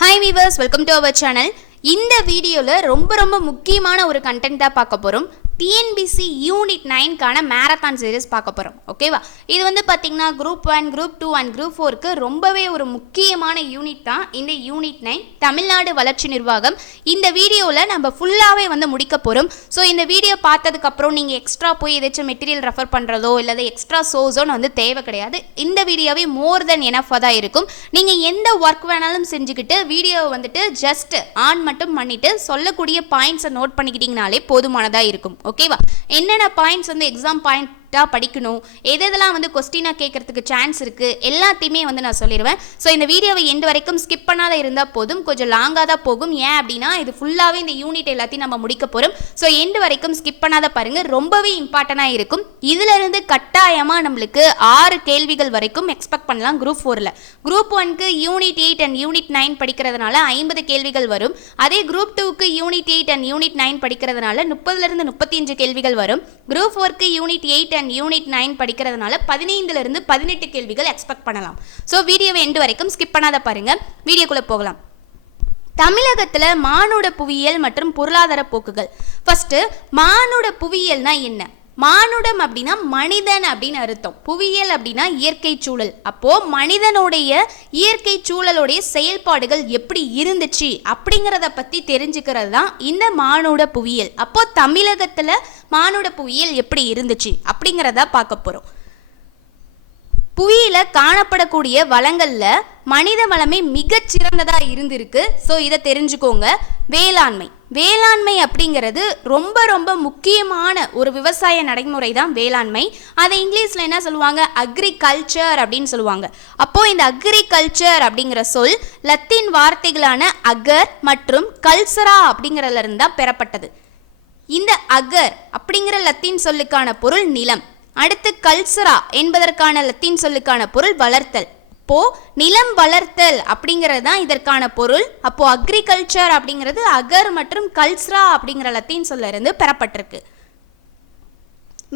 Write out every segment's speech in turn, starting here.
Hi viewers, welcome to our channel. இந்த வீடியோல ரொம்ப முக்கியமான ஒரு கண்டென்ட் தான் பார்க்க போறோம். TNBC யூனிட் 9 கான மேரத்தான் சீரிஸ் பார்க்க போறோம். ஓகேவா? இது வந்து பாத்தீங்கன்னா குரூப் 1, குரூப் 2 and குரூப் 4 க்கு ரொம்பவே ஒரு முக்கியமான யூனிட் தான் இந்த யூனிட் 9 தமிழ்நாடு வளர்ச்சி நிர்வாகம். இந்த வீடியோல நம்ம ஃபுல்லாவே வந்து முடிக்க போறோம். சோ இந்த வீடியோ பார்த்ததுக்கு அப்புறம் நீங்க எக்ஸ்ட்ரா போய் ஏதாச்சும் மெட்டீரியல் ரெஃபர் பண்றதோ இல்ல எக்ஸ்ட்ரா சோர்ஸோ வந்து தேவை கிடையாது. இந்த வீடியோவே மோர் தென் எனஃபா தான் இருக்கும். நீங்க எந்த ஒர்க் வேணாலும் செஞ்சுக்கிட்டு வீடியோவை வந்துட்டு ஜஸ்ட் ஆன் மட்டும் பண்ணிட்டு சொல்லக்கூடிய பாயிண்ட்ஸை நோட் பண்ணிக்கிட்டீங்கனாலே போதுமானதா இருக்கும். ஓகேவா? என்னென்ன பாயிண்ட்ஸ் வந்து எக்ஸாம் பாயிண்ட் படிக்கணும், எதெல்லாம் வந்து கொஸ்டினா கேட்கறதுக்கு சான்ஸ் இருக்கு, எல்லாத்தையுமே வந்து நான் சொல்லிடுவேன். ஸோ இந்த வீடியோவை எண்டு வரைக்கும் ஸ்கிப் பண்ணாத இருந்தால் போதும், கொஞ்சம் லாங்காக தான் போகும். ஏன் அப்படின்னா இது ஃபுல்லாகவே இந்த யூனிட் எல்லாத்தையும் நம்ம முடிக்க போகிறோம். ஸோ எண்டு வரைக்கும் ஸ்கிப் பண்ணாத பாருங்க, ரொம்பவே இம்பார்ட்டண்டாக இருக்கும். இதுல இருந்து கட்டாயமாக நம்மளுக்கு 6 கேள்விகள் வரைக்கும் எக்ஸ்பெக்ட் பண்ணலாம் குரூப் 4ல. குரூப் 1க்கு யூனிட் 8 அண்ட் யூனிட் 9 படிக்கிறதுனால 50 கேள்விகள் வரும். அதே குரூப் 2க்கு யூனிட் 8 அண்ட் யூனிட் 9 படிக்கிறதுனால 30லிருந்து 35 கேள்விகள் வரும். குரூப் 4க்கு யூனிட் 8 அண்ட் யூனிட் 9 படிக்கிறதுனால 15லிருந்து 18 கேள்விகள் எக்ஸ்பெக்ட் பண்ணலாம். சோ வீடியோவை எண்டு வரைக்கும் ஸ்கிப் பண்ணாத பாருங்க. வீடியோக்குள்ள போகலாம். தமிழகத்துல மானுட புவியியல் மற்றும் பொருளாதார போக்குகள். ஃபர்ஸ்ட் மானுட புவியியல்னா என்ன? மானுடம் அப்படின்னா மனிதன் அப்படின்னு அர்த்தம். புவியியல் அப்படின்னா இயற்கை சூழல். அப்போ மனிதனுடைய இயற்கை சூழலுடைய செயல்பாடுகள் எப்படி இருந்துச்சு அப்படிங்கிறத பத்தி தெரிஞ்சுக்கிறது தான் இந்த மானுட புவியியல். அப்போ தமிழகத்துல மானுட புவியியல் எப்படி இருந்துச்சு அப்படிங்கிறத பார்க்க போறோம். புவியில காணப்படக்கூடிய வளங்கள்ல மனித வளமே மிகச் சிறந்ததா இருந்திருக்கு. ஸோ இதை தெரிஞ்சுக்கோங்க. வேளாண்மை வேளாண்மை அப்படிங்கிறது ரொம்ப முக்கியமான ஒரு விவசாய நடைமுறை தான் வேளாண்மை. அதை இங்கிலீஷ்ல என்ன சொல்லுவாங்க? அக்ரிகல்ச்சர் அப்படின்னு சொல்லுவாங்க. அப்போ இந்த அக்ரிகல்ச்சர் அப்படிங்கிற சொல் லத்தீன் வார்த்தைகளான அகர் மற்றும் கல்சரா அப்படிங்கிறதுல இருந்தா பெறப்பட்டது. இந்த அகர் அப்படிங்கிற லத்தீன் சொல்லுக்கான பொருள் நிலம். அடுத்து கல்சரா என்பதற்கான லத்தீன் சொல்லுக்கான பொருள் வளர்த்தல். அப்போ நிலம் வளர்த்தல் அப்படிங்கிறது தான் இதற்கான பொருள். அப்போ அக்ரிகல்ச்சர் அப்படிங்கிறது அகர் மற்றும் கல்சரா அப்படிங்கிற லத்தீன் சொல்ல இருந்து பெறப்பட்டிருக்கு.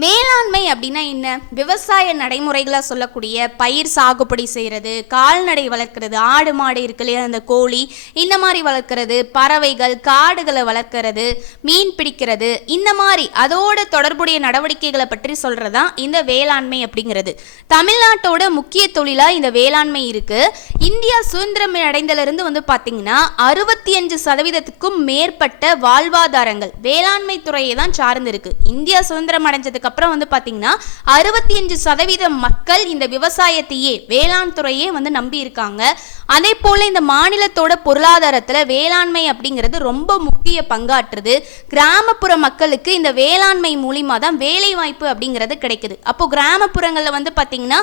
வேளாண்மை அப்படின்னா என்ன? விவசாய நடைமுறைகளை சொல்லக்கூடிய பயிர் சாகுபடி செய்கிறது, கால்நடை வளர்க்கிறது, ஆடு மாடு இருக்கு இல்லையா, அந்த கோழி இந்த மாதிரி வளர்க்கிறது, பறவைகள் காடுகளை வளர்க்கிறது, மீன் பிடிக்கிறது, இந்த மாதிரி அதோட தொடர்புடைய நடவடிக்கைகளை பற்றி சொல்றதுதான் இந்த வேளாண்மை அப்படிங்கிறது. தமிழ்நாட்டோட முக்கிய தொழிலா இந்த வேளாண்மை இருக்கு. இந்தியா சுதந்திரம் அடைந்ததிலிருந்து வந்து பாத்தீங்கன்னா 65% மேற்பட்ட வாழ்வாதாரங்கள் வேளாண்மை துறையை தான் சார்ந்து இருக்கு. இந்தியா சுதந்திரம் அடைஞ்சது அப்புறம் வந்து பாத்தீங்கன்னா 65% மக்கள் இந்த விவசாயத்தையே வேளாண் துறையே வந்து நம்பி இருக்காங்க. அதே போல இந்த மாநிலத்தோட பொருளாதாரத்துல வேளாண்மை அப்படிங்கிறது ரொம்ப முக்கிய பங்காற்றுது. கிராமப்புற மக்களுக்கு இந்த வேளாண்மை மூலியமா தான் வேலை வாய்ப்பு அப்படிங்கிறது கிடைக்குது. அப்போ கிராமப்புறங்கள்ல வந்து பாத்தீங்கன்னா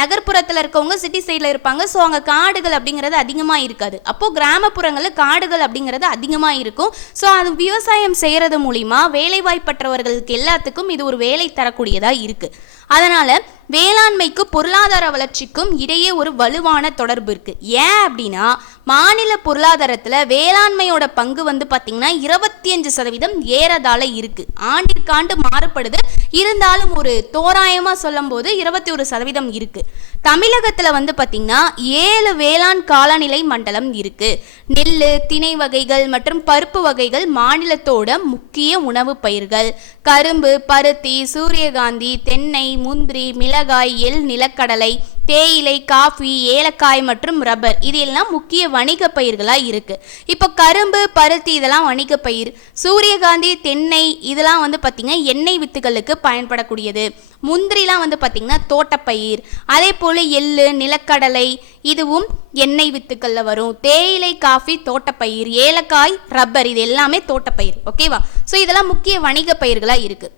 நகர்ப்புறத்துல இருக்கவங்க சிட்டி சைட்ல இருப்பாங்க. ஸோ அங்க காடுகள் அப்படிங்கிறது அதிகமா இருக்காது. அப்போ கிராமப்புறங்கள்ல காடுகள் அப்படிங்கிறது அதிகமா இருக்கும். ஸோ அது விவசாயம் செய்யறது மூலியமா வேலை வாய்ப்பற்றவர்களுக்கு எல்லாத்துக்கும் இது ஒரு வேலை தரக்கூடியதா இருக்கு. அதனால வேளாண்மைக்கு பொருளாதார வளர்ச்சிக்கும் இடையே ஒரு வலுவான தொடர்பு இருக்கு. ஏன் அப்படின்னா மாநில பொருளாதாரத்துல வேளாண்மையோட பங்கு வந்து பாத்தீங்கன்னா 25% ஏறதால இருக்கு. ஆண்டிற்காண்டு மாறுபடுது, இருந்தாலும் ஒரு தோராயமா சொல்லும் போது 21% இருக்கு. தமிழகத்துல வந்து பாத்தீங்கன்னா 7 வேளாண் காலநிலை மண்டலம் இருக்கு. நெல்லு, திணை வகைகள் மற்றும் பருப்பு வகைகள் மாநிலத்தோட முக்கிய உணவு பயிர்கள். கரும்பு, பருத்தி, சூரியகாந்தி, தென்னை, முந்திரி, மிளகாய், எள், நிலக்கடலை, தேயிலை, காஃபி, ஏலக்காய் மற்றும் ரப்பர் இது எல்லாம் முக்கிய வணிக பயிர்களா இருக்கு. இப்போ கரும்பு, பருத்தி இதெல்லாம் வணிக பயிர். சூரியகாந்தி, தென்னை இதெல்லாம் வந்து பாத்தீங்கன்னா எண்ணெய் வித்துகளுக்கு பயன்படக்கூடியது. முந்திரிலாம் வந்து பாத்தீங்கன்னா தோட்டப்பயிர். அதே போல எள்ளு, நிலக்கடலை இதுவும் எண்ணெய் வித்துக்கள்ல வரும். தேயிலை, காஃபி தோட்டப்பயிர், ஏலக்காய், ரப்பர் இது எல்லாமே தோட்டப்பயிர். ஓகேவா? ஸோ இதெல்லாம் முக்கிய வணிக பயிர்களா இருக்கு.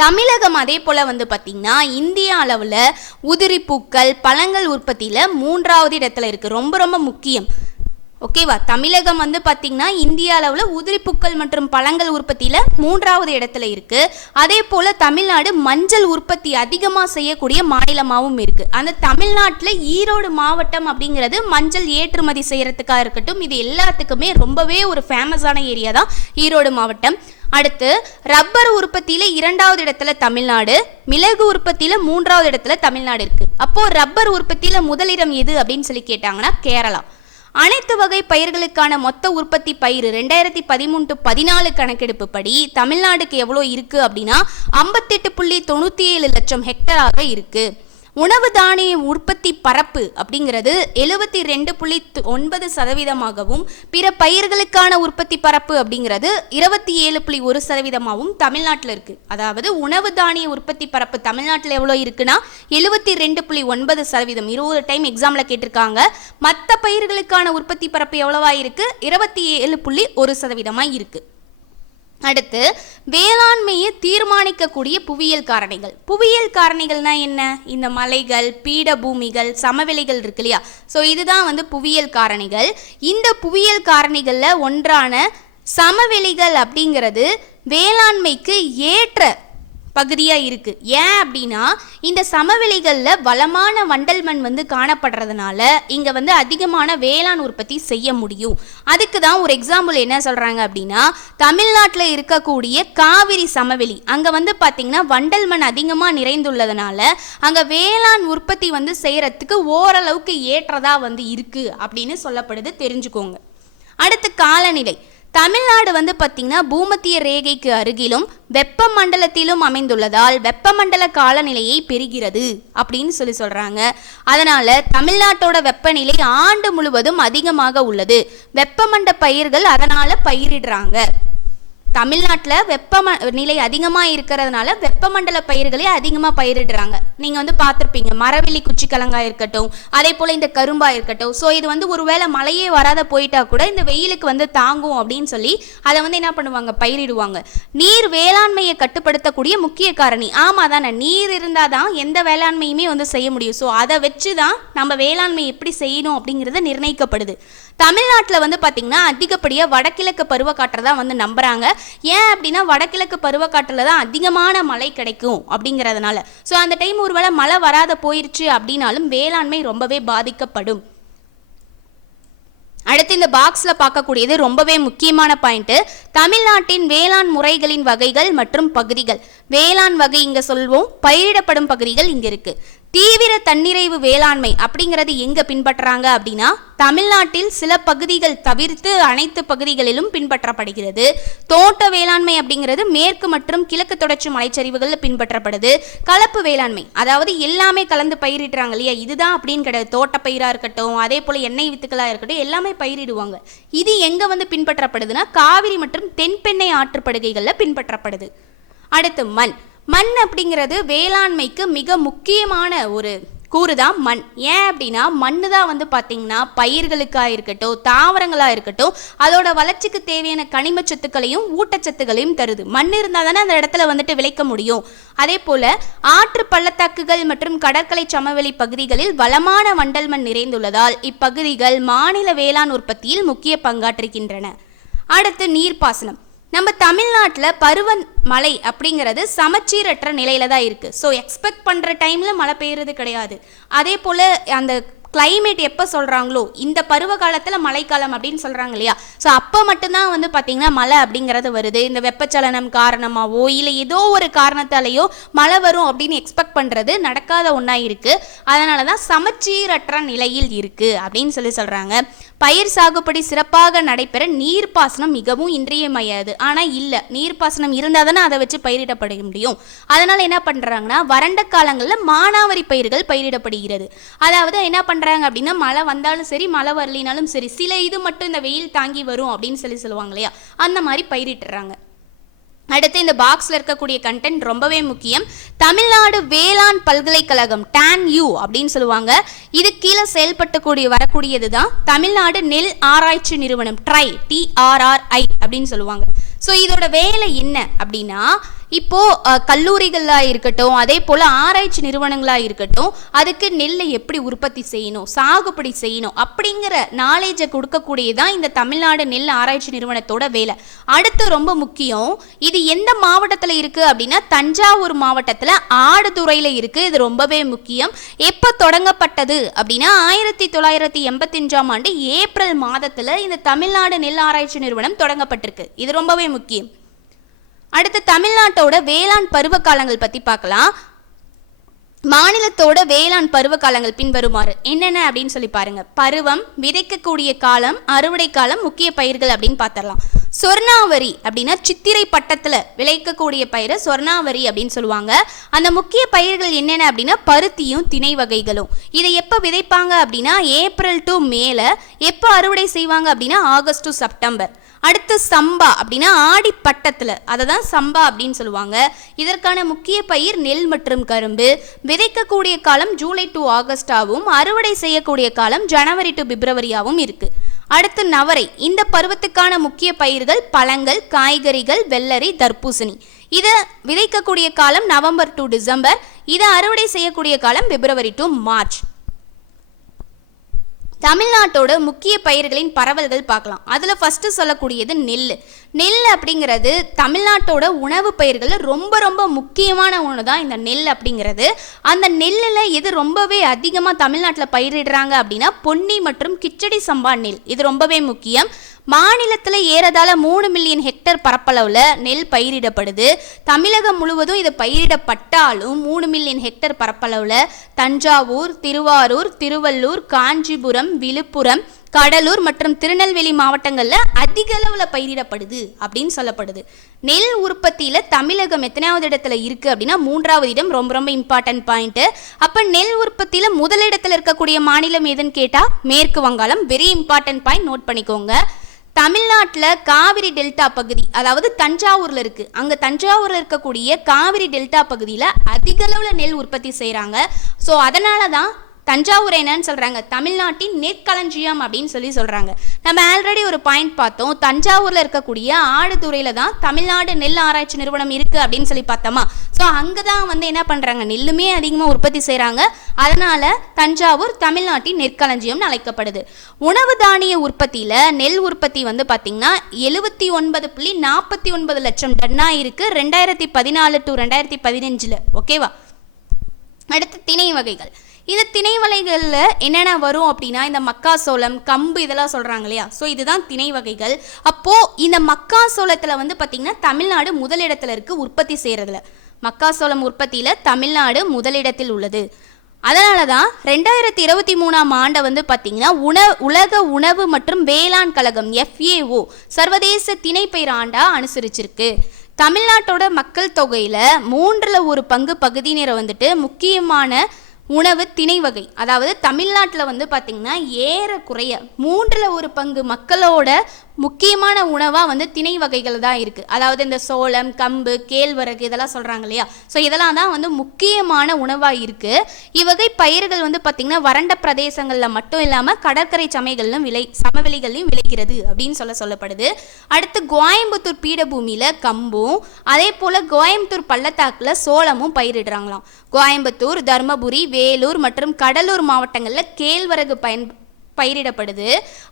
தமிழகம் அதே போல வந்து பாத்தீங்கன்னா இந்திய அளவுல உதிரி பூக்கள் பழங்கள் உற்பத்தியில 3வது இடத்துல இருக்கு. ரொம்ப முக்கியம். ஓகேவா? தமிழகம் வந்து பாத்தீங்கன்னா இந்திய அளவுல உதிரி பூக்கள் மற்றும் பழங்கள் உற்பத்தியில 3வது இடத்துல இருக்கு. அதே போல தமிழ்நாடு மஞ்சள் உற்பத்தி அதிகமா செய்யக்கூடிய மாநிலமாகவும் இருக்கு. அந்த தமிழ்நாட்டுல ஈரோடு மாவட்டம் அப்படிங்கிறது மஞ்சள் ஏற்றுமதி செய்யறதுக்காக இருக்கட்டும், இது எல்லாத்துக்குமே ரொம்பவே ஒரு ஃபேமஸான ஏரியா தான் ஈரோடு மாவட்டம். அடுத்து ரப்பர் உற்பத்தியில 2வது இடத்துல தமிழ்நாடு, மிளகு உற்பத்தியில 3வது இடத்துல தமிழ்நாடு இருக்கு. அப்போ ரப்பர் உற்பத்தியில முதலிடம் எது அப்படின்னு சொல்லி கேட்டாங்கன்னா கேரளா. அனைத்து வகை பயிர்களுக்கான மொத்த உற்பத்தி பயிர் 2013-14 கணக்கெடுப்பு படி தமிழ்நாடுக்கு எவ்வளோ இருக்கு அப்படின்னா 58.97 லட்சம் ஹெக்டராக இருக்கு. உணவு தானிய உற்பத்தி பரப்பு அப்படிங்கிறது 72.9%, பிற பயிர்களுக்கான உற்பத்தி பரப்பு அப்படிங்கிறது 27.1%, தமிழ்நாட்டில் இருக்கு. அதாவது உணவு தானிய உற்பத்தி பரப்பு தமிழ்நாட்டில் எவ்வளோ இருக்குன்னா 72.9%. 20 டைம் எக்ஸாம்ல கேட்டிருக்காங்க. மற்ற பயிர்களுக்கான உற்பத்தி பரப்பு எவ்வளவா இருக்கு? 27.1% இருக்கு. அடுத்து வேளாண்மையை தீர்மானிக்கக்கூடிய புவியியல் காரணிகள். புவியியல் காரணிகள்னா என்ன? இந்த மலைகள், பீடபூமிகள், சமவெளிகள் இருக்கு இல்லையா? ஸோ இதுதான் புவியியல் காரணிகள். இந்த புவியியல் காரணிகளில் ஒன்றான சமவெளிகள் அப்படிங்கிறது வேளாண்மைக்கு ஏற்ற பகுதியாக இருக்குது. ஏன் அப்படின்னா இந்த சமவெளிகளில் வளமான வண்டல் மண் காணப்படுறதுனால இங்கே அதிகமான வேளாண் உற்பத்தி செய்ய முடியும். அதுக்கு தான் ஒரு எக்ஸாம்பிள் என்ன சொல்கிறாங்க அப்படின்னா, தமிழ்நாட்டில் இருக்கக்கூடிய காவிரி சமவெளி அங்கே பார்த்திங்கன்னா வண்டல் மண் அதிகமாக நிறைந்துள்ளதுனால அங்கே வேளாண் உற்பத்தி செய்கிறதுக்கு ஓரளவுக்கு ஏற்றதாக இருக்குது அப்படின்னு சொல்லப்படுது. தெரிஞ்சுக்கோங்க. அடுத்து காலநிலை. தமிழ்நாடு பார்த்திங்கன்னா பூமத்திய ரேகைக்கு அருகிலும் வெப்பமண்டலத்திலும் அமைந்துள்ளதால் வெப்பமண்டல காலநிலையை பெறுகிறது அப்படின்னு சொல்கிறாங்க. அதனால் தமிழ்நாட்டோட வெப்பநிலை ஆண்டு முழுவதும் அதிகமாக உள்ளது. வெப்பமண்டல பயிர்கள் அதனால் பயிரிடுறாங்க. தமிழ்நாட்டில் வெப்பநிலை அதிகமாக இருக்கிறதுனால வெப்பமண்டல பயிர்களை அதிகமாக பயிரிடுறாங்க. நீங்கள் பார்த்துருப்பீங்க, மரவள்ளி குச்சிக்கிழங்காக இருக்கட்டும், அதே போல் இந்த கரும்பாக இருக்கட்டும். ஸோ இது ஒரு வேளை மழையே வராத போயிட்டா கூட இந்த வெயிலுக்கு தாங்கும் அப்படின்னு சொல்லி அதை என்ன பண்ணுவாங்க? பயிரிடுவாங்க. நீர் வேளாண்மையை கட்டுப்படுத்தக்கூடிய முக்கிய காரணி. ஆமாம் தானே, நீர் இருந்தால் தான் எந்த வேளாண்மையுமே செய்ய முடியும். ஸோ அதை வச்சு தான் நம்ம வேளாண்மை எப்படி செய்யணும் அப்படிங்கிறது நிர்ணயிக்கப்படுது. தமிழ்நாட்டில் பார்த்திங்கன்னா அதிகப்படியாக வடகிழக்கு பருவக்காற்றை தான் நம்புகிறாங்க. ஏன் அப்படின்னா வடகிழக்கு பருவக்காற்றில் தான் அதிகமான மழை கிடைக்கும் அப்படிங்கிறதுனால. ஸோ அந்த டைம் ஒருவேளை மழை வராத போயிடுச்சு அப்படின்னாலும் வேளாண்மை ரொம்பவே பாதிக்கப்படும். அடுத்து இந்த பாக்ஸில் பார்க்கக்கூடியது ரொம்பவே முக்கியமான பாயிண்ட்டு. தமிழ்நாட்டின் வேளாண் முறைகளின் வகைகள் மற்றும் பகுதிகள். வேளாண் வகை இங்கே சொல்வோம், பயிரிடப்படும் பகுதிகள் இங்கே இருக்குது. தீவிர தன்னிறைவு வேளாண்மை அப்படிங்கிறது எங்கே பின்பற்றுறாங்க அப்படின்னா தமிழ்நாட்டில் சில பகுதிகள் தவிர்த்து அனைத்து பகுதிகளிலும் பின்பற்றப்படுகிறது. தோட்ட வேளாண்மை அப்படிங்கிறது மேற்கு மற்றும் கிழக்கு தொடர்ச்சி மலைச்சரிவுகளில் பின்பற்றப்படுது. கலப்பு வேளாண்மை, அதாவது எல்லாமே கலந்து பயிரிடுறாங்க இல்லையா, இதுதான் அப்படின்னு கிடையாது. தோட்ட பயிராக இருக்கட்டும், அதே போல் எண்ணெய் வித்துக்களாக இருக்கட்டும், எல்லாமே பயிரிடுவாங்க. இது எங்கே பின்பற்றப்படுதுன்னா காவிரி மற்றும் தென்பெண்ணை ஆற்றுப்படுகைகளில் பின்பற்றப்படுது. அடுத்து மண் அப்படிங்கிறது வேளாண்மைக்கு மிக முக்கியமான ஒரு கூறு தான் மண். ஏன் அப்படின்னா மண்ணு தான் பார்த்திங்கன்னா பயிர்களுக்காக இருக்கட்டும், தாவரங்களாக இருக்கட்டும், அதோட வளர்ச்சிக்கு தேவையான கனிம சத்துக்களையும் ஊட்டச்சத்துக்களையும் தருது. மண் இருந்தால் தானே அந்த இடத்துல விளைக்க முடியும். அதே போல் ஆற்று பள்ளத்தாக்குகள் மற்றும் கடற்கரை சமவெளி பகுதிகளில் வளமான வண்டல் மண் நிறைந்துள்ளதால் இப்பகுதிகள் மாநில வேளாண் உற்பத்தியில் முக்கிய பங்காற்றுகின்றன. அடுத்து நீர்ப்பாசனம். நம்ம தமிழ்நாட்டில் பருவ மழை அப்படிங்கிறது சமச்சீரற்ற நிலையில தான் இருக்குது. ஸோ எக்ஸ்பெக்ட் பண்ணுற டைமில் மழை பெய்யுறது கிடையாது. அதே போல் அந்த கிளைமேட் எப்போ சொல்கிறாங்களோ இந்த பருவ காலத்தில் மழைக்காலம் அப்படின்னு சொல்கிறாங்க இல்லையா, ஸோ அப்போ மட்டும்தான் பார்த்திங்கன்னா மழை அப்படிங்கிறது வருது. இந்த வெப்பச்சலனம் காரணமாகவோ இல்லை ஏதோ ஒரு காரணத்தாலேயோ மழை வரும் அப்படின்னு எக்ஸ்பெக்ட் பண்ணுறது நடக்காத ஒன்றா இருக்குது. அதனால தான் சமச்சீரற்ற நிலையில் இருக்குது அப்படின்னு சொல்கிறாங்க. பயிர் சாகுபடி சிறப்பாக நடைபெற நீர்ப்பாசனம் மிகவும் இன்றியமையாது. ஆனால் இல்லை, நீர்ப்பாசனம் இருந்தால் தானே அதை வச்சு பயிரிடப்பட முடியும். அதனால் என்ன பண்ணுறாங்கன்னா வறண்ட காலங்களில் மானாவாரி பயிர்கள் பயிரிடப்படுகிறது. அதாவது என்ன பண்ணுறாங்க அப்படின்னா மழை வந்தாலும் சரி மழை வரலினாலும் சரி சில இது மட்டும் இந்த வெயில் தாங்கி வரும் அப்படின்னு சொல்லுவாங்க இல்லையா, அந்த மாதிரி பயிரிட்டுறாங்க. அடுத்து இந்த பாக்ஸில் இருக்கக்கூடிய கண்டென்ட் ரொம்பவே முக்கியம். தமிழ்நாடு வேளாண் பல்கலைக்கழகம் TANU அப்படின்னு சொல்லுவாங்க. இது கீழே செயல்பட்டு வரக்கூடியது தான் தமிழ்நாடு நெல் ஆராய்ச்சி நிறுவனம், TRRI அப்படின்னு சொல்லுவாங்க. ஸோ இதோட வேலை என்ன அப்படின்னா இப்போது கல்லூரிகளாக இருக்கட்டும், அதே போல் ஆராய்ச்சி நிறுவனங்களாக இருக்கட்டும், அதுக்கு நெல்லை எப்படி உற்பத்தி செய்யணும், சாகுபடி செய்யணும் அப்படிங்கிற நாலேஜை கொடுக்கக்கூடியதான் இந்த தமிழ்நாடு நெல் ஆராய்ச்சி நிறுவனத்தோட வேலை. அடுத்து ரொம்ப முக்கியம், இது எந்த மாவட்டத்தில் இருக்குது அப்படின்னா தஞ்சாவூர் மாவட்டத்தில் ஆடுதுறையில் இருக்குது. இது ரொம்பவே முக்கியம். எப்போ தொடங்கப்பட்டது அப்படின்னா 1985ஆம் ஆண்டு ஏப்ரல் மாதத்தில் இந்த தமிழ்நாடு நெல் ஆராய்ச்சி நிறுவனம் தொடங்கப்பட்டிருக்கு. இது ரொம்பவே முக்கியம். அடுத்து தமிழ்நாட்டோட வேளாண் பருவ காலங்கள் பற்றி பார்க்கலாம். மாநிலத்தோட வேளாண் பருவ காலங்கள் பின்வருமாறு என்னென்ன அப்படின்னு சொல்லி பாருங்க. பருவம், விதைக்கக்கூடிய காலம், அறுவடை காலம், முக்கிய பயிர்கள் அப்படின்னு பார்த்துடலாம். சொர்ணாவரி அப்படின்னா சித்திரை பட்டத்தில் விளைக்கக்கூடிய பயிரை சொர்ணாவரி அப்படின்னு சொல்லுவாங்க. அந்த முக்கிய பயிர்கள் என்னென்ன அப்படின்னா பருத்தியும் திணை வகைகளும். இதை எப்போ விதைப்பாங்க அப்படின்னா ஏப்ரல் டு மேல. எப்போ அறுவடை செய்வாங்க அப்படின்னா ஆகஸ்ட் டு செப்டம்பர். அடுத்து சம்பா அப்படின்னா ஆடி பட்டத்தில், அதை தான் சம்பா அப்படின்னு சொல்லுவாங்க. இதற்கான முக்கிய பயிர் நெல் மற்றும் கரும்பு. விதைக்கக்கூடிய காலம் ஜூலை டு ஆகஸ்டாகவும் அறுவடை செய்யக்கூடிய காலம் ஜனவரி டு பிப்ரவரியாகவும் இருக்கு. அடுத்து நவரை. இந்த பருவத்துக்கான முக்கிய பயிர்கள் பழங்கள், காய்கறிகள், வெள்ளரி, தர்பூசணி. இதை விதைக்கக்கூடிய காலம் நவம்பர் டு டிசம்பர். இதை அறுவடை செய்யக்கூடிய காலம் பிப்ரவரி டு மார்ச். தமிழ்நாட்டோட முக்கிய பயிர்களின் பரவல்கள் பார்க்கலாம். அதில் ஃபஸ்ட்டு சொல்லக்கூடியது நெல். நெல் அப்படிங்கிறது தமிழ்நாட்டோட உணவு பயிர்களில் ரொம்ப ரொம்ப முக்கியமான ஒன்று தான் இந்த நெல் அப்படிங்கிறது. அந்த நெல்லில் எது ரொம்பவே அதிகமாக தமிழ்நாட்டில் பயிரிடுறாங்க அப்படின்னா பொன்னி மற்றும் கிச்சடி சம்பா நெல். இது ரொம்பவே முக்கியம். மாநிலத்தில் ஏறதாழ 3 மில்லியன் ஹெக்டர் பரப்பளவில் நெல் பயிரிடப்படுது. தமிழகம் முழுவதும் இது பயிரிடப்பட்டாலும் 3 மில்லியன் ஹெக்டர் பரப்பளவில் தஞ்சாவூர், திருவாரூர், திருவள்ளூர், காஞ்சிபுரம், விழுப்புரம், கடலூர் மற்றும் திருநெல்வேலி மாவட்டங்களில் அதிக அளவில் பயிரிடப்படுது அப்படின்னு சொல்லப்படுது. நெல் உற்பத்தியில் தமிழகம் எத்தனாவது இடத்துல இருக்குது அப்படின்னா 3வது இடம். ரொம்ப ரொம்ப இம்பார்ட்டன்ட் பாயிண்ட்டு. அப்போ நெல் உற்பத்தியில் முதலிடத்தில் இருக்கக்கூடிய மாநிலம் எதுன்னு கேட்டால் மேற்கு வங்காளம். வெரி இம்பார்ட்டன்ட் பாயிண்ட், நோட் பண்ணிக்கோங்க. தமிழ்நாட்டில் காவிரி டெல்டா பகுதி, அதாவது தஞ்சாவூரில் இருக்குது. அங்கே தஞ்சாவூரில் இருக்கக்கூடிய காவிரி டெல்டா பகுதியில் அதிக அளவில் நெல் உற்பத்தி செய்கிறாங்க. ஸோ அதனால தான் தஞ்சாவூர் என்னன்னு சொல்கிறாங்க, தமிழ்நாட்டின் நெற்களஞ்சியம் அப்படின்னு சொல்கிறாங்க. நம்ம ஆல்ரெடி ஒரு பாயிண்ட் பார்த்தோம். தஞ்சாவூரில் இருக்கக்கூடிய ஆடுதுறையில் தான் தமிழ்நாடு நெல் ஆராய்ச்சி நிறுவனம் இருக்குது அப்படின்னு சொல்லி பார்த்தோமா. ஸோ அங்கே தான் வந்து என்ன பண்ணுறாங்க, நெல்லுமே அதிகமாக உற்பத்தி செய்கிறாங்க. அதனால் தஞ்சாவூர் தமிழ்நாட்டின் நெற்களஞ்சியம்னு அழைக்கப்படுது. உணவு தானிய உற்பத்தியில் நெல் உற்பத்தி வந்து பார்த்திங்கன்னா 79.49 லட்சம் டன்னாக இருக்குது 2014 டு 2015. ஓகேவா. அடுத்து திணை வகைகள். இந்த திணை வகைகளில் என்னென்ன வரும் அப்படின்னா இந்த மக்காசோளம், கம்பு இதெல்லாம் சொல்கிறாங்க இல்லையா. ஸோ இதுதான் திணை வகைகள். அப்போது இந்த மக்காசோளத்தில் வந்து பார்த்திங்கன்னா தமிழ்நாடு முதலிடத்தில் இருக்குது உற்பத்தி செய்கிறதுல. மக்காசோளம் உற்பத்தியில் தமிழ்நாடு முதலிடத்தில் உள்ளது. அதனால தான் 2023ஆம் ஆண்டை வந்து பார்த்திங்கன்னா உலக உணவு மற்றும் வேளாண் கழகம் FAO சர்வதேச திணைப்பயிர் ஆண்டாக அனுசரிச்சிருக்கு. தமிழ்நாட்டோட மக்கள் தொகையில் 1/3 பங்கு பகுதியினரை வந்துட்டு முக்கியமான உணவு திணை வகை. அதாவது தமிழ்நாட்டில் வந்து பார்த்திங்கன்னா ஏறக்குறைய 1/3 பங்கு மக்களோட முக்கியமான உணவாக வந்து திணை வகைகள் தான் இருக்குது. அதாவது இந்த சோளம், கம்பு, கேழ்வரகு இதெல்லாம் சொல்கிறாங்க இல்லையா. ஸோ இதெல்லாம் தான் வந்து முக்கியமான உணவாக இருக்குது. இவ்வகை பயிர்கள் வந்து பார்த்திங்கன்னா வறண்ட பிரதேசங்களில் மட்டும் இல்லாமல் கடற்கரை சமவெளிகளிலும் விளைகிறது அப்படின்னு சொல்லப்படுது. அடுத்து கோயம்புத்தூர் பீடபூமியில் கம்பும், அதே போல் கோயம்புத்தூர் பள்ளத்தாக்கில் சோளமும் பயிரிடுறாங்களாம். கோயம்புத்தூர், தர்மபுரி, வேலூர் மற்றும் கடலூர் மாவட்டங்களில் கேழ்வரகு பயிரிடப்படுது.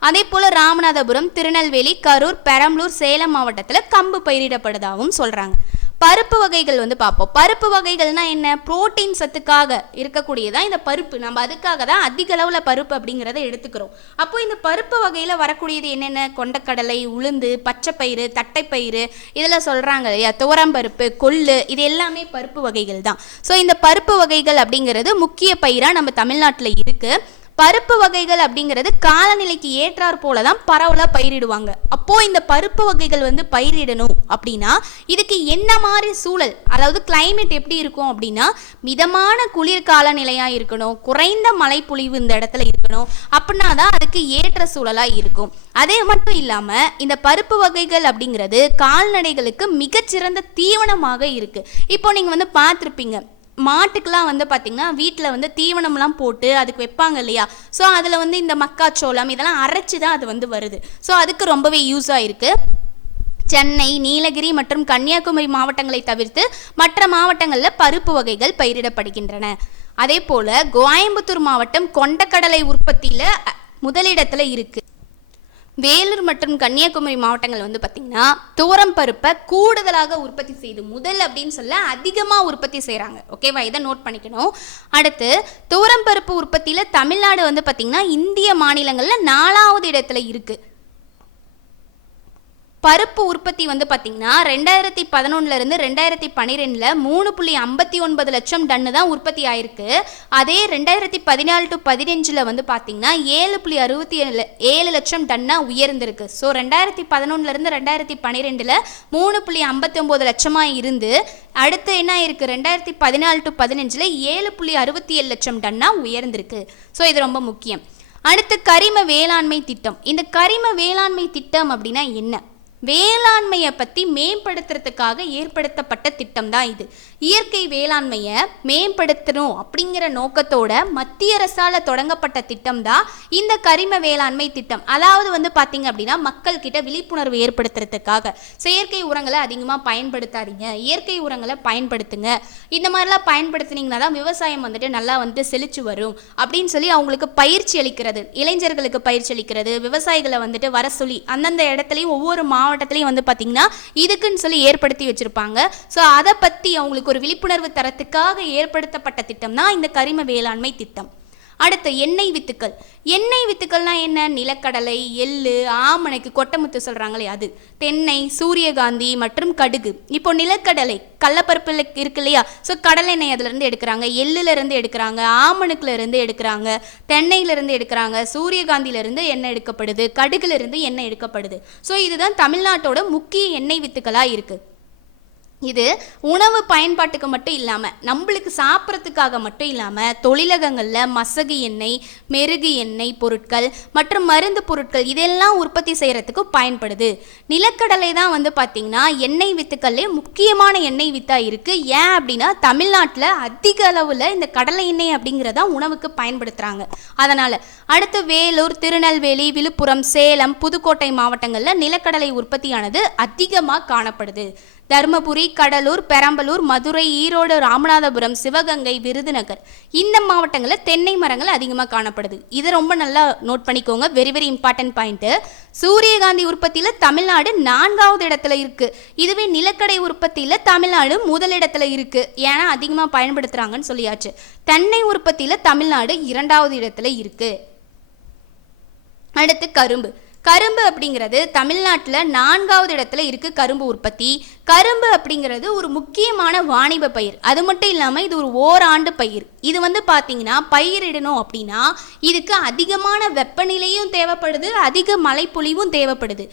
அதே போல் ராமநாதபுரம், திருநெல்வேலி, கரூர், பெரம்பலூர், சேலம் மாவட்டத்தில் கம்பு பயிரிடப்படுதாகவும் சொல்கிறாங்க. பருப்பு வகைகள் வந்து பார்ப்போம். பருப்பு வகைகள்னா என்ன, புரோட்டீன் சத்துக்காக இருக்கக்கூடியதான் இந்த பருப்பு. நம்ம அதுக்காக தான் அதிக அளவில் பருப்பு அப்படிங்கிறத எடுத்துக்கிறோம். அப்போ இந்த பருப்பு வகையில் வரக்கூடியது என்னென்ன, கொண்டக்கடலை, உளுந்து, பச்சைப்பயிறு, தட்டைப்பயிறு இதெல்லாம் சொல்கிறாங்க இல்லையா, துவரம்பருப்பு, கொள்ளு, இது எல்லாமே பருப்பு வகைகள் தான். ஸோ இந்த பருப்பு வகைகள் அப்படிங்கிறது முக்கிய பயிராக நம்ம தமிழ்நாட்டில் இருக்குது. பருப்பு வகைகள் அப்படிங்கிறது காலநிலைக்கு ஏற்றாற் போல தான் பரவலாக பயிரிடுவாங்க. அப்போது இந்த பருப்பு வகைகள் வந்து பயிரிடணும் அப்படின்னா இதுக்கு என்ன மாதிரி சூழல், அதாவது கிளைமேட் எப்படி இருக்கும் அப்படின்னா மிதமான குளிர் காலநிலையாக இருக்கணும், குறைந்த மழைப்பொழிவு இந்த இடத்துல இருக்கணும். அப்படின்னா தான் அதுக்கு ஏற்ற சூழலாக இருக்கும். அதே மட்டும் இல்லாமல் இந்த பருப்பு வகைகள் அப்படிங்கிறது கால்நடைகளுக்கு மிகச்சிறந்த தீவனமாக இருக்குது. இப்போ நீங்கள் வந்து பார்த்துருப்பீங்க, மாட்டுக்கெலாம் வந்து பார்த்திங்கன்னா வீட்டில் வந்து தீவனம்லாம் போட்டு அதுக்கு வைப்பாங்க இல்லையா. ஸோ அதில் வந்து இந்த மக்காச்சோளம் இதெல்லாம் அரைச்சி தான் அது வந்து வருது. ஸோ அதுக்கு ரொம்பவே யூஸாக இருக்குது. சென்னை, நீலகிரி மற்றும் கன்னியாகுமரி மாவட்டங்களை தவிர்த்து மற்ற மாவட்டங்களில் பருப்பு வகைகள் பயிரிடப்படுகின்றன. அதே போல் கோயம்புத்தூர் மாவட்டம் கொண்டக்கடலை உற்பத்தியில் முதலிடத்தில் இருக்குது. வேலூர் மற்றும் கன்னியாகுமரி மாவட்டங்கள் வந்து பார்த்திங்கன்னா துவரம் பருப்பை கூடுதலாக உற்பத்தி செய்து முதல் அப்படின்னு சொல்ல அதிகமாக உற்பத்தி செய்கிறாங்க. ஓகேவா, இதை நோட் பண்ணிக்கணும். அடுத்து துவரம் பருப்பு உற்பத்தியில் தமிழ்நாடு வந்து பார்த்திங்கன்னா இந்திய மாநிலங்களில் 4வது இடத்துல இருக்குது. பருப்பு உற்பத்தி வந்து பார்த்தீங்கன்னா 2011 2012 3.59 லட்சம் டன்னு தான் உற்பத்தி ஆயிருக்கு. அதே 2014 to 15 வந்து பார்த்தீங்கன்னா 7.67 லட்சம் டன்னா உயர்ந்திருக்கு. ஸோ 2011 2012 3.59 லட்சமாக இருந்து அடுத்து என்ன ஆயிருக்கு 2014 to 15 7.67 லட்சம் டன்னா உயர்ந்திருக்கு. ஸோ இது ரொம்ப முக்கியம். அடுத்து கரிம வேளாண்மை திட்டம். இந்த கரிம வேளாண்மை திட்டம் அப்படின்னா என்ன? வேளாண்மையை பற்றி மேம்படுத்துறதுக்காக ஏற்படுத்தப்பட்ட திட்டம் தான் இது. இயற்கை வேளாண்மையை மேம்படுத்தணும் அப்படிங்கிற நோக்கத்தோட மத்திய அரசால் தொடங்கப்பட்ட திட்டம் தான் இந்த கரிம வேளாண்மை திட்டம். அதாவது வந்து பார்த்தீங்க அப்படின்னா மக்கள்கிட்ட விழிப்புணர்வு ஏற்படுத்துறதுக்காக செயற்கை உரங்களை அதிகமாக பயன்படுத்தாதீங்க, இயற்கை உரங்களை பயன்படுத்துங்க, இந்த மாதிரிலாம் பயன்படுத்தினீங்கன்னா தான் விவசாயம் வந்துட்டு நல்லா வந்து செழிச்சு வரும் அப்படின்னு சொல்லி அவங்களுக்கு பயிற்சி அளிக்கிறது, இளைஞர்களுக்கு பயிற்சி அளிக்கிறது, விவசாயிகளை வந்துட்டு வர சொல்லி அந்தந்த இடத்துலையும் ஒவ்வொரு மாவட்டத்திலையும் வந்து பார்த்தீங்கன்னா இதுக்குன்னு சொல்லி ஏற்படுத்தி வச்சிருப்பாங்க. ஸோ அதை பற்றி அவங்களுக்கு ஒரு விழிப்புணர்வு தரத்துக்காக ஏற்படுத்தப்பட்ட திட்டம் தான் இந்த கரிம வேளாண்மை திட்டம். அடுத்து எண்ணெய் வித்துக்கள். எண்ணெய் வித்துக்கள்னா என்ன? நிலக்கடலை, எள்ளு, ஆமணக்கு, கொட்டமுத்து சொல்றாங்களே அது, தென்னை, சூரியகாந்தி மற்றும் கடுகு. இப்போ நிலக்கடலை கடலப்பருப்பு இருக்கு இல்லையா, ஸோ கடலை எண்ணெய் அதுல இருந்து எடுக்கிறாங்க, எள்ளுல இருந்து எடுக்கிறாங்க, ஆமணக்குல இருந்து எடுக்கிறாங்க, தென்னையில இருந்து எடுக்கிறாங்க, சூரியகாந்தியில இருந்து எண்ணெய் எடுக்கப்படுது, கடுகுல இருந்து எண்ணெய் எடுக்கப்படுது. ஸோ இதுதான் தமிழ்நாட்டோட முக்கிய எண்ணெய் வித்துக்களா இருக்கு. இது உணவு பயன்பாட்டுக்கு மட்டும் இல்லாமல் நம்மளுக்கு சாப்பிட்றதுக்காக மட்டும் இல்லாமல் தொழிலகங்களில் மசகு எண்ணெய், மெருகு எண்ணெய் பொருட்கள் மற்றும் மருந்து பொருட்கள் இதெல்லாம் உற்பத்தி செய்கிறதுக்கு பயன்படுது. நிலக்கடலை தான் வந்து பார்த்திங்கன்னா எண்ணெய் வித்துக்கள்லே முக்கியமான எண்ணெய் வித்தாக இருக்குது. ஏன் அப்படின்னா தமிழ்நாட்டில் அதிக அளவில் இந்த கடலை எண்ணெய் அப்படிங்கிறத உணவுக்கு பயன்படுத்துகிறாங்க. அதனால் அடுத்து வேலூர், திருநெல்வேலி, விழுப்புரம், சேலம், புதுக்கோட்டை மாவட்டங்களில் நிலக்கடலை உற்பத்தியானது அதிகமாக காணப்படுது. தருமபுரி, கடலூர், பெரம்பலூர், மதுரை, ஈரோடு, ராமநாதபுரம், சிவகங்கை, விருதுநகர் இந்த மாவட்டங்களில் தென்னை மரங்கள் அதிகமாக காணப்படுது. இதை ரொம்ப நல்லா நோட் பண்ணிக்கோங்க, வெரி வெரி இம்பார்ட்டன்ட் பாயிண்ட். சூரியகாந்தி உற்பத்தியில் தமிழ்நாடு 4வது இடத்துல இருக்கு. இதுவே நிலக்கடை உற்பத்தியில் தமிழ்நாடு முதலிடத்துல இருக்கு, ஏன்னா அதிகமாக பயன்படுத்துறாங்கன்னு சொல்லியாச்சு. தென்னை உற்பத்தியில் தமிழ்நாடு 2வது இடத்துல இருக்கு. அடுத்து கரும்பு. கரும்பு அப்படிங்கிறது தமிழ்நாட்டில் 4வது இடத்துல இருக்கு கரும்பு உற்பத்தி. கரும்பு அப்படிங்கிறது ஒரு முக்கியமான வாணிப பயிர். அது மட்டும் இல்லாமல் இது ஒரு ஓராண்டு பயிர். இது வந்து பார்த்தீங்கன்னா பயிரிடணும் அப்படின்னா இதுக்கு அதிகமான வெப்பநிலையும் தேவைப்படுது, அதிக மழைப்பொழிவும் தேவைப்படுது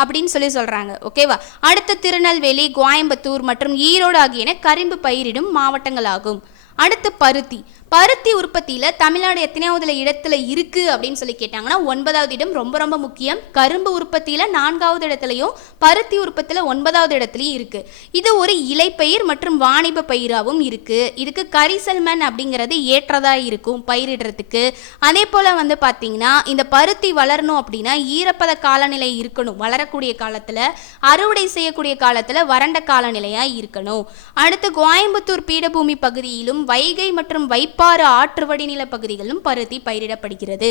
அப்படின்னு சொல்லி சொல்கிறாங்க. ஓகேவா? அடுத்த திருநெல்வேலி, கோயம்புத்தூர் மற்றும் ஈரோடு ஆகியன கரும்பு பயிரிடும் மாவட்டங்கள் ஆகும். அடுத்து பருத்தி. பருத்தி உற்பத்தியில் தமிழ்நாடு எத்தனையாவது இடத்துல இருக்குது அப்படின்னு சொல்லி கேட்டாங்கன்னா 9வது இடம். ரொம்ப ரொம்ப முக்கியம். கரும்பு உற்பத்தியில் 4வது இடத்துலையும் பருத்தி உற்பத்தியில் 9வது இடத்துலையும் இருக்குது. இது ஒரு இலைப்பயிர் மற்றும் வாணிப பயிராகவும் இருக்குது. இதுக்கு கரிசல் மண் அப்படிங்கிறது ஏற்றதாக இருக்கும் பயிரிடுறதுக்கு. அதே போல் வந்து பார்த்திங்கன்னா இந்த பருத்தி வளரணும் அப்படின்னா ஈரப்பத காலநிலை இருக்கணும். வளரக்கூடிய காலத்தில், அறுவடை செய்யக்கூடிய காலத்தில் வறண்ட காலநிலையாக இருக்கணும். அடுத்து கோயம்புத்தூர் பீடபூமி பகுதியிலும் வைகை மற்றும் வைப்பாறு ஆற்று வடிநில பகுதிகளிலும் பருத்தி பயிரிடப்படுகிறது.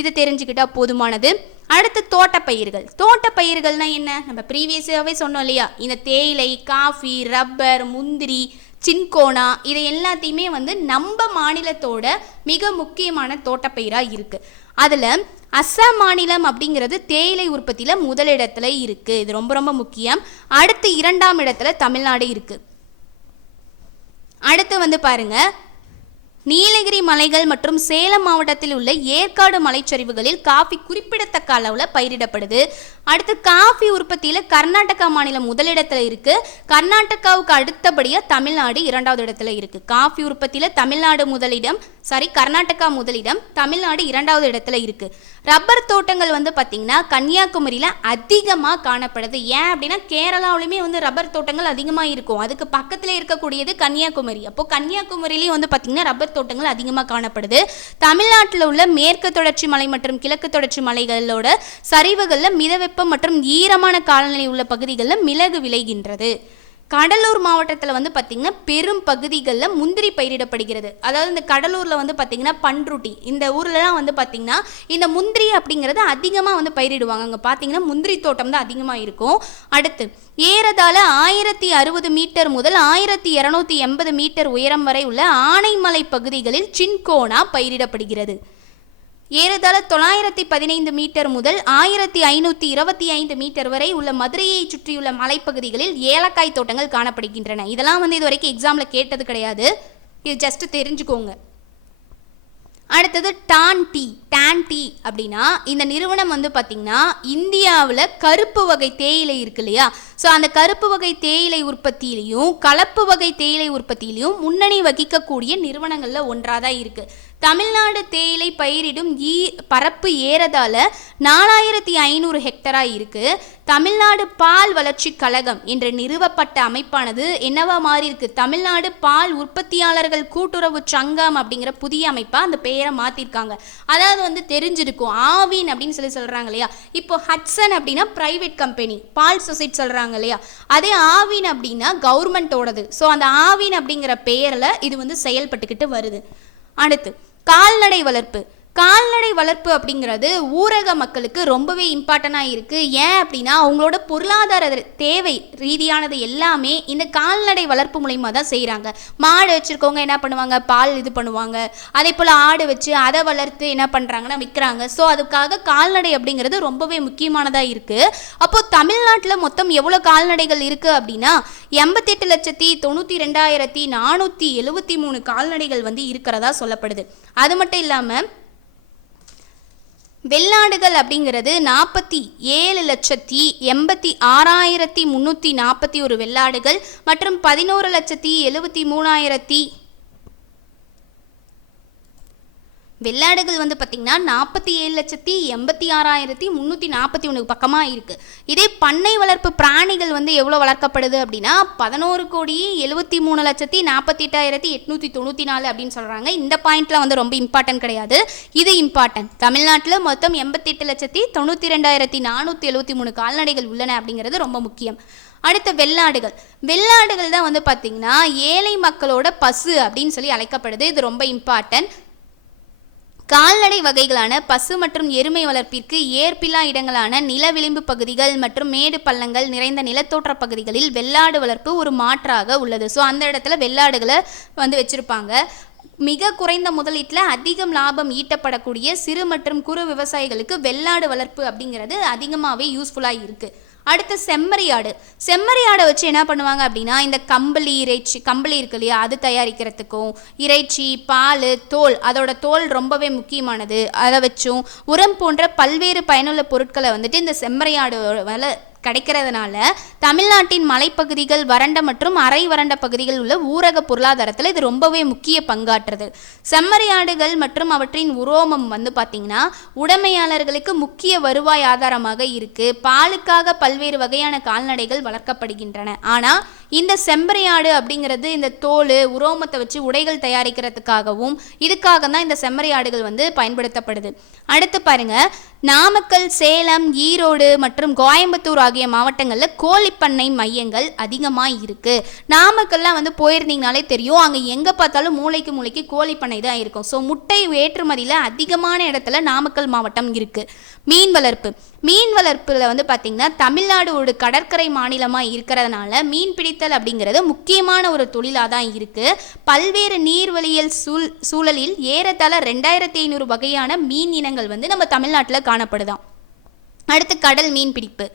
இது தெரிஞ்சுக்கிட்டா போதுமானது. அடுத்து தோட்டப்பயிர்கள். தோட்டப்பயிர்கள்னா என்ன? நம்ம ப்ரீவியஸாகவே சொன்னோம் இல்லையா, இந்த தேயிலை, காஃபி, ரப்பர், முந்திரி, சின்கோனா இதை எல்லாத்தையுமே வந்து நம்ம மாநிலத்தோட மிக முக்கியமான தோட்டப்பயிராக இருக்குது. அதில் அஸ்ஸாம் மாநிலம் அப்படிங்கிறது தேயிலை உற்பத்தியில் முதலிடத்துல இருக்குது. இது ரொம்ப ரொம்ப முக்கியம். அடுத்து 2ஆம் இடத்துல தமிழ்நாடு இருக்குது. அடுத்து வந்து பாருங்க, நீலகிரி மலைகள் மற்றும் சேலம் மாவட்டத்தில் உள்ள ஏற்காடு மலைச்சரிவுகளில் காஃபி குறிப்பிடத்தக்க அளவில் பயிரிடப்படுது. அடுத்து காஃபி உற்பத்தியில் கர்நாடகா மாநிலம் முதலிடத்தில் இருக்கு. கர்நாடகாவுக்கு அடுத்தபடியாக தமிழ்நாடு 2வது இடத்துல இருக்கு. காஃபி உற்பத்தியில் தமிழ்நாடு முதலிடம், கர்நாடகா முதலிடம், தமிழ்நாடு 2வது இடத்துல இருக்கு. ரப்பர் தோட்டங்கள் வந்து பார்த்தீங்கன்னா கன்னியாகுமரியில் அதிகமாக காணப்படுது. ஏன் அப்படின்னா கேரளாவிலுமே வந்து ரப்பர் தோட்டங்கள் அதிகமாக இருக்கும். அதுக்கு பக்கத்தில் இருக்கக்கூடியது கன்னியாகுமரி. அப்போ கன்னியாகுமரியிலையும் வந்து பார்த்தீங்கன்னா ரப்பர் தோட்டங்கள் அதிகமாக காணப்படுது. தமிழ்நாட்டில் உள்ள மேற்கு தொடர்ச்சி மலை மற்றும் கிழக்கு தொடர்ச்சி மலைகளோட சரிவுகளில் மிதவெப்பம் மற்றும் ஈரமான காலநிலை உள்ள பகுதிகளில் மிளகு விளைகின்றது. கடலூர் மாவட்டத்தில் வந்து பார்த்திங்கன்னா பெரும் பகுதிகளில் முந்திரி பயிரிடப்படுகிறது. அதாவது இந்த கடலூரில் வந்து பார்த்திங்கன்னா பண்ருட்டி இந்த ஊர்லலாம் வந்து பார்த்திங்கன்னா இந்த முந்திரி அப்படிங்கிறது அதிகமாக வந்து பயிரிடுவாங்க. அங்கே பார்த்திங்கன்னா முந்திரி தோட்டம் தான் அதிகமாக இருக்கும். அடுத்து ஏறதாழ 1060 மீட்டர் முதல் 1280 மீட்டர் உயரம் வரை உள்ள ஆனைமலை பகுதிகளில் சின்கோனா பயிரிடப்படுகிறது. ஏறத்தாழ 915 மீட்டர் முதல் 1525 மீட்டர் வரை உள்ள மதுரையை சுற்றியுள்ள மலைப்பகுதிகளில் ஏலக்காய் தோட்டங்கள் காணப்படுகின்றன. இதெல்லாம் இது வரைக்கும் எக்ஸாமில் கேட்டது கிடையாது, இது ஜஸ்ட் தெரிஞ்சுக்கோங்க. அடுத்தது டான் டீ அப்படின்னா இந்த நிறுவனம் பார்த்திங்கன்னா இந்தியாவில் கருப்பு வகை தேயிலை இருக்கு இல்லையா, ஸோ அந்த கருப்பு வகை தேயிலை உற்பத்தியிலையும் கலப்பு வகை தேயிலை உற்பத்தியிலையும் முன்னணி வகிக்கக்கூடிய நிறுவனங்களில் ஒன்றாக தான் இருக்குது. தமிழ்நாடு தேயிலை பயிரிடும் பரப்பு ஏறதால 4500 ஹெக்டராக இருக்குது. தமிழ்நாடு பால் வளர்ச்சி கழகம் என்று நிறுவப்பட்ட அமைப்பானது என்னவா மாறி இருக்கு, தமிழ்நாடு பால் உற்பத்தியாளர்கள் கூட்டுறவு சங்கம் அப்படிங்கிற புதிய அமைப்பாக அந்த பெயரை மாற்றிருக்காங்க. அதாவது தெரிஞ்சிருக்கும் ஆவின் அப்படின்னு சொல்கிறாங்க இல்லையா, இப்போ ஹட்சன் அப்படின்னா பிரைவேட் கம்பெனி பால் சொசைட்டி சொல்கிறாங்க இல்லையா, அதே ஆவின் அப்படின்னா கவர்மெண்ட்டோடது. ஸோ அந்த ஆவின் அப்படிங்கிற பெயரில் இது செயல்பட்டுக்கிட்டு வருது. அடுத்து கால்நடை வளர்ப்பு அப்படிங்கிறது ஊரக மக்களுக்கு ரொம்பவே இம்பார்ட்டண்டாக இருக்குது. ஏன் அப்படின்னா அவங்களோட பொருளாதார தேவை ரீதியானது எல்லாமே இந்த கால்நடை வளர்ப்பு மூலிமா தான் செய்கிறாங்க. மாடு வச்சுருக்கவங்க என்ன பண்ணுவாங்க, பால் இது பண்ணுவாங்க. அதே போல் ஆடு வச்சு அதை வளர்த்து என்ன பண்ணுறாங்கன்னா விற்கிறாங்க. ஸோ அதுக்காக கால்நடை அப்படிங்கிறது ரொம்பவே முக்கியமானதாக இருக்குது. அப்போது தமிழ்நாட்டில் மொத்தம் எவ்வளோ கால்நடைகள் இருக்குது அப்படின்னா 88,92,473 கால்நடைகள் இருக்கிறதா சொல்லப்படுது. அது மட்டும் இல்லாமல் வெள்ளாடுகள் அப்படிங்கிறது 47,86,341 வெள்ளாடுகள் மற்றும் 11,73,000 வெள்ளாடுகள் பார்த்திங்கன்னா 47,86,341 பக்கமாக இருக்குது. இதே பண்ணை வளர்ப்பு பிராணிகள் எவ்வளோ வளர்க்கப்படுது அப்படின்னா 11,73,48,894 அப்படின்னு சொல்கிறாங்க. இந்த பாயிண்ட்டில் ரொம்ப இம்பார்ட்டன்ட் கிடையாது, இது இம்பார்ட்டன்ட். தமிழ்நாட்டில் மொத்தம் 88,92,473 கால்நடைகள் உள்ளன அப்படிங்கிறது ரொம்ப முக்கியம். அடுத்த வெள்ளாடுகள் தான் பார்த்திங்கன்னா ஏழை மக்களோட பசு அப்படின்னு அழைக்கப்படுது. இது ரொம்ப இம்பார்ட்டன்ட். கால்நடை வகைகளான பசு மற்றும் எருமை வளர்ப்பிற்கு ஏற்பில்லா இடங்களான நில விளிம்பு பகுதிகள் மற்றும் மேடு பள்ளங்கள் நிறைந்த நிலத்தோற்ற பகுதிகளில் வெள்ளாடு வளர்ப்பு ஒரு மாற்றாக உள்ளது. ஸோ அந்த இடத்துல வெள்ளாடுகளை வச்சுருப்பாங்க. மிக குறைந்த முதலீட்டில் அதிகம் லாபம் ஈட்டப்படக்கூடிய சிறு மற்றும் குறு விவசாயிகளுக்கு வெள்ளாடு வளர்ப்பு அப்படிங்கிறது அதிகமாகவே யூஸ்ஃபுல்லாக இருக்குது. அடுத்து செம்மறியாடை வச்சு என்ன பண்ணுவாங்க அப்படின்னா இந்த கம்பளி இருக்கு இல்லையா, அது தயாரிக்கிறதுக்கும் இறைச்சி பால் தோல், அதோட தோல் ரொம்பவே முக்கியமானது, அதை வச்சும் உரம் போன்ற பல்வேறு பயனுள்ள பொருட்களை இந்த செம்மறியாடு கிடைக்கிறதுனால தமிழ்நாட்டின் மலைப்பகுதிகள் வறண்ட மற்றும் அரை வறண்ட பகுதிகள் உள்ள ஊரக பொருளாதாரத்தில் இது ரொம்பவே முக்கிய பங்காற்றுது. செம்மறியாடுகள் மற்றும் அவற்றின் உரோமம் பார்த்திங்கன்னா உடைமையாளர்களுக்கு முக்கிய வருவாய் ஆதாரமாக இருக்குது. பாலுக்காக பல்வேறு வகையான கால்நடைகள் வளர்க்கப்படுகின்றன. ஆனால் இந்த செம்மறியாடு அப்படிங்கிறது இந்த தோல் உரோமத்தை வச்சு உடைகள் தயாரிக்கிறதுக்காகவும் இதுக்காக தான் இந்த செம்மறியாடுகள் பயன்படுத்தப்படுது. அடுத்து பாருங்க, நாமக்கல், சேலம், ஈரோடு மற்றும் கோயம்புத்தூர் ஆகிய மாவட்டங்களில் கோழிப்பண்ணை மையங்கள் அதிகமாக இருக்குது. நாமக்கல்லாம் போயிருந்தீங்கனாலே தெரியும், அங்கே எங்கே பார்த்தாலும் மூளைக்கு கோழிப்பண்ணை தான் இருக்கும். ஸோ முட்டை ஏற்றுமதியில் அதிகமான இடத்துல நாமக்கல் மாவட்டம் இருக்குது. மீன் வளர்ப்பில் பார்த்திங்கன்னா தமிழ்நாடு ஒரு கடற்கரை மாநிலமாக இருக்கிறதுனால மீன் பிடித்தல் அப்படிங்கிறது முக்கியமான ஒரு தொழிலாக தான் இருக்குது. பல்வேறு நீர்வழியல் சூழலில் ஏறத்தாழ 2500 வகையான மீன் இனங்கள் நம்ம தமிழ்நாட்டில் காணப்படுதாம். அடுத்து கடல் மீன் பிடிப்பு.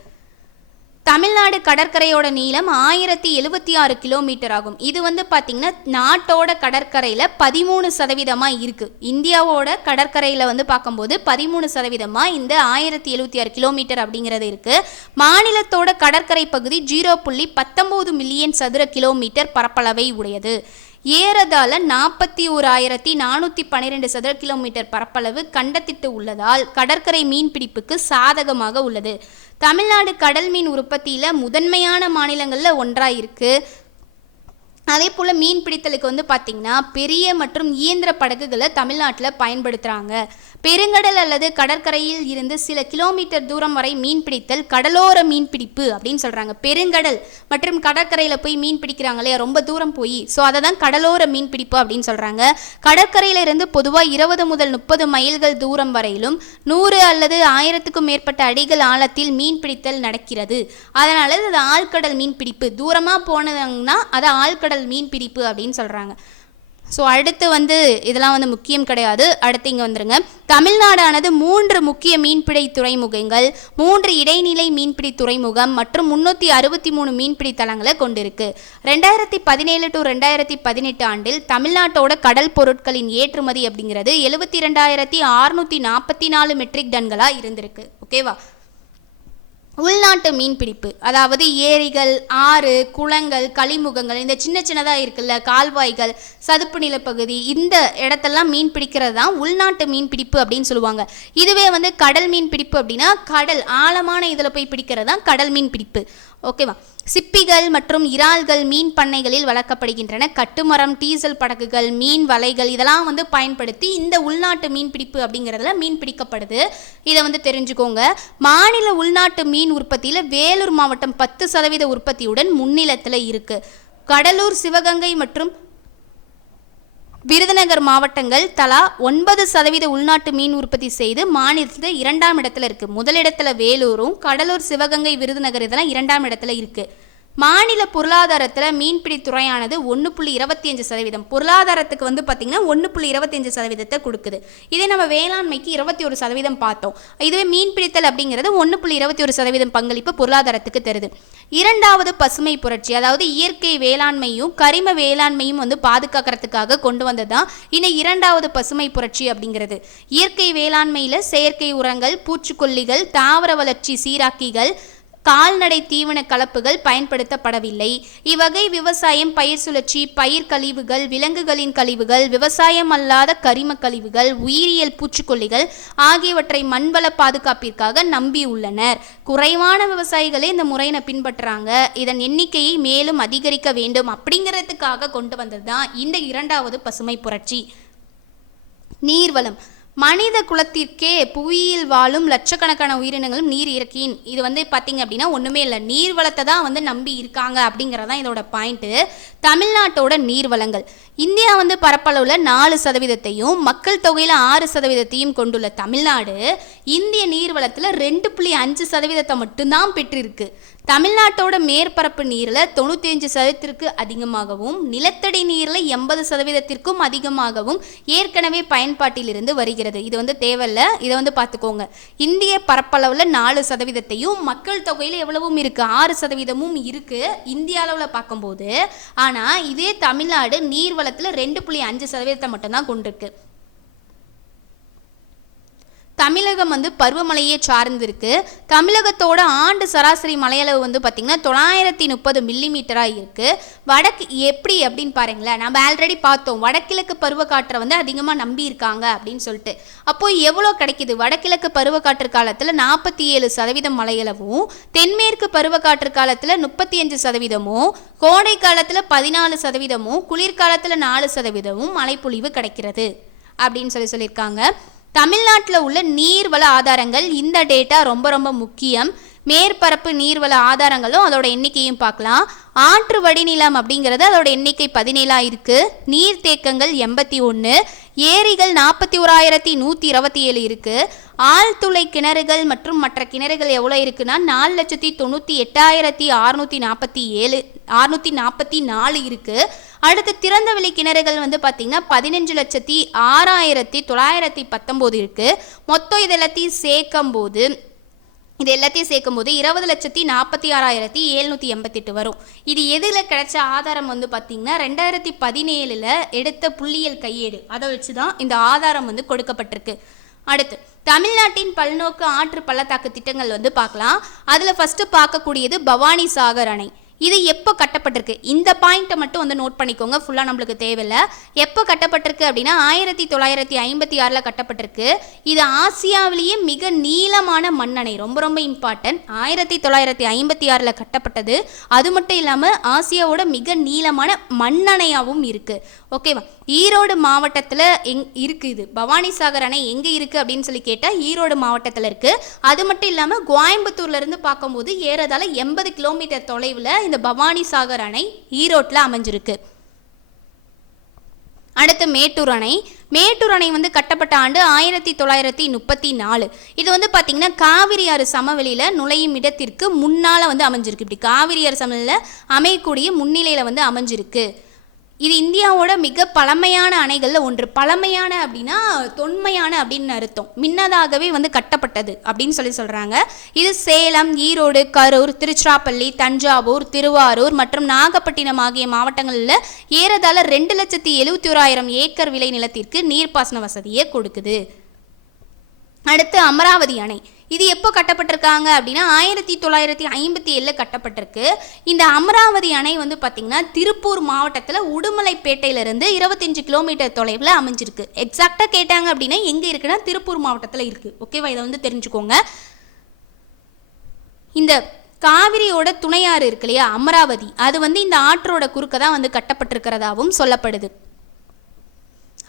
தமிழ்நாடு கடற்கரையோட நீளம் 1076 கிலோமீட்டர் ஆகும். இது பார்த்திங்கன்னா நாட்டோட கடற்கரையில் 13% இருக்குது. இந்தியாவோட கடற்கரையில் பார்க்கும்போது 13% இந்த 1076 கிலோமீட்டர் அப்படிங்கிறது இருக்குது. மாநிலத்தோட கடற்கரை பகுதி 0.19 மில்லியன் சதுர கிலோமீட்டர் பரப்பளவை உடையது. ஏறதாழ 41,412 சதுர கிலோமீட்டர் பரப்பளவு கண்டத்திட்டு உள்ளதால் கடற்கரை மீன்பிடிப்புக்கு சாதகமாக உள்ளது. தமிழ்நாடு கடல் மீன் உற்பத்தியில் முதன்மையான மாநிலங்களில் ஒன்றாக இருக்குது. அதே போல் மீன் பிடித்தலுக்கு பார்த்திங்கன்னா பெரிய மற்றும் இயந்திர படகுகளை தமிழ்நாட்டில் பயன்படுத்துகிறாங்க. பெருங்கடல் அல்லது கடற்கரையில் இருந்து சில கிலோமீட்டர் தூரம் வரை மீன் பிடித்தல் கடலோர மீன்பிடிப்பு அப்படின்னு சொல்கிறாங்க. பெருங்கடல் மற்றும் கடற்கரையில் போய் மீன் பிடிக்கிறாங்க இல்லையா, ரொம்ப தூரம் போய், ஸோ அதை தான் கடலோர மீன்பிடிப்பு அப்படின்னு சொல்கிறாங்க. கடற்கரையிலிருந்து பொதுவாக 20 முதல் 30 மைல்கள் தூரம் வரையிலும் 100 அல்லது 1000க்கும் மேற்பட்ட அடிகள் ஆழத்தில் மீன் பிடித்தல் நடக்கிறது. அதனால் அது ஆழ்கடல் மீன்பிடிப்பு. தூரமாக போனதுன்னா அதை ஆழ்கடல் மீன் பிடிப்பு அப்படின்னு சொல்கிறாங்க. ஸோ அடுத்து வந்து இதெல்லாம் வந்து முக்கியம் கிடையாது. அடுத்து இங்கே வந்துருங்க. தமிழ்நாடானது 3 முக்கிய மீன்பிடி துறைமுகங்கள், 3 இடைநிலை மீன்பிடி துறைமுகம் மற்றும் 363 மீன்பிடி தளங்களை கொண்டிருக்கு. 2017 to 2018 ஆண்டில் தமிழ்நாட்டோட கடல் பொருட்களின் ஏற்றுமதி அப்படிங்கிறது 72,644 மெட்ரிக் டன்களாக இருந்திருக்கு. ஓகேவா? உள்நாட்டு மீன்பிடிப்பு, அதாவது ஏரிகள், ஆறு, குளங்கள், கழிமுகங்கள், இந்த சின்ன சின்னதாக இருக்குல்ல கால்வாய்கள், சதுப்பு நிலப்பகுதி, இந்த இடத்தெல்லாம் மீன் பிடிக்கிறது தான் உள்நாட்டு மீன்பிடிப்பு அப்படின்னு சொல்லுவாங்க. இதுவே வந்து கடல் மீன் பிடிப்பு அப்படின்னா கடல் ஆழமான இதில் போய் பிடிக்கிறது தான் கடல் மீன் பிடிப்பு. ஓகேவா? சிப்பிகள் மற்றும் இறால்கள் மீன் பண்ணைகளில் வளர்க்கப்படுகின்றன. கட்டுமரம், டீசல் படகுகள், மீன் வலைகள் இதெல்லாம் வந்து பயன்படுத்தி இந்த உள்நாட்டு மீன் பிடிப்பு அப்படிங்கிறதுல மீன் பிடிக்கப்படுது. இதை வந்து தெரிஞ்சுக்கோங்க. மாநில உள்நாட்டு மீன் உற்பத்தியில் வேலூர் மாவட்டம் 10% உற்பத்தியுடன் முன்னிலத்தில் இருக்கு. கடலூர், சிவகங்கை மற்றும் விருதுநகர் மாவட்டங்கள் தலா 9% உள்நாட்டு மீன் உற்பத்தி செய்து மாநிலத்தில் 2ஆம் இடத்துல இருக்கு. முதலிடத்துல வேலூரும், கடலூர், சிவகங்கை, விருதுநகர் இதெல்லாம் 2ஆம் இடத்துல இருக்கு. மாநில பொருளாதாரத்தில் மீன்பிடி துறையானது 1.25%. பொருளாதாரத்துக்கு வந்து பார்த்திங்கன்னா 1.25% கொடுக்குது. இதே நம்ம வேளாண்மைக்கு 21% பார்த்தோம். இதுவே மீன்பிடித்தல் அப்படிங்கிறது 1.21% பங்களிப்பு பொருளாதாரத்துக்கு தருது. 2வது பசுமை புரட்சி, அதாவது இயற்கை வேளாண்மையும் கரிம வேளாண்மையும் வந்து பாதுகாக்கிறதுக்காக கொண்டு வந்தது தான் இந்த 2வது பசுமை புரட்சி அப்படிங்கிறது. இயற்கை வேளாண்மையில் செயற்கை உரங்கள், பூச்சிக்கொல்லிகள், தாவர வளர்ச்சி சீராக்கிகள், கால்நடை தீவன கலப்புகள் பயன்படுத்தப்படவில்லை. இவ்வகை விவசாயம் பயிர் சுழற்சி, பயிர் கழிவுகள், விலங்குகளின் கழிவுகள், விவசாயம் அல்லாத கரிம கழிவுகள், உயிரியல் பூச்சிக்கொல்லிகள் ஆகியவற்றை மண்வள பாதுகாப்பிற்காக நம்பியுள்ளனர். குறைவான விவசாயிகளே இந்த முறையினை பின்பற்றுறாங்க. இதன் எண்ணிக்கையை மேலும் அதிகரிக்க வேண்டும் அப்படிங்கிறதுக்காக கொண்டு வந்தது தான் இந்த 2வது பசுமை புரட்சி. நீர்வளம், மனித குலத்திற்கே புவியில் வாழும் லட்சக்கணக்கான உயிரினங்களும் நீர் இயற்கையின் இது வந்து பார்த்திங்க அப்படின்னா ஒன்றுமே இல்லை, நீர்வளத்தை தான் வந்து நம்பி இருக்காங்க அப்படிங்கிறதான் இதோட பாயிண்ட்டு. தமிழ்நாட்டோட நீர்வளங்கள், இந்தியா வந்து பரப்பளவில் 4%, மக்கள் தொகையில் 6% கொண்டுள்ள தமிழ்நாடு இந்திய நீர்வளத்தில் 2.5% மட்டும்தான் பெற்றிருக்கு. தமிழ்நாட்டோட மேற்பரப்பு நீரில் 95% அதிகமாகவும் நிலத்தடி நீரில் 80% அதிகமாகவும் ஏற்கனவே பயன்பாட்டில் இருந்து வருகிறது. இது வந்து தேவையில்லை, இதை வந்து பார்த்துக்கோங்க. இந்திய பரப்பளவில் 4%, மக்கள் தொகையில் எவ்வளவும் இருக்குது 6% இருக்குது இந்திய அளவில் பார்க்கும்போது. ஆனால் இதே தமிழ்நாடு நீர்வளத்தில் 2.5% மட்டும்தான் கொண்டிருக்கு. தமிழகம் வந்து பருவமழையே சார்ந்திருக்கு. தமிழகத்தோட ஆண்டு சராசரி மழையளவு வந்து பார்த்திங்கன்னா 930 மில்லிமீட்டராக இருக்குது. வடக்கு எப்படி அப்படின்னு பாருங்களேன். நம்ம ஆல்ரெடி பார்த்தோம் வடகிழக்கு பருவக்காற்றை வந்து அதிகமாக நம்பி இருக்காங்க அப்படின்னு சொல்லிட்டு. அப்போது எவ்வளோ கிடைக்கிது? வடகிழக்கு பருவக்காற்று காலத்தில் 47% மழையளவும், தென்மேற்கு பருவக்காற்று காலத்தில் 35%, கோடை காலத்தில் 14%, குளிர்காலத்தில் 4% மழைப்பொழிவு கிடைக்கிறது அப்படின்னு சொல்லியிருக்காங்க. தமிழ்நாட்டில் உள்ள நீர்வள ஆதாரங்கள், இந்த டேட்டா ரொம்ப ரொம்ப முக்கியம். மேற்பரப்பு நீர்வள ஆதாரங்களும் அதோட எண்ணிக்கையும் பார்க்கலாம். ஆற்று வடிநிலம் அப்படிங்கிறது அதோட எண்ணிக்கை 17 இருக்குது. நீர்த்தேக்கங்கள் 81, ஏரிகள் 41,127 இருக்குது. ஆழ்துளை கிணறுகள் மற்றும் மற்ற கிணறுகள் எவ்வளோ இருக்குன்னா 4,98,647 இருக்குது. அடுத்து திறந்தவெளி கிணறுகள் வந்து பார்த்திங்கன்னா 15,06,919 இருக்குது. மொத்தம் இது எல்லாத்தையும் சேர்க்கும் போது 20,46,788 வரும். இது எதில் கிடைச்ச ஆதாரம் வந்து பார்த்திங்கன்னா 2017 எடுத்த புள்ளியியல் கையேடு, அதை வச்சு தான் இந்த ஆதாரம் வந்து கொடுக்கப்பட்டிருக்கு. அடுத்து தமிழ்நாட்டின் பல்நோக்கு ஆற்று பள்ளத்தாக்கு திட்டங்கள் வந்து பார்க்கலாம். அதில் ஃபஸ்ட்டு பார்க்கக்கூடியது பவானி சாகர் அணை. இது எப்போ கட்டப்பட்டிருக்கு? இந்த பாயிண்ட்டை மட்டும் வந்து நோட் பண்ணிக்கோங்க, ஃபுல்லாக நம்மளுக்கு தேவையில்லை. எப்போ கட்டப்பட்டிருக்கு அப்படின்னா 1956 கட்டப்பட்டிருக்கு. இது ஆசியாவிலேயே மிக நீளமான மண்ணணை, ரொம்ப ரொம்ப இம்பார்ட்டன்ட். 1956 கட்டப்பட்டது. அது மட்டும் இல்லாமல் ஆசியாவோட மிக நீளமான மண்ணணையாகவும் இருக்குது. ஓகேவா? ஈரோடு மாவட்டத்தில் இருக்குது. இது பவானி சாகர் அணை எங்கே இருக்குது அப்படின்னு சொல்லி கேட்டால் ஈரோடு மாவட்டத்தில் இருக்குது. அது மட்டும் இல்லாமல் கோயம்புத்தூர்லேருந்து பார்க்கும்போது ஏறதால 80 கிலோமீட்டர் தொலைவில் இந்த பவானி சாகர் அணை ஈரோட்டில் அமைஞ்சிருக்கு. அடுத்து மேட்டூர் அணை. மேட்டூர் அணை வந்து கட்டப்பட்ட ஆண்டு 1934. இது வந்து பார்த்திங்கன்னா காவிரி ஆறு சமவெளியில் நுழையும் இடத்திற்கு முன்னால் வந்து அமைஞ்சிருக்கு. இப்படி காவிரி ஆறு சமவெளியில் அமையக்கூடிய முன்னிலையில் வந்து அமைஞ்சிருக்கு. இது இந்தியாவோட மிக பழமையான அணைகளில் ஒன்று. பழமையான அப்படின்னா தொன்மையான அப்படின்னு அர்த்தம். முன்னதாகவே வந்து கட்டப்பட்டது அப்படின்னு சொல்கிறாங்க. இது சேலம், ஈரோடு, கரூர், திருச்சிராப்பள்ளி, தஞ்சாவூர், திருவாரூர் மற்றும் நாகப்பட்டினம் ஆகிய மாவட்டங்களில் ஏறதாழ 2,71,000 ஏக்கர் விளை நிலத்திற்கு நீர்ப்பாசன வசதியை கொடுக்குது. அடுத்து அமராவதி அணை. இது எப்போ கட்டப்பட்டிருக்காங்க அப்படின்னா 1957 கட்டப்பட்டிருக்கு. இந்த அமராவதி அணை வந்து பார்த்திங்கன்னா திருப்பூர் மாவட்டத்தில் உடுமலைப்பேட்டையிலிருந்து 25 கிலோமீட்டர் தொலைவில் அமைஞ்சிருக்கு. எக்ஸாக்டாக கேட்டாங்க அப்படின்னா எங்கே இருக்குன்னா திருப்பூர் மாவட்டத்தில் இருக்குது. ஓகேவா, இதை வந்து தெரிஞ்சுக்கோங்க. இந்த காவிரியோட துணையாறு இருக்கு இல்லையா அமராவதி, அது வந்து இந்த ஆற்றோட குறுக்க தான் வந்து கட்டப்பட்டிருக்கிறதாகவும் சொல்லப்படுது.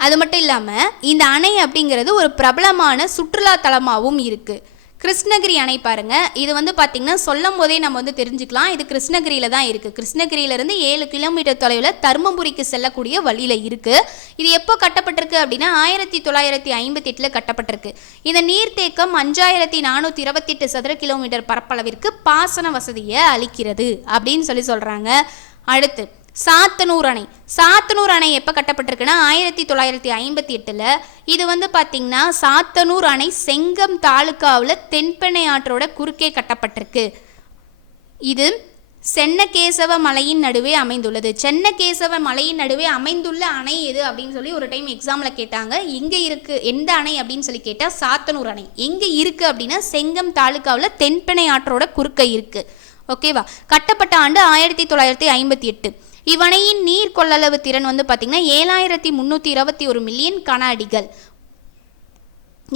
அது மட்டும் இல்லாமல் இந்த அணை அப்படிங்கிறது ஒரு பிரபலமான சுற்றுலா தலமாகவும் இருக்குது. கிருஷ்ணகிரி அணை பாருங்க, இது வந்து பார்த்திங்கன்னா சொல்லும் போதே நம்ம வந்து தெரிஞ்சுக்கலாம், இது கிருஷ்ணகிரியில் தான் இருக்குது. கிருஷ்ணகிரியிலேருந்து 7 கிலோமீட்டர் தொலைவில் தருமபுரிக்கு செல்லக்கூடிய வழியில் இருக்குது. இது எப்போ கட்டப்பட்டிருக்கு அப்படின்னா 1958 கட்டப்பட்டிருக்கு. இந்த நீர்த்தேக்கம் 5428 சதுர கிலோமீட்டர் பரப்பளவிற்கு பாசன வசதியை அளிக்கிறது அப்படின்னு சொல்கிறாங்க. அடுத்து சாத்தனூர் அணை. சாத்தனூர் அணை எப்போ கட்டப்பட்டிருக்குன்னா 1958. இது வந்து பார்த்திங்கன்னா சாத்தனூர் அணை செங்கம் தாலுக்காவில் தென்பெண்ணை ஆற்றோட குறுக்கே கட்டப்பட்டிருக்கு. இது சென்னகேசவ மலையின் நடுவே அமைந்துள்ளது. சென்னகேசவ மலையின் நடுவே அமைந்துள்ள அணை எது அப்படின்னு சொல்லி ஒரு டைம் எக்ஸாமில் கேட்டாங்க. எங்கே இருக்குது எந்த அணை அப்படின்னு சொல்லி கேட்டால் சாத்தனூர் அணை. எங்கே இருக்குது அப்படின்னா செங்கம் தாலுக்காவில் தென்பெண்ணை ஆற்றோட குறுக்கே இருக்குது. ஓகேவா, கட்டப்பட்ட ஆண்டு 1958. இவ்வணையின் நீர் கொள்ளளவு திறன் வந்து பார்த்திங்கன்னா 7321 மில்லியன் கன அடிகள்.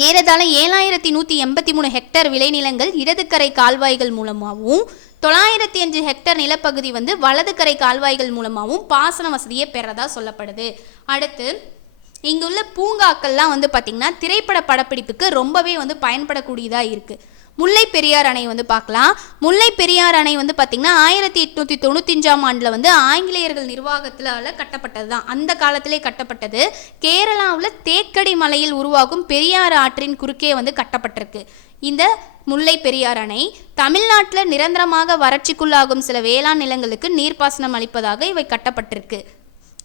ஏறதாழ 7183 ஹெக்டேர் விளைநிலங்கள் இடதுக்கரை கால்வாய்கள் மூலமாகவும் 905 ஹெக்டேர் நிலப்பகுதி வந்து வலதுக்கரை கால்வாய்கள் மூலமாகவும் பாசன வசதியை பெறதா சொல்லப்படுது. அடுத்து இங்குள்ள பூங்காக்கள்லாம் வந்து பார்த்திங்கன்னா திரைப்பட படப்பிடிப்புக்கு ரொம்பவே வந்து பயன்படக்கூடியதாக இருக்குது. முல்லை பெரியார் அணை வந்து பார்க்கலாம். முல்லை பெரியார் அணை வந்து பார்த்திங்கன்னா 1895 ஆண்டில் வந்து ஆங்கிலேயர்கள் நிர்வாகத்தில் கட்டப்பட்டது தான். அந்த காலத்திலே கட்டப்பட்டது. கேரளாவில் தேக்கடி மலையில் உருவாகும் பெரியார் ஆற்றின் குறுக்கே வந்து கட்டப்பட்டிருக்கு. இந்த முல்லை பெரியார் அணை தமிழ்நாட்டில் நிரந்தரமாக வறட்சிக்குள்ளாகும் சில வேளாண் நிலங்களுக்கு நீர்ப்பாசனம் அளிப்பதாக இவை கட்டப்பட்டிருக்கு.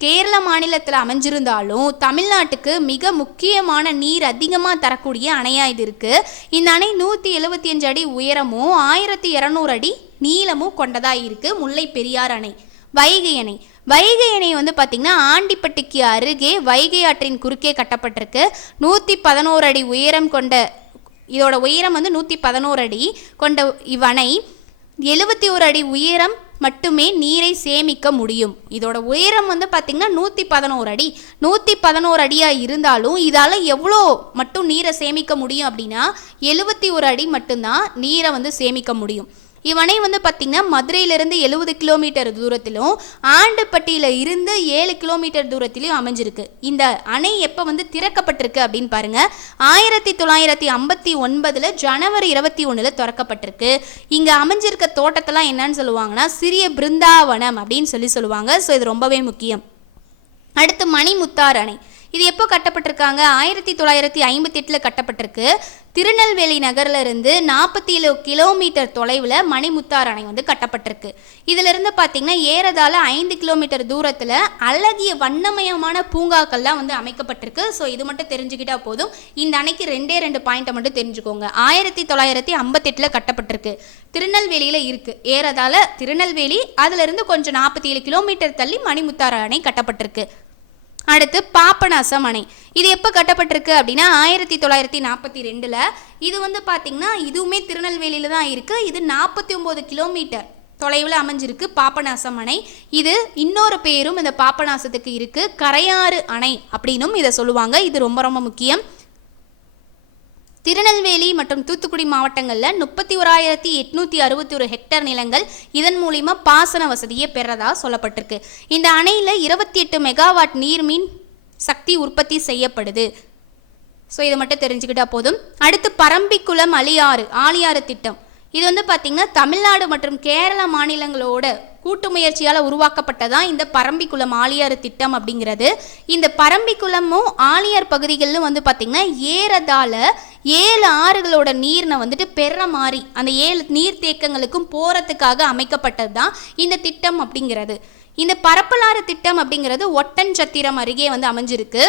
கேரள மாநிலத்தில் அமைஞ்சிருந்தாலும் தமிழ்நாட்டுக்கு மிக முக்கியமான நீர் அதிகமாக தரக்கூடிய அணையாக இது இருக்குது. இந்த அணை 175 அடி உயரமும் 1200 அடி நீளமும் கொண்டதாக இருக்குது முல்லை பெரியார் அணை. வைகை அணை. வைகை அணை வந்து பார்த்திங்கன்னா ஆண்டிப்பட்டிக்கு அருகே வைகை ஆற்றின் குறுக்கே கட்டப்பட்டிருக்கு. 111 அடி உயரம் கொண்ட இதோட உயரம் வந்து 111 அடி கொண்ட இவ்வணை 71 அடி உயரம் மட்டுமே நீரை சேமிக்க முடியும். இதோட உயரம் வந்து பார்த்திங்கன்னா 111 அடி. 111 அடியாக இருந்தாலும் இதால் எவ்வளோ மட்டும் நீரை சேமிக்க முடியும் அப்படின்னா 71 அடி மட்டும்தான் நீரை வந்து சேமிக்க முடியும். இவ்வணை வந்து பார்த்திங்கன்னா மதுரையிலிருந்து 70 கிலோமீட்டர் தூரத்திலும் ஆண்டுப்பட்டியில் இருந்து 7 கிலோமீட்டர் தூரத்திலையும் அமைஞ்சிருக்கு. இந்த அணை எப்போ வந்து திறக்கப்பட்டிருக்கு அப்படின்னு பாருங்கள், 1959 ஜனவரி 21 திறக்கப்பட்டிருக்கு. இங்கே அமைஞ்சிருக்க தோட்டத்தெல்லாம் என்னன்னு சொல்லுவாங்கன்னா சிறிய பிருந்தாவனம் அப்படின்னு சொல்லுவாங்க. ஸோ இது ரொம்பவே முக்கியம். அடுத்து மணிமுத்தாறு அணை. இது எப்போ கட்டப்பட்டிருக்காங்க 1958 கட்டப்பட்டிருக்கு. திருநெல்வேலி நகரில் இருந்து 47 கிலோமீட்டர் தொலைவில் மணிமுத்தாறு அணை வந்து கட்டப்பட்டிருக்கு. இதிலிருந்து பார்த்திங்கன்னா ஏறதாழ 5 கிலோமீட்டர் தூரத்தில் அழகிய வண்ணமயமான பூங்காக்கள்லாம் வந்து அமைக்கப்பட்டிருக்கு. ஸோ இது மட்டும் தெரிஞ்சுக்கிட்டா போதும். இந்த அணைக்கு 2 பாயிண்ட்டை மட்டும் தெரிஞ்சுக்கோங்க. 1958 கட்டப்பட்டிருக்கு. திருநெல்வேலியில் இருக்குது. ஏறதாழ திருநெல்வேலி அதிலிருந்து கொஞ்சம் 47 கிலோமீட்டர் தள்ளி மணிமுத்தாறு அணை கட்டப்பட்டிருக்கு. அடுத்து பாபநாசம் அணை. இது எப்போ கட்டப்பட்டிருக்கு அப்படின்னா 1942. இது வந்து பார்த்திங்கன்னா இதுவுமே திருநெல்வேலியில் தான் இருக்குது. இது 49 கிலோமீட்டர் தொலைவில் அமைஞ்சிருக்கு பாபநாசம் அணை. இது இன்னொரு பேரும் இந்த பாபநாசத்துக்கு இருக்குது, கரையாறு அணை அப்படின்னும் இதை சொல்லுவாங்க. இது ரொம்ப ரொம்ப முக்கியம். திருநெல்வேலி மற்றும் தூத்துக்குடி மாவட்டங்களில் 31,861 ஹெக்டேர் நிலங்கள் இதன் மூலிமா பாசன வசதியை பெறதா சொல்லப்பட்டிருக்கு. இந்த அணையில் 28 மெகாவாட் நீர்மின் சக்தி உற்பத்தி செய்யப்படுது. ஸோ இதை மட்டும் தெரிஞ்சுக்கிட்டா போதும். அடுத்து பரம்பிக்குளம் ஆழியாறு திட்டம். இது வந்து பார்த்திங்கன்னா தமிழ்நாடு மற்றும் கேரள மாநிலங்களோட கூட்டு முயற்சியால் உருவாக்கப்பட்டதான் இந்த பரம்பிக்குளம் ஆழியாறு திட்டம் அப்படிங்கிறது. இந்த பரம்பிக்குளமும் ஆழியார் பகுதிகளிலும் வந்து பார்த்திங்கன்னா ஏறதாழ 7 ஆறுகளோட நீர்னை வந்துட்டு பெற மாதிரி அந்த 7 நீர்த்தேக்கங்களுக்கும் போகிறதுக்காக அமைக்கப்பட்டது தான் இந்த திட்டம் அப்படிங்கிறது. இந்த பரப்பலாறு திட்டம் அப்படிங்கிறது ஒட்டன்சத்திரம் அருகே வந்து அமைஞ்சிருக்கு.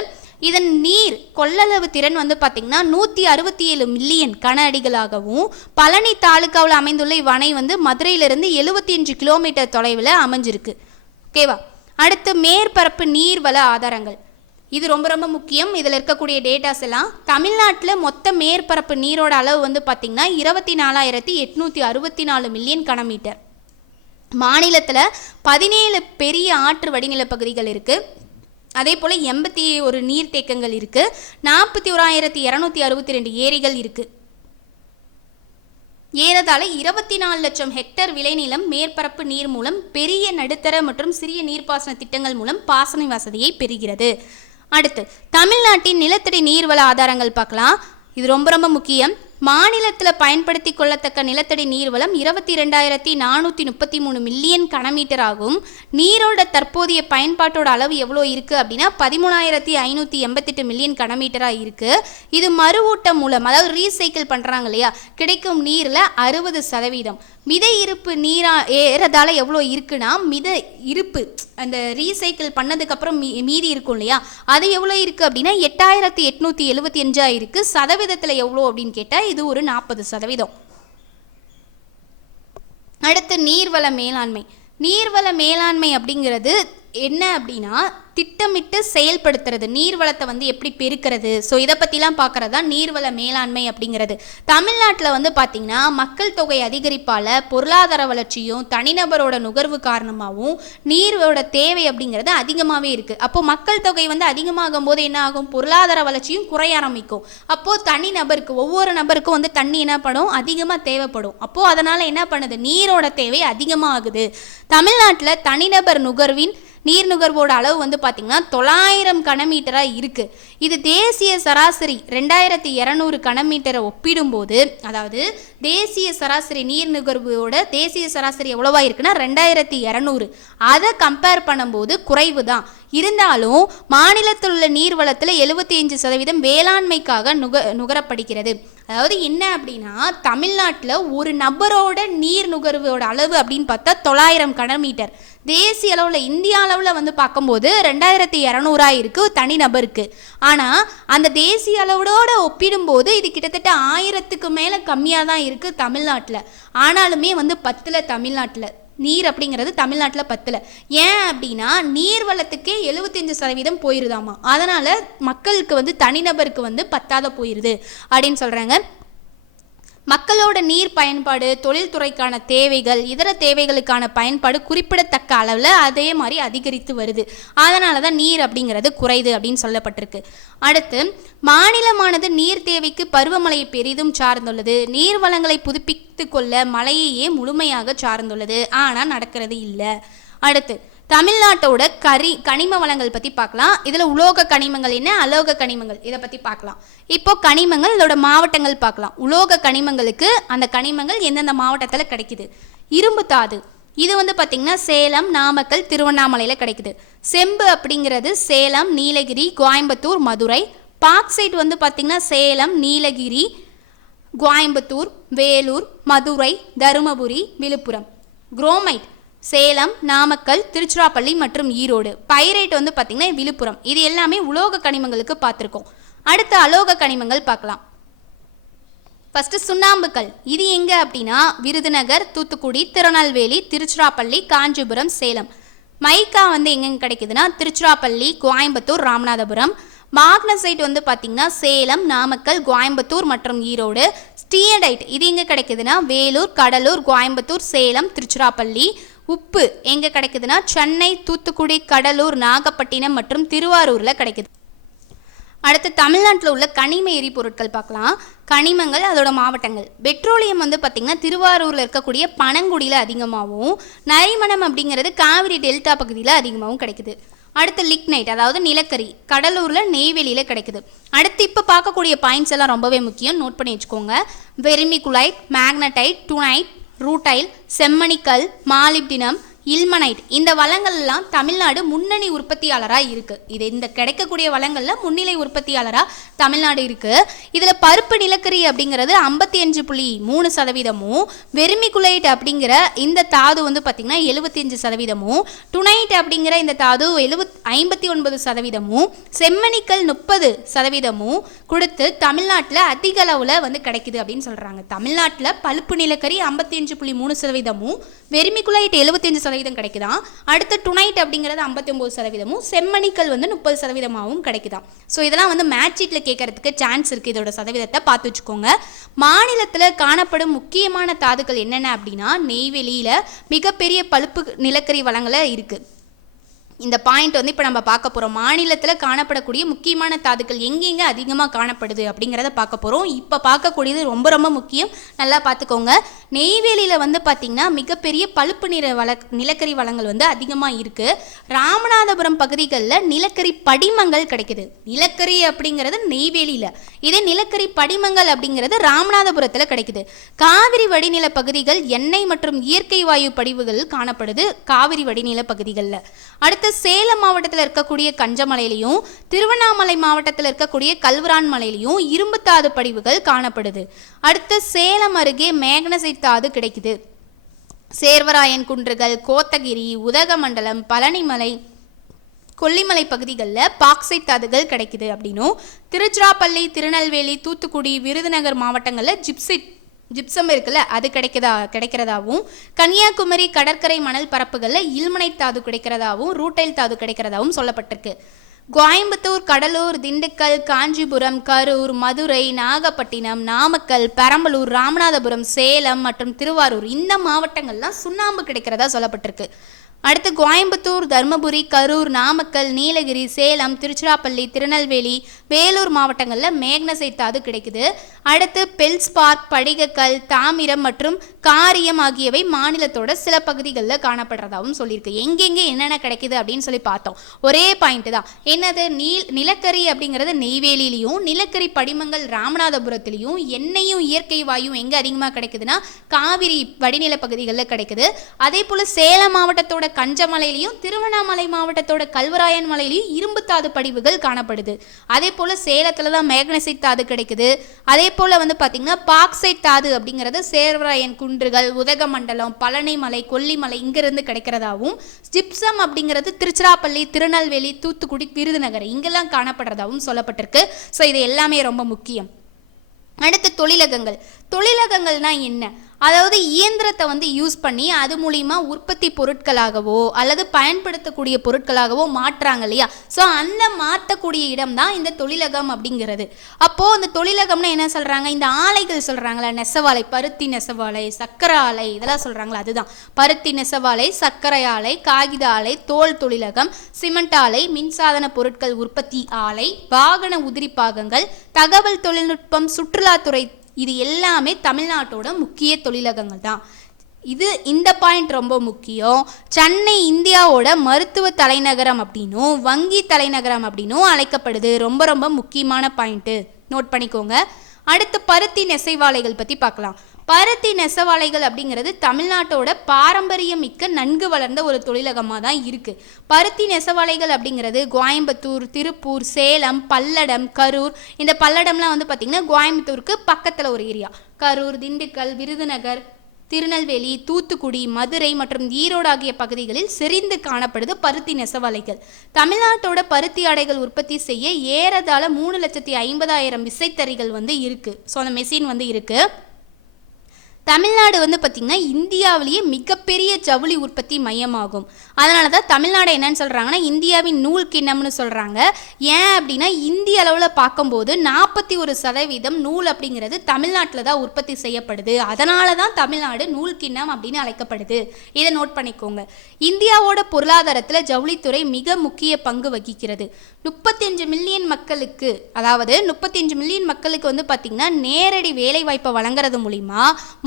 இதன் நீர் கொள்ளளவு திறன் வந்து பார்த்திங்கன்னா 167 மில்லியன் கன அடிகளாகவும், பழனி தாலுக்காவில் அமைந்துள்ள இவ்வணை வந்து மதுரையிலிருந்து 75 கிலோமீட்டர் தொலைவில் அமைஞ்சிருக்கு. ஓகேவா? அடுத்து மேற்பரப்பு நீர்வள ஆதாரங்கள். இது ரொம்ப ரொம்ப முக்கியம். இதில் இருக்கக்கூடிய டேட்டாஸ் எல்லாம் தமிழ்நாட்டில் மொத்த மேற்பரப்பு நீரோட அளவு வந்து பார்த்திங்கன்னா 24,864 மில்லியன் கனமீட்டர். மாநிலத்தில் 17 பெரிய ஆற்று வடிநில பகுதிகள் இருக்குது. அதே போல் 81 நீர்த்தேக்கங்கள் இருக்குது. 41,262 ஏரிகள் இருக்குது. ஏறதாழ 24 லட்சம் ஹெக்டேர் விளைநிலம் மேற்பரப்பு நீர் மூலம் பெரிய நடுத்தர மற்றும் சிறிய நீர்ப்பாசன திட்டங்கள் மூலம் பாசன வசதியை பெறுகிறது. அடுத்து தமிழ்நாட்டின் நிலத்தடி நீர்வள ஆதாரங்கள் பார்க்கலாம். இது ரொம்ப ரொம்ப முக்கியம். மாநிலத்தில் பயன்படுத்தி கொள்ளத்தக்க நிலத்தடி நீர்வளம் 22,433 மில்லியன் கனமீட்டர் ஆகும். நீரோட தற்போதைய பயன்பாட்டோட அளவு எவ்வளோ இருக்குது அப்படின்னா 13,588 மில்லியன் கனமீட்டராக இருக்குது. இது மறுவூட்டம் மூலம், அதாவது ரீசைக்கிள் பண்ணுறாங்க இல்லையா, கிடைக்கும் நீரில் 60%. மித இருப்பு நீராக ஏறதால எவ்வளோ இருக்குன்னா, மித இருப்பு அந்த ரீசைக்கிள் பண்ணதுக்கப்புறம் மீதி இருக்கும் இல்லையா, அது எவ்வளோ இருக்குது அப்படின்னா 8,875 இருக்குது. சதவீதத்தில் எவ்வளோ அப்படின்னு கேட்டால் இது ஒரு 40%. அடுத்து நீர்வள மேலாண்மை. நீர்வள மேலாண்மை அப்படிங்கிறது என்ன அப்படின்னா திட்டமிட்டு செயல்படுத்துறது, நீர்வளத்தை வந்து எப்படி பெருக்கிறது. ஸோ இதை பற்றிலாம் பார்க்குறது தான் நீர்வள மேலாண்மை அப்படிங்கிறது. தமிழ்நாட்டில் வந்து பார்த்திங்கன்னா மக்கள் தொகை அதிகரிப்பால் பொருளாதார வளர்ச்சியும் தனிநபரோட நுகர்வு காரணமாகவும் நீரோட தேவை அப்படிங்கிறது அதிகமாகவே இருக்குது. அப்போது மக்கள் தொகை வந்து அதிகமாகும் போது என்ன ஆகும், பொருளாதார வளர்ச்சியும் குறைய ஆரம்பிக்கும். அப்போது தனிநபருக்கு, ஒவ்வொரு நபருக்கும் வந்து தண்ணி என்ன பண்ணும், அதிகமாக தேவைப்படும். அப்போது அதனால் என்ன பண்ணுது, நீரோட தேவை அதிகமாகுது. தமிழ்நாட்டில் தனிநபர் நுகர்வின் நீர் நுகர்வோட அளவு வந்து பார்த்திங்கன்னா 900 கனமீட்டராக இருக்குது. இது தேசிய சராசரி 2,200 கனமீட்டரை ஒப்பிடும்போது, அதாவது தேசிய சராசரி நீர் நுகர்வோட தேசிய சராசரி எவ்வளவா இருக்குன்னா 2,200. அதை கம்பேர் பண்ணும்போது குறைவு தான். இருந்தாலும் மாநிலத்தில் உள்ள நீர்வளத்தில் 75% வேளாண்மைக்காக நுகரப்படுகிறது. அதாவது என்ன அப்படின்னா தமிழ்நாட்டில் ஒரு நபரோட நீர் நுகர்வோட அளவு அப்படின்னு பார்த்தா 900 கனமீட்டர். தேசிய அளவில் இந்திய அளவில் வந்து பார்க்கும்போது 2,200 இருக்குது தனிநபருக்கு. ஆனால் அந்த தேசிய அளவோட ஒப்பிடும்போது இது கிட்டத்தட்ட 1000க்கு மேலே கம்மியாக தான் இருக்குது தமிழ்நாட்டில். ஆனாலுமே வந்து 10ல் தமிழ்நாட்டில் நீர் அப்படிங்கிறது தமிழ்நாட்டில் 10ல். ஏன் அப்படின்னா நீர்வளத்துக்கே 75% போயிருதாமா. அதனால் மக்களுக்கு வந்து தனிநபருக்கு வந்து பத்தாத போயிடுது அப்படின்னு சொல்கிறாங்க. மக்களோட நீர் பயன்பாடு, தொழில்துறைக்கான தேவைகள், இதர தேவைகளுக்கான பயன்பாடு குறிப்பிடத்தக்க அளவில் அதே மாதிரி அதிகரித்து வருது. அதனால தான் நீர் அப்படிங்கிறது குறையுது அப்படின்னு சொல்லப்பட்டிருக்கு. அடுத்து மாநிலமானது நீர் தேவைக்கு பருவமழையை பெரிதும் சார்ந்துள்ளது. நீர் வளங்களை புதுப்பித்து கொள்ள மழையையே முழுமையாக சார்ந்துள்ளது. ஆனால் நடக்கிறது இல்லை. அடுத்து தமிழ்நாட்டோட கனிம வளங்கள் பற்றி பார்க்கலாம். இதில் உலோக கனிமங்கள் என்ன, அலோக கனிமங்கள், இதை பற்றி பார்க்கலாம். இப்போ கனிமங்கள், இதோட மாவட்டங்கள் பார்க்கலாம். உலோக கனிமங்களுக்கு அந்த கனிமங்கள் எந்தெந்த மாவட்டத்தில் கிடைக்குது. இரும்பு தாது, இது வந்து பார்த்திங்கன்னா சேலம், நாமக்கல், திருவண்ணாமலையில் கிடைக்குது. செம்பு அப்படிங்கிறது சேலம், நீலகிரி, கோயம்புத்தூர், மதுரை. பாக்சைட் வந்து பார்த்திங்கன்னா சேலம், நீலகிரி, கோயம்புத்தூர், வேலூர், மதுரை, தருமபுரி, விழுப்புரம். குரோமைட் சேலம், நாமக்கல், திருச்சிராப்பள்ளி மற்றும் ஈரோடு. பைரைட் வந்து பார்த்திங்கன்னா விழுப்புரம். இது எல்லாமே உலோக கனிமங்களுக்கு பார்த்துருக்கோம். அடுத்து அலோக கனிமங்கள் பார்க்கலாம். ஃபஸ்ட்டு சுண்ணாம்புக்கல், இது எங்கே அப்படின்னா விருதுநகர், தூத்துக்குடி, திருநெல்வேலி, திருச்சிராப்பள்ளி, காஞ்சிபுரம், சேலம். மைக்கா வந்து எங்கெங்கே கிடைக்குதுன்னா திருச்சிராப்பள்ளி, கோயம்புத்தூர், ராமநாதபுரம். மாக்னசைட் வந்து பார்த்திங்கன்னா சேலம், நாமக்கல், கோயம்புத்தூர் மற்றும் ஈரோடு. ஸ்டீயடைட் இது எங்கே கிடைக்குதுன்னா வேலூர், கடலூர், கோயம்புத்தூர், சேலம், திருச்சிராப்பள்ளி. உப்பு எங்கே கிடைக்குதுன்னா சென்னை, தூத்துக்குடி, கடலூர், நாகப்பட்டினம் மற்றும் திருவாரூரில் கிடைக்குது. அடுத்து தமிழ்நாட்டில் உள்ள கனிம எரிபொருட்கள் பார்க்கலாம். கனிமங்கள், அதோட மாவட்டங்கள். பெட்ரோலியம் வந்து பார்த்திங்கன்னா திருவாரூரில் இருக்கக்கூடிய பனங்குடியில் அதிகமாகவும், நரிமணம் அப்படிங்கிறது காவிரி டெல்டா பகுதியில் அதிகமாகவும் கிடைக்குது. அடுத்து லிக்னைட், அதாவது நிலக்கரி, கடலூரில் நெய்வேலியில் கிடைக்குது. அடுத்து இப்போ பார்க்கக்கூடிய பாயிண்ட்ஸ் எல்லாம் ரொம்பவே முக்கியம், நோட் பண்ணி வச்சுக்கோங்க. வெர்மிகுலைட், மேக்னடைட், டுனைட், ரூட்டைல், செம்மணிக்கல், மாலிப்டினம், இல்மனைட். இந்த வளங்கள்லாம் தமிழ்நாடு முன்னணி உற்பத்தியாளராக இருக்குது. இது இந்த கிடைக்கக்கூடிய வளங்களில் முன்னிலை உற்பத்தியாளராக தமிழ்நாடு இருக்குது. இதில் பருப்பு நிலக்கரி அப்படிங்கிறது 55.3%, வெர்மிகுலைட் அப்படிங்கிற இந்த தாது வந்து பார்த்திங்கன்னா 75%, டுனைட் அப்படிங்கிற இந்த தாது 59%, செம்மணிக்கல் 30% கொடுத்து தமிழ்நாட்டில் அதிக அளவில் வந்து கிடைக்குது அப்படின்னு சொல்கிறாங்க. தமிழ்நாட்டில் பழுப்பு நிலக்கரி 55.3%, வெர்மிகுலைட் 75% கிடைக்குதான். அடுத்து டுனைட் அப்படிங்கிறது 59%, செம்மணிக்கல் வந்து 30%ஆகவும் கிடைக்குதான். ஸோ இதெல்லாம் வந்து மேட்ச் ஷீட்டில் கேட்கறதுக்கு சான்ஸ் இருக்குது. இதோட சதவீதத்தை பார்த்து வச்சுக்கோங்க. மாநிலத்தில் காணப்படும் முக்கியமான தாதுக்கள் என்னென்ன அப்படின்னா, நெய்வேலியில் மிகப்பெரிய பழுப்பு நிலக்கரி வளங்களை இருக்குது. இந்த பாயிண்ட் வந்து இப்போ நம்ம பார்க்க போகிறோம். மாநிலத்தில் காணப்படக்கூடிய முக்கியமான தாதுக்கள் எங்கெங்கே அதிகமாக காணப்படுது அப்படிங்கிறத பார்க்க போகிறோம். இப்போ பார்க்கக்கூடியது ரொம்ப ரொம்ப முக்கியம், நல்லா பார்த்துக்கோங்க. நெய்வேலியில் வந்து பார்த்திங்கன்னா மிகப்பெரிய பழுப்பு நிலக்கரி வளங்கள் வந்து அதிகமாக இருக்குது. ராமநாதபுரம் பகுதிகளில் நிலக்கரி படிமங்கள் கிடைக்குது. நிலக்கரி அப்படிங்கிறது நெய்வேலியில், இதே நிலக்கரி படிமங்கள் அப்படிங்கிறது ராமநாதபுரத்தில் கிடைக்குது. காவிரி வடிநில பகுதிகள் எண்ணெய் மற்றும் இயற்கை வாயு படிவுகள் காணப்படுது காவிரி வடிநில பகுதிகளில். அடுத்து சேலம் மாவட்டத்தில் இருக்கக்கூடிய கஞ்சமலையிலையும் திருவண்ணாமலை மாவட்டத்தில் இருக்கக்கூடிய கல்வரான் மலையிலையும் இரும்பு தாது படிவுகள் காணப்படுது. அடுத்து சேலம் அருகே மேக்னசைட் தாது கிடைக்குது. சேர்வராயன் குன்றுகள், கோத்தகிரி, உதகமண்டலம், பழனிமலை, கொல்லிமலை பகுதிகளில் பாக்சைட் தாதுகள் கிடைக்குது அப்படின்னும், திருச்சிராப்பள்ளி, திருநெல்வேலி, தூத்துக்குடி, விருதுநகர் மாவட்டங்களில் ஜிப்சம் இருக்குல்ல அது கிடைக்கிறதாவும், கன்னியாகுமரி கடற்கரை மணல் பரப்புகளில் இல்மனைட் தாது கிடைக்கிறதாவும், ரூட்டைல் தாது கிடைக்கிறதாவும் சொல்லப்பட்டிருக்கு. கோயம்புத்தூர், கடலூர், திண்டுக்கல், காஞ்சிபுரம், கரூர், மதுரை, நாகப்பட்டினம், நாமக்கல், பெரம்பலூர், ராமநாதபுரம், சேலம் மற்றும் திருவாரூர் இந்த மாவட்டங்கள்லாம் சுண்ணாம்பு கிடைக்கிறதா சொல்லப்பட்டிருக்கு. அடுத்து கோயம்புத்தூர், தர்மபுரி, கரூர், நாமக்கல், நீலகிரி, சேலம், திருச்சிராப்பள்ளி, திருநெல்வேலி, வேலூர் மாவட்டங்களில் மேக்னசைட் தாது கிடைக்குது. அடுத்து பெல்ஸ்பார்க், படிகக்கல், தாமிரம் மற்றும் காரியம் ஆகியவை மாநிலத்தோட சில பகுதிகளில் காணப்படுறதாகவும் சொல்லியிருக்கு. எங்கெங்கே என்னென்ன கிடைக்குது அப்படின்னு சொல்லி பார்த்தோம். ஒரே பாயிண்ட் தான், என்னது, நிலக்கரி அப்படிங்கிறது நெய்வேலியிலையும், நிலக்கரி படிமங்கள் ராமநாதபுரத்திலையும், எண்ணெயும் இயற்கை வாயும் எங்கே அதிகமாக கிடைக்குதுன்னா காவிரி வடிநில பகுதிகளில் கிடைக்குது. அதே போல் சேலம் மாவட்டத்தோட கஞ்சமலையிலையும் திருவண்ணாமலை மாவட்டத்தோட கல்வராயன் மலையிலையும் இரும்பு தாது படிவுகள் காணப்படுது. அதே போல சேலத்துல தான் மேக்னசைட் தாது கிடைக்குது. அதே போல வந்து பாத்தீங்கன்னா பாக்சைட் தாது அப்படிங்கிறது சேர்வராயன் குன்றுகள், உதகமண்டலம், பழனிமலை, கொல்லிமலை இங்கிருந்து கிடைக்கிறதாவும், ஜிப்சம் அப்படிங்கிறது திருச்சிராப்பள்ளி, திருநெல்வேலி, தூத்துக்குடி, விருதுநகர் இங்கெல்லாம் காணப்படுறதாகவும் சொல்லப்பட்டிருக்கு. ஸோ இது எல்லாமே ரொம்ப முக்கியம். அடுத்து தொழிலகங்கள்னா என்ன? அதாவது இயந்திரத்தை வந்து யூஸ் பண்ணி அது மூலிமா உற்பத்தி பொருட்களாகவோ அல்லது பயன்படுத்தக்கூடிய பொருட்களாகவோ மாற்றுறாங்க இல்லையா? ஸோ அந்த மாற்றக்கூடிய இடம் தான் இந்த தொழிலகம் அப்படிங்கிறது. அப்போது அந்த தொழிலகம்னு என்ன சொல்கிறாங்க? இந்த ஆலைகள் சொல்கிறாங்களா, நெசவாலை, பருத்தி நெசவாலை, சர்க்கரை ஆலை இதெல்லாம் சொல்கிறாங்களா, அதுதான் பருத்தி நெசவாலை, சர்க்கரை ஆலை, காகித ஆலை, தோல் தொழிலகம், சிமெண்ட் ஆலை, மின்சாதன பொருட்கள் உற்பத்தி ஆலை, வாகன உதிரி பாகங்கள், தகவல் தொழில்நுட்பம், சுற்றுலாத்துறை இது எல்லாமே தமிழ்நாட்டோட முக்கிய தொழிலகங்கள் தான். இந்த பாயிண்ட் ரொம்ப முக்கியம். சென்னை இந்தியாவோட மருத்துவ தலைநகரம் அப்படின்னும் வங்கி தலைநகரம் அப்படின்னும் அழைக்கப்படுது. ரொம்ப ரொம்ப முக்கியமான பாயிண்ட்டு, நோட் பண்ணிக்கோங்க. அடுத்து பருத்தி நெசவாலைகள் பற்றி பார்க்கலாம். பருத்தி நெசவாலைகள் அப்படிங்கிறது தமிழ்நாட்டோட பாரம்பரியம் மிக்க நன்கு வளர்ந்த ஒரு தொழிலகமாக தான் இருக்குது. பருத்தி நெசவாலைகள் அப்படிங்கிறது கோயம்புத்தூர், திருப்பூர், சேலம், பல்லடம், கரூர், இந்த பல்லடம்லாம் வந்து பார்த்திங்கன்னா கோயம்புத்தூருக்கு பக்கத்தில் ஒரு ஏரியா. கரூர், திண்டுக்கல், விருதுநகர், திருநெல்வேலி, தூத்துக்குடி, மதுரை மற்றும் ஈரோடு ஆகிய பகுதிகளில் செறிந்து காணப்படுது பருத்தி நெசவாலைகள். தமிழ்நாட்டோட பருத்தி ஆடைகள் உற்பத்தி செய்ய ஏறத்தாழ 3,50,000 விசைத்தறிகள் வந்து இருக்குது. ஸோ அந்த மெஷின் வந்து இருக்குது. தமிழ்நாடு வந்து பார்த்திங்கன்னா இந்தியாவிலேயே மிகப்பெரிய ஜவுளி உற்பத்தி மையமாகும். அதனால தான் தமிழ்நாடு என்னன்னு சொல்கிறாங்கன்னா இந்தியாவின் நூல் கிண்ணம்னு சொல்கிறாங்க. ஏன் அப்படின்னா இந்திய அளவில் பார்க்கும்போது 41% நூல் அப்படிங்கிறது தமிழ்நாட்டில் தான் உற்பத்தி செய்யப்படுது. அதனால தான் தமிழ்நாடு நூல் கிண்ணம் அப்படின்னு அழைக்கப்படுது. இதை நோட் பண்ணிக்கோங்க. இந்தியாவோட பொருளாதாரத்தில் ஜவுளித்துறை மிக முக்கிய பங்கு வகிக்கிறது. 35 மில்லியன் மக்களுக்கு, அதாவது 35 மில்லியன் மக்களுக்கு வந்து பார்த்திங்கன்னா நேரடி வேலைவாய்ப்பை வழங்குறது மூலிமா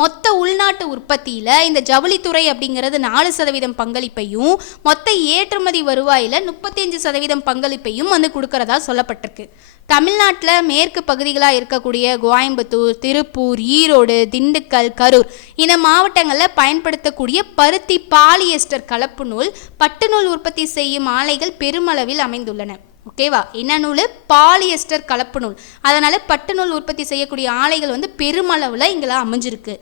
மொத்த உள்நாட்டு உற்பத்தியில் இந்த ஜவுளித்துறை அப்படிங்கிறது 4% பங்களிப்பையும், மொத்த ஏற்றுமதி வருவாயில் 35% பங்களிப்பையும் வந்து கொடுக்கறதா சொல்லப்பட்டிருக்கு. தமிழ்நாட்டில் மேற்கு பகுதிகளாக இருக்கக்கூடிய கோயம்புத்தூர், திருப்பூர், ஈரோடு, திண்டுக்கல், கரூர் இந்த மாவட்டங்களில் பயன்படுத்தக்கூடிய பருத்தி பாலியஸ்டர் கலப்பு நூல், பட்டு நூல் உற்பத்தி செய்யும் ஆலைகள் பெருமளவில் அமைந்துள்ளன. ஓகேவா? என்ன நூல்? பாலியஸ்டர் கலப்பு நூல். அதனால் பட்டு நூல் உற்பத்தி செய்யக்கூடிய ஆலைகள் வந்து பெருமளவில் இங்கெல்லாம் அமைஞ்சிருக்கு.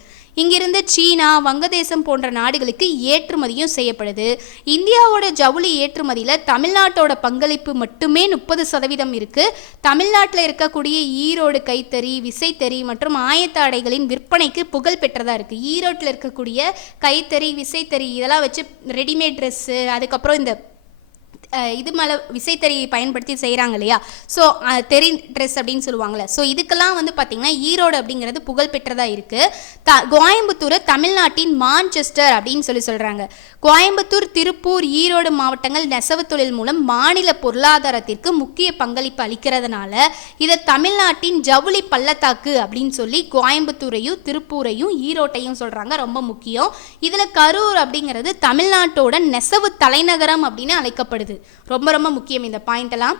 இங்கிருந்து சீனா, வங்கதேசம் போன்ற நாடுகளுக்கு ஏற்றுமதியும் செய்யப்படுது. இந்தியாவோட ஜவுளி ஏற்றுமதியில் தமிழ்நாட்டோட பங்களிப்பு மட்டுமே 30% இருக்குது. தமிழ்நாட்டில் இருக்கக்கூடிய ஈரோடு கைத்தறி, விசைத்தறி மற்றும் ஆயத்த ஆடைகளின் விற்பனைக்கு புகழ் பெற்றதாக இருக்குது. ஈரோட்டில் இருக்கக்கூடிய கைத்தறி, விசைத்தறி இதெல்லாம் வச்சு ரெடிமேட் ட்ரெஸ்ஸு, அதுக்கப்புறம் இந்த இது மேலே விசைத்தறி பயன்படுத்தி செய்கிறாங்க இல்லையா, ஸோ தெரி ட்ரெஸ் அப்படின்னு சொல்லுவாங்கள்ல. ஸோ இதுக்கெல்லாம் வந்து பார்த்திங்கன்னா ஈரோடு அப்படிங்கிறது புகழ் பெற்றதாக இருக்குது. கோயம்புத்தூரை தமிழ்நாட்டின் மான்செஸ்டர் அப்படின்னு சொல்கிறாங்க. கோயம்புத்தூர், திருப்பூர், ஈரோடு மாவட்டங்கள் நெசவு தொழில் மூலம் மாநில பொருளாதாரத்திற்கு முக்கிய பங்களிப்பு அளிக்கிறதுனால இதை தமிழ்நாட்டின் ஜவுளி பள்ளத்தாக்கு அப்படின்னு சொல்லி கோயம்புத்தூரையும் திருப்பூரையும் ஈரோட்டையும் சொல்கிறாங்க. ரொம்ப முக்கியம். இதில் கரூர் அப்படிங்கிறது தமிழ்நாட்டோட நெசவு தலைநகரம் அப்படின்னு அழைக்கப்படுது. ரொம்ப ரொம்ப முக்கியம் இந்த பாயிண்ட் எல்லாம்.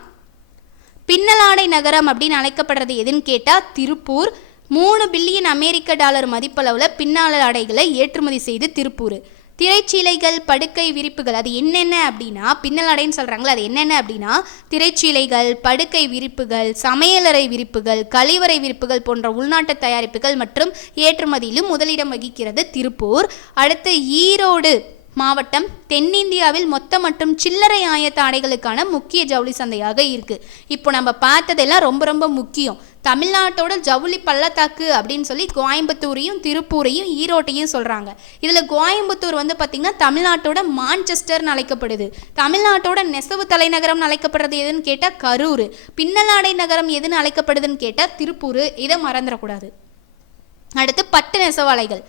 பின்னலாடை நகரம் அப்படின்னு அழைக்கப்படுறது எதுன்னு கேட்டால் திருப்பூர். 3 பில்லியன் அமெரிக்க டாலர் மதிப்பளவில் பின்னலாடைகளை ஏற்றுமதி செய்து திருப்பூர். திரைச்சீலைகள், படுக்கை விரிப்புகள் அது என்னென்ன அப்படின்னா, பின்னலாடைன்னு சொல்கிறாங்களே அது என்னென்ன அப்படின்னா, திரைச்சீலைகள், படுக்கை விரிப்புகள், சமையலறை விரிப்புகள், கழிவறை விரிப்புகள் போன்ற உள்நாட்டு தயாரிப்புகள் மற்றும் ஏற்றுமதியிலும் முதலிடம் வகிக்கிறது திருப்பூர். அடுத்து ஈரோடு மாவட்டம் தென்னிந்தியாவில் மொத்த மற்றும் சில்லறை ஆயத்த ஆடைகளுக்கான முக்கிய ஜவுளி சந்தையாக இருக்குது. இப்போ நம்ம பார்த்ததெல்லாம் ரொம்ப ரொம்ப முக்கியம். தமிழ்நாட்டோட ஜவுளி பள்ளத்தாக்கு அப்படின்னு சொல்லி கோயம்புத்தூரையும் திருப்பூரையும் ஈரோட்டையும் சொல்கிறாங்க. இதில் கோயம்புத்தூர் வந்து பார்த்திங்கன்னா தமிழ்நாட்டோட மான்செஸ்டர்னு அழைக்கப்படுது. தமிழ்நாட்டோட நெசவு தலைநகரம்னு அழைக்கப்படுறது எதுன்னு கேட்டால் கரூர். பின்னலாடை நகரம் எதுன்னு அழைக்கப்படுதுன்னு கேட்டால் திருப்பூர். இதை மறந்துடக்கூடாது. அடுத்து பட்டு நெசவாலைகள்.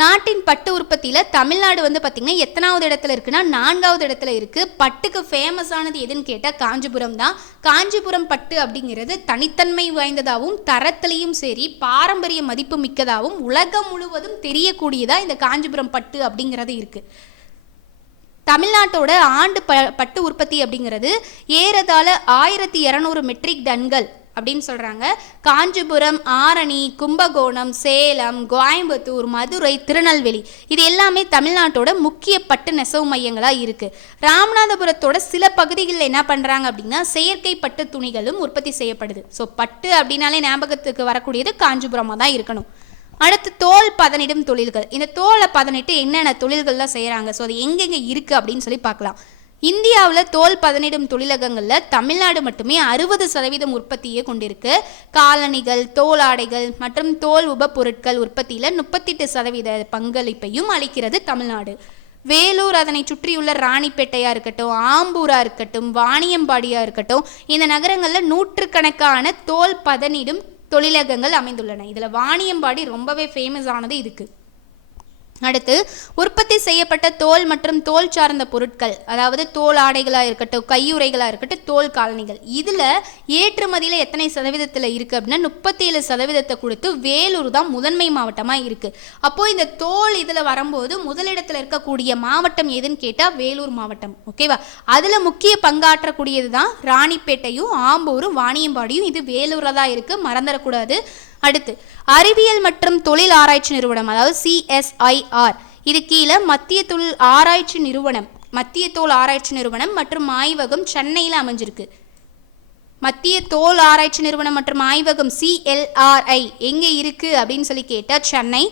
நாட்டின் பட்டு உற்பத்தியில் தமிழ்நாடு வந்து பார்த்திங்கன்னா எத்தனாவது இடத்துல இருக்குன்னா 4வது இடத்துல இருக்குது. பட்டுக்கு ஃபேமஸானது எதுன்னு கேட்டால் காஞ்சிபுரம் தான். காஞ்சிபுரம் பட்டு அப்படிங்கிறது தனித்தன்மை வாய்ந்ததாகவும் தரத்திலையும் சரி பாரம்பரிய மதிப்பு மிக்கதாகவும் உலகம் முழுவதும் தெரியக்கூடியதாக இந்த காஞ்சிபுரம் பட்டு அப்படிங்கிறது இருக்குது. தமிழ்நாட்டோட ஆண்டு பட்டு உற்பத்தி அப்படிங்கிறது ஏறத்தாழ 1200 மெட்ரிக் டன்கள் அப்படின்னு சொல்கிறாங்க. காஞ்சிபுரம், ஆரணி, கும்பகோணம், சேலம், கோயம்புத்தூர், மதுரை, திருநெல்வேலி இது எல்லாமே தமிழ்நாட்டோட முக்கிய பட்டு நெசவு மையங்களாக இருக்குது. ராமநாதபுரத்தோட சில பகுதிகளில் என்ன பண்ணுறாங்க அப்படின்னா செயற்கை பட்டு துணிகளும் உற்பத்தி செய்யப்படுது. ஸோ பட்டு அப்படின்னாலே ஞாபகத்துக்கு வரக்கூடியது காஞ்சிபுரமாக தான் இருக்கணும். அடுத்து தோல் பதனிடும் தொழில்கள். இந்த தோலை பதனிட்டு என்னென்ன தொழில்கள்லாம் செய்கிறாங்க, ஸோ அது எங்கெங்கே இருக்குது அப்படின்னு சொல்லி பார்க்கலாம். இந்தியாவில் தோல் பதனிடும் தொழிலகங்களில் தமிழ்நாடு மட்டுமே 60% உற்பத்தியை கொண்டிருக்கு. காலணிகள், தோல் ஆடைகள் மற்றும் தோல் உப பொருட்கள் உற்பத்தியில் 38% பங்களிப்பையும் அளிக்கிறது தமிழ்நாடு. வேலூர், அதனை சுற்றியுள்ள ராணிப்பேட்டையாக இருக்கட்டும், ஆம்பூராக இருக்கட்டும், வாணியம்பாடியாக இருக்கட்டும், இந்த நகரங்களில் நூற்றுக்கணக்கான தோல் பதனிடும் தொழிலகங்கள் அமைந்துள்ளன. இதில் வாணியம்பாடி ரொம்பவே ஃபேமஸ் ஆனது இதுக்கு. அடுத்து உற்பத்தி செய்யப்பட்ட தோல் மற்றும் தோல் சார்ந்த பொருட்கள், அதாவது தோல் ஆடைகளாக இருக்கட்டும், கையுறைகளாக இருக்கட்டும், தோல் காலணிகள் இதில் ஏற்றுமதியில் எத்தனை சதவீதத்தில் இருக்குது அப்படின்னா 37% கொடுத்து வேலூர் தான் முதன்மை மாவட்டமாக இருக்குது. அப்போது இந்த தோல் இதில் வரும்போது முதலிடத்தில் இருக்கக்கூடிய மாவட்டம் எதுன்னு கேட்டால் வேலூர் மாவட்டம். ஓகேவா? அதில் முக்கிய பங்காற்றக்கூடியது தான் ராணிப்பேட்டையும் ஆம்பூரும் வாணியம்பாடியும். இது வேலூரில் தான் இருக்குது, மறந்துடக்கூடாது. அடுத்து அறிவியல் மற்றும் தொழில் ஆராய்ச்சி நிறுவனம், அதாவது CSIR. இது கீழே மத்திய தொழில் ஆராய்ச்சி நிறுவனம், மத்திய தோல் ஆராய்ச்சி நிறுவனம் மற்றும் ஆய்வகம் சென்னையில் அமைஞ்சிருக்கு. மத்திய தோல் ஆராய்ச்சி நிறுவனம் மற்றும் ஆய்வகம் CLRI எங்கே இருக்குது அப்படின்னு சொல்லி கேட்டால் சென்னை.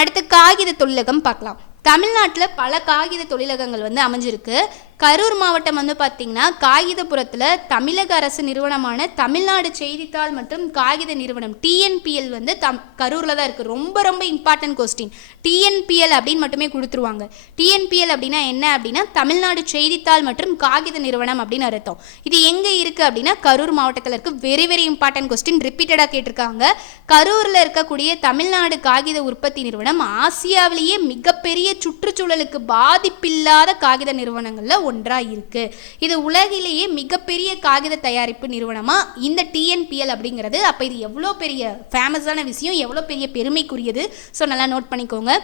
அடுத்து காகித தொழிலகம் பார்க்கலாம். தமிழ்நாட்டில் பல காகித தொழிலகங்கள் வந்து அமைஞ்சிருக்கு. கரூர் மாவட்டம் வந்து பார்த்திங்கன்னா காகிதபுரத்தில் தமிழக அரசு நிறுவனமான தமிழ்நாடு செய்தித்தாள் மற்றும் காகித நிறுவனம் TNPL வந்து கரூரில் தான் இருக்குது. ரொம்ப ரொம்ப இம்பார்ட்டன்ட் கொஸ்டின். TNPL அப்படின்னு மட்டுமே கொடுத்துருவாங்க. TNPL அப்படின்னா என்ன அப்படின்னா தமிழ்நாடு செய்தித்தாள் மற்றும் காகித நிறுவனம் அப்படின்னு அர்த்தம். இது எங்கே இருக்குது அப்படின்னா கரூர் மாவட்டத்தில் இருக்குது. வெரி வெரி இம்பார்ட்டன்ட் கொஸ்டின், ரிப்பீட்டடாக கேட்டிருக்காங்க. கரூரில் இருக்கக்கூடிய தமிழ்நாடு காகித உற்பத்தி நிறுவனம் ஆசியாவிலேயே மிகப்பெரிய சுற்றுச்சூழலுக்கு பாதிப்பில்லாத காகித நிறுவனங்கள்ல ஒன்றா இருக்கு. இது உலகிலேயே மிகப்பெரிய காகித தயாரிப்பு நிறுவனமா இந்த டிஎன்பிஎல் அப்படிங்கிறது. அப்ப இது எவ்வளோ பெரிய ஃபேமஸான விஷயம், எவ்வளோ பெரிய பெருமைக்குரியது. ஸோ நல்லா நோட் பண்ணிக்கோங்க.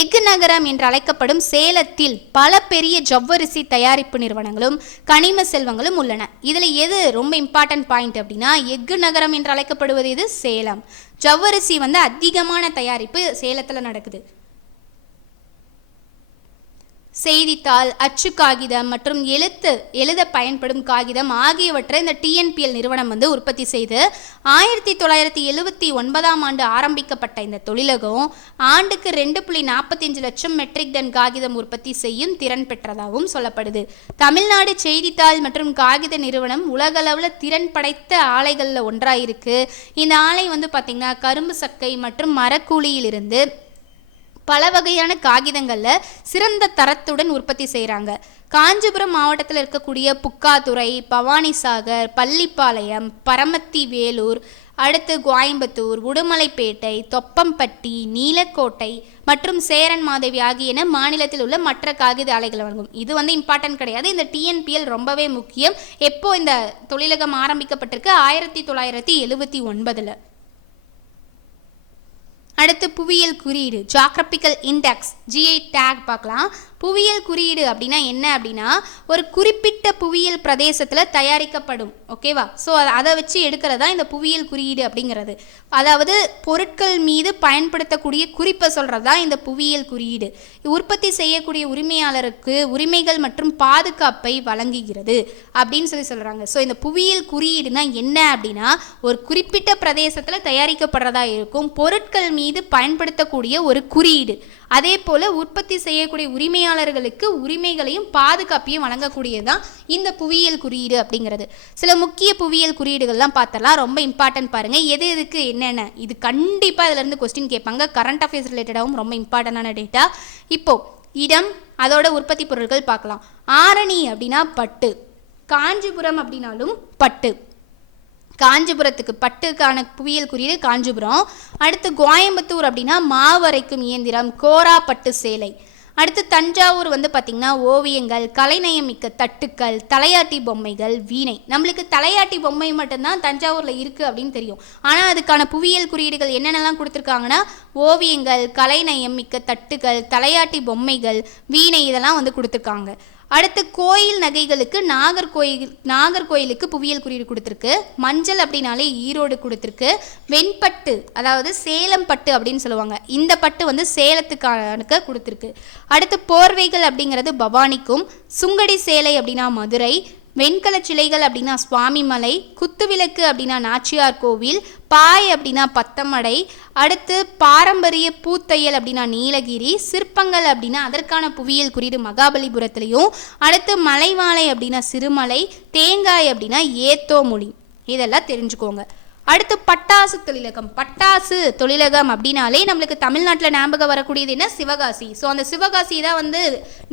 எஃகு நகரம் என்று அழைக்கப்படும் சேலத்தில் பல பெரிய ஜவ்வரிசி தயாரிப்பு நிறுவனங்களும் கனிம செல்வங்களும் உள்ளன. இதில் எது ரொம்ப இம்பார்ட்டன்ட் பாயிண்ட் அப்படின்னா, எஃகு நகரம் என்று அழைக்கப்படுவது இது சேலம். ஜவ்வரிசி அதிகமான தயாரிப்பு சேலத்தில் நடக்குது. செய்தித்தாள், அச்சு காகிதம் மற்றும் எழுத பயன்படும் காகிதம் ஆகியவற்றை இந்த டிஎன்பிஎல் நிறுவனம் உற்பத்தி செய்து 1979ஆம் ஆண்டு ஆரம்பிக்கப்பட்ட இந்த தொழிலகம் ஆண்டுக்கு 2.45 லட்சம் மெட்ரிக் டன் காகிதம் உற்பத்தி செய்யும் திறன் பெற்றதாகவும் சொல்லப்படுது. தமிழ்நாடு செய்தித்தாள் மற்றும் காகித நிறுவனம் உலகளவில் திறன் படைத்த ஆலைகளில் ஒன்றாக இருக்கு. இந்த ஆலை பார்த்தீங்கன்னா கரும்பு சக்கை மற்றும் மரக்கூலியிலிருந்து பல வகையான காகிதங்களில் சிறந்த தரத்துடன் உற்பத்தி செய்கிறாங்க. காஞ்சிபுரம் மாவட்டத்தில் இருக்கக்கூடிய புக்காதுறை, பவானிசாகர், பள்ளிப்பாளையம், பரமத்தி வேலூர், அடுத்து கோயம்புத்தூர், உடுமலைப்பேட்டை, தொப்பம்பட்டி, நீலக்கோட்டை மற்றும் சேரன் மாதேவி ஆகியன மாநிலத்தில் உள்ள மற்ற காகித ஆலைகள் வழங்கும். இது இம்பார்ட்டன்ட் கிடையாது. இந்த டிஎன்பிஎல் ரொம்பவே முக்கியம். எப்போ இந்த தொழிலகம் ஆரம்பிக்கப்பட்டிருக்கு? 1979. அடுத்து புவியியல் குறியீடு, ஜியோகிராபிக்கல் இண்டெக்ஸ், ஜிஐ டேக் பார்க்கலாம். புவியியல் குறியீடு அப்படின்னா என்ன அப்படின்னா, ஒரு குறிப்பிட்ட புவியியல் பிரதேசத்தில் தயாரிக்கப்படும், ஓகேவா? ஸோ அதை வச்சு எடுக்கிறதா இந்த புவியியல் குறியீடு அப்படிங்கிறது. அதாவது பொருட்கள் மீது பயன்படுத்தக்கூடிய குறிப்பை சொல்கிறது தான் இந்த புவியியல் குறியீடு. உற்பத்தி செய்யக்கூடிய உரிமையாளருக்கு உரிமைகள் மற்றும் பாதுகாப்பை வழங்குகிறது அப்படின்னு சொல்கிறாங்க. ஸோ இந்த புவியியல் குறியீடுனா என்ன அப்படின்னா, ஒரு குறிப்பிட்ட பிரதேசத்தில் தயாரிக்கப்படுறதா இருக்கும் பொருட்கள் மீது பயன்படுத்தக்கூடிய ஒரு குறியீடு. அதே போல் உற்பத்தி செய்யக்கூடிய உரிமையாளர்களுக்கு உரிமைகளையும் பாதுகாப்பையும் வழங்கக்கூடியதுதான் இந்த புவியியல் குறியீடு அப்படிங்கிறது. சில முக்கிய புவியியல் குறியீடுகள்லாம் பார்த்தலாம். ரொம்ப இம்பார்ட்டன்ட் பாருங்கள், எது எதுக்கு என்னென்ன. இது கண்டிப்பாக இதிலேருந்து கொஸ்டின் கேட்பாங்க. கரண்ட் அஃபேர்ஸ் ரிலேட்டடாகவும் ரொம்ப இம்பார்ட்டண்டான டேட்டா. இப்போது இடம், அதோட உற்பத்தி பொருட்கள் பார்க்கலாம். ஆரணி அப்படின்னா பட்டு, காஞ்சிபுரம் அப்படின்னாலும் பட்டு. காஞ்சிபுரத்துக்கு பட்டுக்கான புவியியல் குறியீடு காஞ்சிபுரம். அடுத்து கோயம்புத்தூர் அப்படின்னா மாவரைக்கும் இயந்திரம், கோரா பட்டு சேலை. அடுத்து தஞ்சாவூர் பார்த்திங்கன்னா ஓவியங்கள், கலைநயமிக்க தட்டுக்கள், தலையாட்டி பொம்மைகள், வீணை. நம்மளுக்கு தலையாட்டி பொம்மை மட்டும்தான் தஞ்சாவூரில் இருக்குது அப்படின்னு தெரியும். ஆனால் அதுக்கான புவியியல் குறியீடுகள் என்னென்னலாம் கொடுத்துருக்காங்கன்னா, ஓவியங்கள், கலைநயமிக்க தட்டுக்கள், தலையாட்டி பொம்மைகள், வீணை, இதெல்லாம் கொடுத்துருக்காங்க. அடுத்து கோயில் நகைகளுக்கு நாகர்கோயிலுக்கு புவியியல் குறியீடு கொடுத்துருக்கு. மஞ்சள் அப்படின்னாலே ஈரோடு கொடுத்துருக்கு. வெண்பட்டு அதாவது சேலம் பட்டு அப்படின்னு சொல்லுவாங்க. இந்த பட்டு சேலத்துக்கான கொடுத்துருக்கு. அடுத்து போர்வைகள் அப்படிங்கிறது பவானிக்கும், சுங்கடி சேலை அப்படின்னா மதுரை, வெண்கல சிலைகள் அப்படின்னா சுவாமிமலை, குத்துவிளக்கு அப்படின்னா நாச்சியார் கோவில், பாய் அப்படின்னா பத்தமடை, அடுத்து பாரம்பரிய பூத்தையல் அப்படின்னா நீலகிரி, சிற்பங்கள் அப்படின்னா அதற்கான புவியியல் குறியீடு மகாபலிபுரத்துலையும், அடுத்து மலைவாழை அப்படின்னா சிறுமலை, தேங்காய் அப்படின்னா ஏத்தோமொழி. இதெல்லாம் தெரிஞ்சுக்கோங்க. அடுத்து பட்டாசு தொழிலகம். பட்டாசு தொழிலகம் அப்படின்னாலே நம்மளுக்கு தமிழ்நாட்டில் ஞாபகம் வரக்கூடியது என்ன? சிவகாசி. ஸோ அந்த சிவகாசி தான்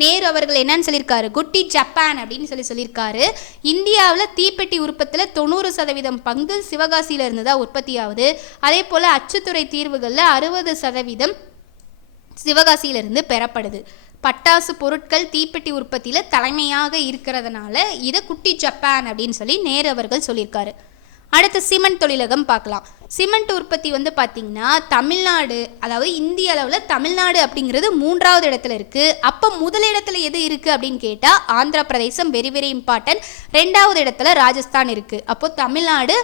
நேரு அவர்கள் என்னன்னு சொல்லியிருக்காரு, குட்டி ஜப்பான் அப்படின்னு சொல்லியிருக்காரு. இந்தியாவில் தீப்பெட்டி உற்பத்தியில் 90% பங்கு சிவகாசியில் இருந்து தான் உற்பத்தி ஆகுது. அதே போல் அச்சுத்துறை தீர்வுகளில் 60% சிவகாசியிலிருந்து பெறப்படுது. பட்டாசு பொருட்கள் தீப்பெட்டி உற்பத்தியில் தலைமையாக இருக்கிறதுனால இதை குட்டி ஜப்பான் அப்படின்னு சொல்லி நேரு அவர்கள் சொல்லியிருக்காரு. அடுத்து சிமெண்ட் தொழிலகம் பார்க்கலாம். சிமெண்ட் உற்பத்தி பார்த்திங்கன்னா தமிழ்நாடு, அதாவது இந்திய அளவில் தமிழ்நாடு அப்படிங்கிறது 3வது இடத்துல இருக்குது. அப்போ முதலிடத்தில் எது இருக்குது அப்படின்னு கேட்டால் ஆந்திர பிரதேசம், வெரி வெரி இம்பார்ட்டன்ட். 2வது இடத்துல ராஜஸ்தான் இருக்குது. அப்போது தமிழ்நாடு,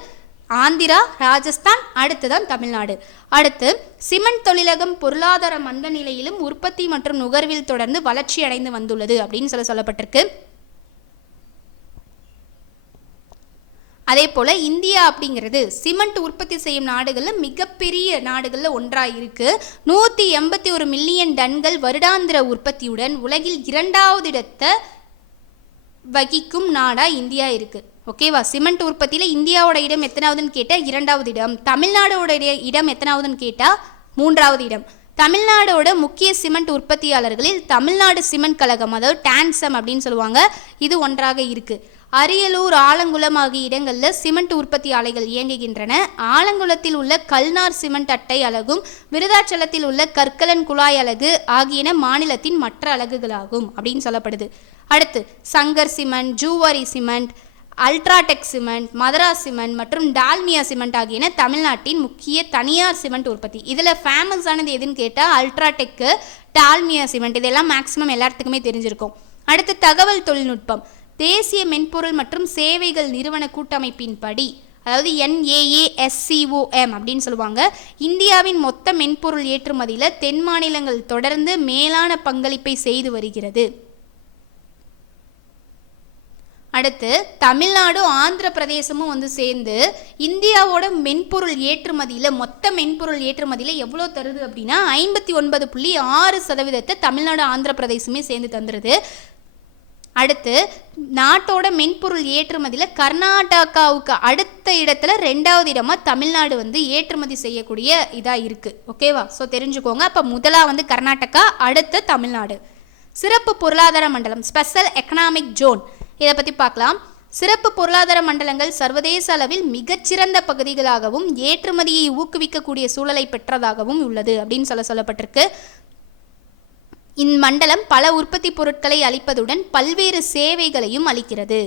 ஆந்திரா, ராஜஸ்தான், அடுத்து தான் தமிழ்நாடு. அடுத்து சிமெண்ட் தொழிலகம் பொருளாதார மந்த நிலையிலும் உற்பத்தி மற்றும் நுகர்வில் தொடர்ந்து வளர்ச்சி அடைந்து வந்துள்ளது அப்படின்னு சொல்லப்பட்டிருக்கு. அதே போல் இந்தியா அப்படிங்கிறது சிமெண்ட் உற்பத்தி செய்யும் நாடுகளில் மிகப்பெரிய நாடுகளில் ஒன்றாக இருக்குது. 181 மில்லியன் டன்கள் வருடாந்திர உற்பத்தியுடன் உலகில் 2வது இடத்தை வகிக்கும் நாடாக இந்தியா இருக்குது. ஓகேவா? சிமெண்ட் உற்பத்தியில் இந்தியாவோட இடம் எத்தனாவதுன்னு கேட்டால் 2வது இடம். தமிழ்நாடோட இடம் எத்தனாவதுன்னு கேட்டால் 3வது இடம். தமிழ்நாடோட முக்கிய சிமெண்ட் உற்பத்தியாளர்களில் தமிழ்நாடு சிமெண்ட் கழகம், அதாவது டான்சம் அப்படின்னு சொல்லுவாங்க, இது ஒன்றாக இருக்குது. அரியலூர், ஆலங்குளம் ஆகிய இடங்களில் சிமெண்ட் உற்பத்தி ஆலைகள் இயங்குகின்றன. ஆலங்குளத்தில் உள்ள கல்நார் சிமெண்ட் அட்டை அலகும், விருதாச்சலத்தில் உள்ள கற்கலன் குழாய் அலகு ஆகியன மாநிலத்தின் மற்ற அலகுகளாகும் அப்படின்னு சொல்லப்படுது. அடுத்து Sankar cement, Zuari cement, UltraTech cement, Madras cement மற்றும் டால்மியா சிமெண்ட் ஆகியன தமிழ்நாட்டின் முக்கிய தனியார் சிமெண்ட் உற்பத்தி. இதில் ஃபேமஸானது எதுன்னு கேட்டால் அல்ட்ராடெக்கு, டால்மியா சிமெண்ட். இதெல்லாம் மேக்ஸிமம் எல்லாத்துக்குமே தெரிஞ்சிருக்கும். அடுத்து தகவல் தொழில்நுட்பம். தேசிய மென்பொருள் மற்றும் சேவைகள் நிறுவன கூட்டமைப்பின் படி, அதாவது NAASCOM அப்படின்னு சொல்லுவாங்க, இந்தியாவின் மொத்த மென்பொருள் ஏற்றுமதியில் தென் மாநிலங்கள் தொடர்ந்து மேலான பங்களிப்பை செய்து வருகிறது. அடுத்து தமிழ்நாடு, ஆந்திர பிரதேசமும் சேர்ந்து இந்தியாவோட மென்பொருள் ஏற்றுமதியில், மொத்த மென்பொருள் ஏற்றுமதியில் எவ்வளோ தருது அப்படின்னா 59.6% தமிழ்நாடு, ஆந்திர பிரதேசமே சேர்ந்து தந்துடுது. அடுத்து நாட்டோட மென்பொருள் ஏற்றுமதியில் கர்நாடகாவுக்கு அடுத்த இடத்துல 2வது இடமா தமிழ்நாடு ஏற்றுமதி செய்யக்கூடிய இதாக இருக்குது. ஓகேவா? ஸோ தெரிஞ்சுக்கோங்க. அப்போ முதலாக கர்நாடகா, அடுத்த தமிழ்நாடு. சிறப்பு பொருளாதார மண்டலம், ஸ்பெஷல் எக்கனாமிக் ஜோன், இதை பற்றி பார்க்கலாம். சிறப்பு பொருளாதார மண்டலங்கள் சர்வதேச அளவில் மிகச்சிறந்த பகுதிகளாகவும் ஏற்றுமதியை ஊக்குவிக்கக்கூடிய சூழலை பெற்றதாகவும் உள்ளது அப்படின்னு சொல்லப்பட்டிருக்கு. இம்மண்டலம் பல உற்பத்தி பொருட்களை அளிப்பதுடன் பல்வேறு சேவைகளையும் அளிக்கிறது.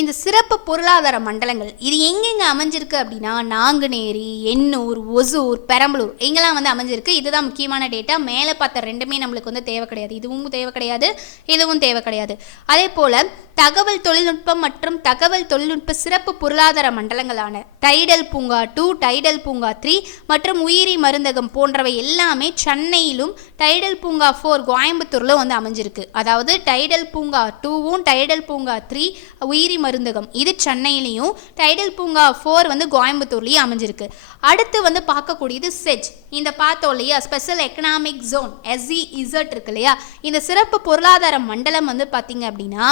இந்த சிறப்பு பொருளாதார மண்டலங்கள் இது எங்கெங்கே அமைஞ்சிருக்கு அப்படின்னா நாங்குநேரி, எண்ணூர், ஒசூர், பெரம்பலூர் இங்கெல்லாம் அமைஞ்சிருக்கு. இதுதான் முக்கியமான டேட்டா. மேலே பார்த்த ரெண்டுமே நம்மளுக்கு தேவை கிடையாது. இதுவும் தேவை கிடையாது, இதுவும் தேவை கிடையாது. அதே போல் தகவல் தொழில்நுட்பம் மற்றும் தகவல் தொழில்நுட்ப சிறப்பு பொருளாதார மண்டலங்களான டைடல் பூங்கா 2, டைடல் பூங்கா 3 மற்றும் உயிரி மருந்தகம் போன்றவை எல்லாமே சென்னையிலும், டைடல் பூங்கா 4 கோயம்புத்தூரில் அமைஞ்சிருக்கு. அதாவது டைடல் பூங்கா 2வும் டைடல் பூங்கா 3 உயிரி மருந்தகம் இது சென்னையிலையும், டைடல் பூங்கா 4 கோயம்புத்தூர்லேயும் அமைஞ்சிருக்கு. அடுத்து பார்க்கக்கூடியது செஜ். இந்த பார்த்தோம் இல்லையா, ஸ்பெஷல் எக்கனாமிக் ஜோன் SEZ இருக்கு இல்லையா, இந்த சிறப்பு பொருளாதார மண்டலம் பார்த்தீங்க அப்படின்னா